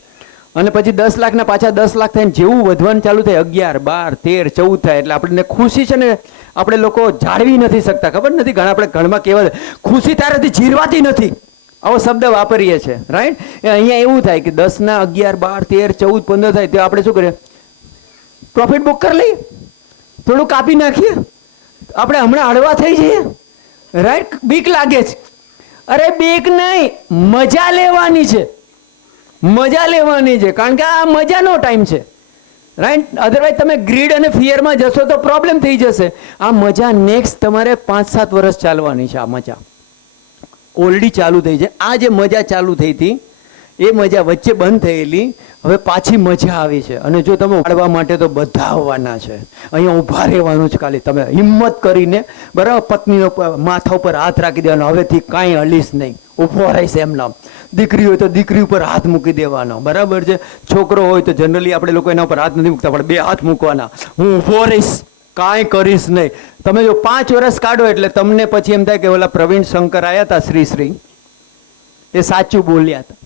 અને પછી 10 લાખના પાછા 10 લાખ થાય, જેવું વધવાનું ચાલુ થાય, 11, 12, 13, 14 થાય, એટલે આપણને ખુશી છે ને, આપણે લોકો જાળવી નથી શકતા. ખબર નથી, ઘણા આપણે ઘરમાં કહેવા, ખુશી તારાથી જીરવાતી નથી, આવો શબ્દ વાપરીએ છીએ, રાઈટ. અહીંયા એવું થાય કે 10 ના 11, 12, 13, 14, 15 થાય, તો આપણે શું કરીએ, પ્રોફિટ બુક કરી લઈએ, થોડું કાપી નાખીએ, આપણે હમણાં હળવા થઈ જઈએ, રાઈટ. બીક લાગે છે, અરે બીક નહીં, મજા લેવાની છે, મજા લેવાની છે, કારણ કે આ મજાનો ટાઈમ છે, રાઈટ. અધરવાઇઝ તમે ગ્રીડ અને ફિયરમાં જશો તો પ્રોબ્લેમ થઈ જશે. આ મજા નેક્સ્ટ તમારે 5-7 વર્ષ ચાલવાની છે. આ મજા ઓલરેડી ચાલુ થઈ છે. આ જે મજા ચાલુ થઈ હતી એ મજા વચ્ચે બંધ થયેલી, હવે પાછી મજા આવી છે. અને જો તમે વાળવા માટે તો બધા આવવાના છે, અહીંયા ઊભા રહેવાનું છે. ખાલી તમે હિંમત કરીને, બરાબર, પત્નીનો માથા ઉપર હાથ રાખી દેવાનો, હવેથી કાંઈ હલીશ નહીં, ઊભો રહીશ એમના. દીકરી હોય તો દીકરી ઉપર હાથ મૂકી દેવાનો, બરાબર છે. છોકરો હોય તો જનરલી આપણે લોકો એના ઉપર હાથ નથી મૂકતા, પણ 2 હાથ મૂકવાના, હું ઊભો રહીશ, કાંઈ કરીશ નહીં. તમે જો 5 વર્ષ કાઢો એટલે તમને પછી એમ થાય કે ઓલા પ્રવીણ શંકર આવ્યા હતા શ્રી એ સાચું બોલ્યા હતા.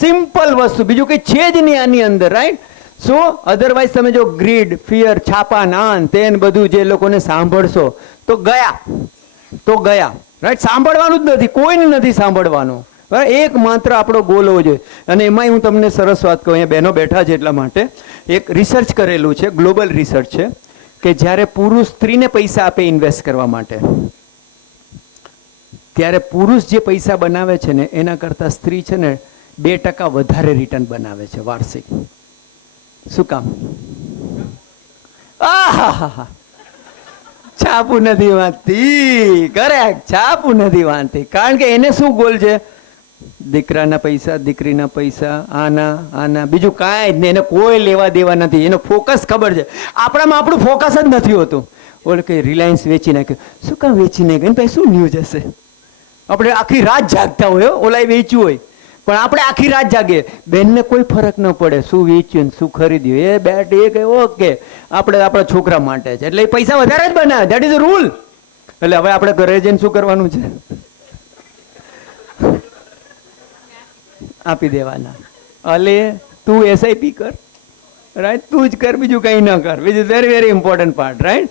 સિમ્પલ વસ્તુ, બીજું કંઈ છે જ નહીં આની અંદર, રાઈટ. શું અધરવાઇઝ તમે જો ગ્રીડ, ફિયર, છાપા, નાન, તેન બધું જે લોકોને સાંભળશો તો ગયા, રાઈટ. સાંભળવાનું જ નથી, કોઈને નથી સાંભળવાનું. એક માત્ર આપણો ગોલ હોવો જોઈએ. અને એમાંય હું તમને સરસ વાત કહું, અહીંયા બહેનો બેઠા છે એટલા માટે, એક રિસર્ચ કરેલું છે, ગ્લોબલ રિસર્ચ છે, કે જ્યારે પુરુષ સ્ત્રીને પૈસા આપે ઇન્વેસ્ટ કરવા માટે, ત્યારે પુરુષ જે પૈસા બનાવે છે ને એના કરતાં સ્ત્રી છે ને 2% વધારે રિટર્ન બનાવે છે વાર્ષિક. શું કામ? આહા, છાપું નથી વાંચતી, કરેક્ટ, છાપું નથી વાંચતી. કારણ કે એને શું ગોલ છે, દીકરાના પૈસા, દીકરીના પૈસા, આના બીજું કાંઈ જ નહીં, એને કોઈ લેવા દેવા નથી. એનો ફોકસ ખબર છે. આપણામાં આપણું ફોકસ જ નથી હોતું. ઓલે કે રિલાયન્સ વેચી નાખ્યું, શું કામ વેચી નાખ્યું, ભાઈ શું ન્યૂઝ હશે? આપણે આખી રાત જાગતા હોય, ઓલાએ વેચ્યું હોય, પણ આપણે આખી રાત જાગે. બેનને કોઈ ફરક ન પડે શું વેચ્યું ને શું ખરીદ્યું, એ બેટ એ કે ઓકે, આપણે આપણા છોકરા માટે છે એટલે એ પૈસા વધારે જ બનાવે, ધેટ ઇઝ રૂલ. એટલે હવે આપણે ઘરે જઈને શું કરવાનું છે, આપી દેવાના. અલે તું એસઆઈપી કર, રાઈટ, તું જ કર, બીજું કંઈ ન કર, which is very very important part, right.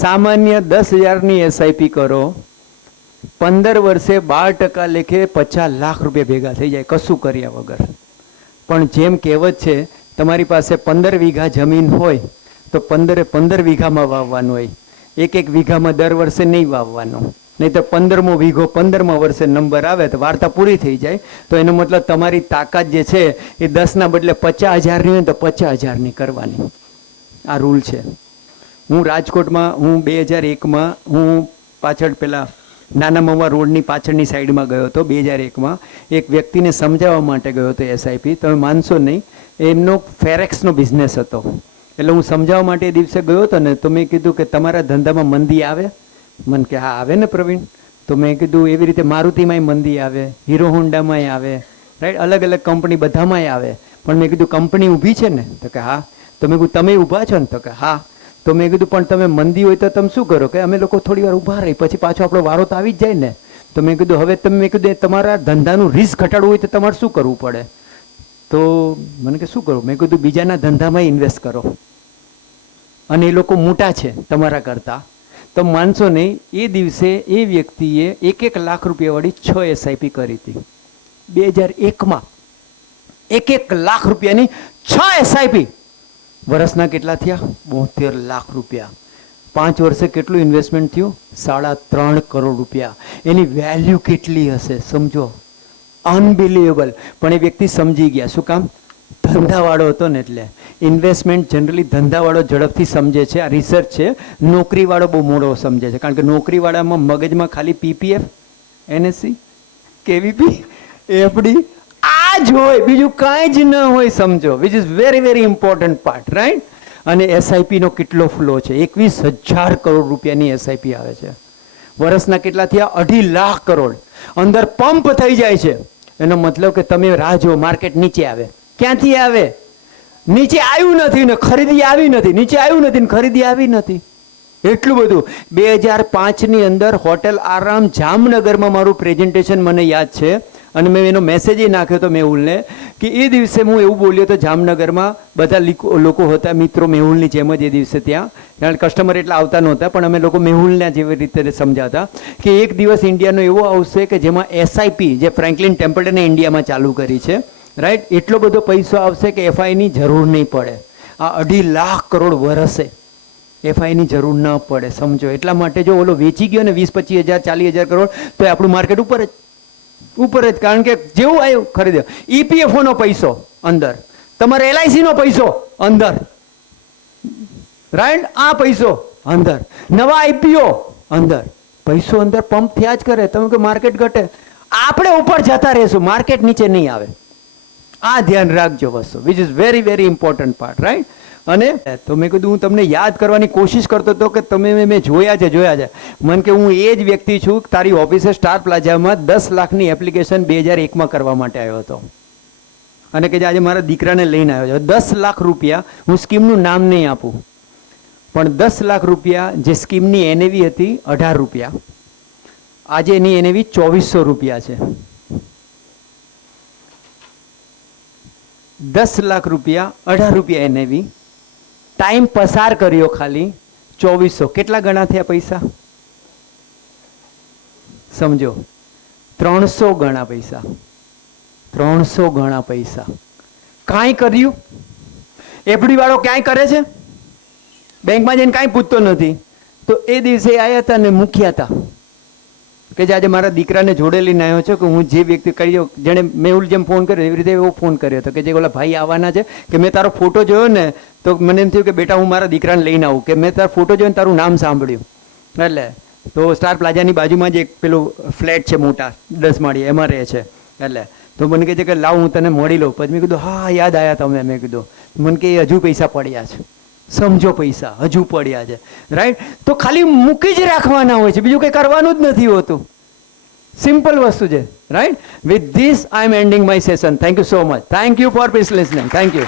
સામાન્ય 10,000ની એસઆઈપી કરો, 15 વર્ષે 12% લેખે 50 લાખ રૂપિયા ભેગા થઈ જાય કશું કર્યા વગર. પણ જેમ કહેવત છે, તમારી પાસે 15 વીઘા જમીન હોય તો 15 વીઘામાં વાવવાનું હોય, એક વીઘામાં દર વર્ષે નહીં વાવવાનું. નહીં તો 15મો વીઘો 15મા વર્ષે નંબર આવે તો વાર્તા પૂરી થઈ જાય. તો એનો મતલબ તમારી તાકાત જે છે એ 10ના બદલે 50,000ની હોય તો 50,000ની કરવાની. આ રૂલ છે. હું રાજકોટમાં, હું 2001માં હું પાછળ પેલા નાના મવા રોડની પાછળની સાઈડમાં ગયો હતો. 2001માં એક વ્યક્તિને સમજાવવા માટે ગયો હતો એસઆઈપી. તમે માનશો નહીં, એમનો ફેરેક્સનો બિઝનેસ હતો. એટલે હું સમજાવવા માટે એ દિવસે ગયો હતો ને, તો મેં કીધું કે તમારા ધંધામાં મંદી આવે? મને કે હા આવે ને પ્રવીણ. તો મેં કીધું એવી રીતે મારુતિમાંય મંદી આવે, હીરો હોન્ડામાંય આવે, રાઈટ, અલગ અલગ કંપની બધામાંય આવે, પણ મેં કીધું કંપની ઊભી છે ને? તો કે હા. તો મેં કીધું તમે ઊભા છો ને? તો કે હા. તો મેં કીધું પણ તમે મંદી હોય તો તમે શું કરો? કે અમે લોકો થોડી વાર ઊભા રહી, પછી પાછો આપણો વારો તો આવી જ જાય ને. તો મેં કીધું હવે તમે, મેં કીધું તમારા ધંધાનું રિસ્ક ઘટાડવું હોય તો તમારે શું કરવું પડે? તો મને કે શું કરું? મેં કીધું બીજાના ધંધામાં ઇન્વેસ્ટ કરો, અને એ લોકો મોટા છે તમારા કરતાં. તો માનશો નહીં, એ દિવસે એ વ્યક્તિએ 1 લાખ રૂપિયાવાળી 6 એસઆઈપી કરી હતી 2001માં. 1 લાખ રૂપિયાની 6 એસઆઈપી. વર્ષના કેટલા થયા? 72 લાખ રૂપિયા. 5 વર્ષે કેટલું ઇન્વેસ્ટમેન્ટ થયું? 3.5 કરોડ રૂપિયા. એની વેલ્યુ કેટલી હશે સમજો, અનબિલિવેબલ. પણ એ વ્યક્તિ સમજી ગયા. શું કામ? ધંધાવાળો હતો ને. એટલે ઇન્વેસ્ટમેન્ટ જનરલી ધંધાવાળો ઝડપથી સમજે છે. આ રિસર્ચ છે. નોકરીવાળો બહુ મોડો સમજે છે, કારણ કે નોકરીવાળામાં મગજમાં ખાલી પીપીએફ, એનએસસી, કેવીપી, એફડી આ જ હોય, બીજું કાંઈ જ ન હોય. સમજો, which is very very important part, right. અને એસઆઈપીનો કેટલો ફ્લો છે? 21,000 કરોડ રૂપિયાની એસઆઈપી આવે છે. વર્ષના કેટલા થયા? 2.5 લાખ કરોડ અંદર પંપ થઈ જાય છે. એનો મતલબ કે તમે રાહ જુઓ, માર્કેટ નીચે આવે, ક્યાંથી આવે? નીચે આવ્યું નથી ને ખરીદી આવી નથી, નીચે આવ્યું નથી ને ખરીદી આવી નથી. એટલું બધું. 2005ની અંદર હોટેલ આરામ જામનગરમાં મારું પ્રેઝન્ટેશન મને યાદ છે, અને મેં એનો મેસેજ નાખ્યો હતો મેહુલને કે એ દિવસે હું એવું બોલ્યો હતો જામનગરમાં બધા લોકો હતા મિત્રો મેહુલની જેમ જ એ દિવસે ત્યાં, કારણ કસ્ટમર એટલા આવતા નહોતા, પણ અમે લોકો મેહુલના જેવી રીતે સમજાતા કે એક દિવસ ઇન્ડિયાનો એવો આવશે કે જેમાં એસઆઈપી જે ફ્રેન્કલિન ટેમ્પલ્ટને ઇન્ડિયામાં ચાલુ કરી છે, રાઈટ, એટલો બધો પૈસો આવશે કે એફઆઈની જરૂર નહીં પડે. આ 2.5 લાખ કરોડ વરસે એફઆઈની જરૂર ન પડે, સમજો. એટલા માટે જો ઓલો વેચી ગયો ને 20-25 હજાર 40,000 કરોડ, તો આપણું માર્કેટ ઉપર જ, કારણ કે જેવું આવ્યું ખરીદ્યો. ઈપીએફઓ નો પૈસો અંદર, તમારે એલઆઈસી નો પૈસો અંદર, રાઈટ, આ પૈસો અંદર, નવા આઈપીઓ અંદર, પૈસો અંદર પંપ થયા જ કરે. તમે કે માર્કેટ ઘટે, આપણે ઉપર જતા રહેશું, માર્કેટ નીચે નહીં આવે. આ ધ્યાન રાખજો વસ્તુ, which is very very important part, right. અને તો મેં કીધું હું તમને યાદ કરવાની કોશિશ કરતો હતો કે તમે મેં જોયા છે. મને કે હું એ જ વ્યક્તિ છું તારી ઓફિસે સ્ટાર પ્લાઝામાં 10 લાખની એપ્લિકેશન 2001માં કરવા માટે આવ્યો હતો, અને કે આજે મારા દીકરાને લઈને આવ્યો છું. 10 લાખ રૂપિયા, હું સ્કીમનું નામ નહીં આપું, પણ 10 લાખ રૂપિયા જે સ્કીમની એનએવી હતી 18 રૂપિયા, આજે એની એનએવી 2400 રૂપિયા છે. 10 લાખ રૂપિયા 18 રૂપિયા એનએવી, ટાઈમ પસાર કર્યો ખાલી 2400. કેટલા ગણા થયા પૈસા? સમજો, 300 ગણા પૈસા, 300 ગણા પૈસા. કાંઈ કર્યું? એફડી વાળો ક્યાંય કરે છે? બેંકમાં જઈને કાંઈ પૂછતો નથી. તો એ દિવસે આવ્યા હતા ને મૂક્યા હતા કે જે આજે મારા દીકરાને જોડે લઈને આવ્યો છે, કે હું જે વ્યક્તિ કર્યો, જેણે મેહુલ જેમ ફોન કર્યો એવી રીતે એવો ફોન કર્યો હતો કે જે ઓલા ભાઈ આવવાના છે, કે મેં તારો ફોટો જોયો ને તો મને એમ થયું કે બેટા હું મારા દીકરાને લઈને આવું, કે મેં તારો ફોટો જોયો ને તારું નામ સાંભળ્યું. એટલે તો સ્ટાર પ્લાઝાની બાજુમાં જ એક પેલું ફ્લેટ છે મોટા 10 માળી, એમાં રહે છે. એટલે તો મને કહે છે કે લાવ હું તને મળી લઉં. પછી મેં કીધું હા યાદ આવ્યા તમે. મેં કીધું, મને કે હજુ પૈસા પડ્યા છે, સમજો, પૈસા હજુ પડ્યા છે, રાઈટ. તો ખાલી મૂકી જ રાખવાના હોય છે, બીજું કંઈ કરવાનું જ નથી હોતું. સિમ્પલ વસ્તુ છે, right. With this I am ending my session. Thank you so much. Thank you for peace listening. Thank you.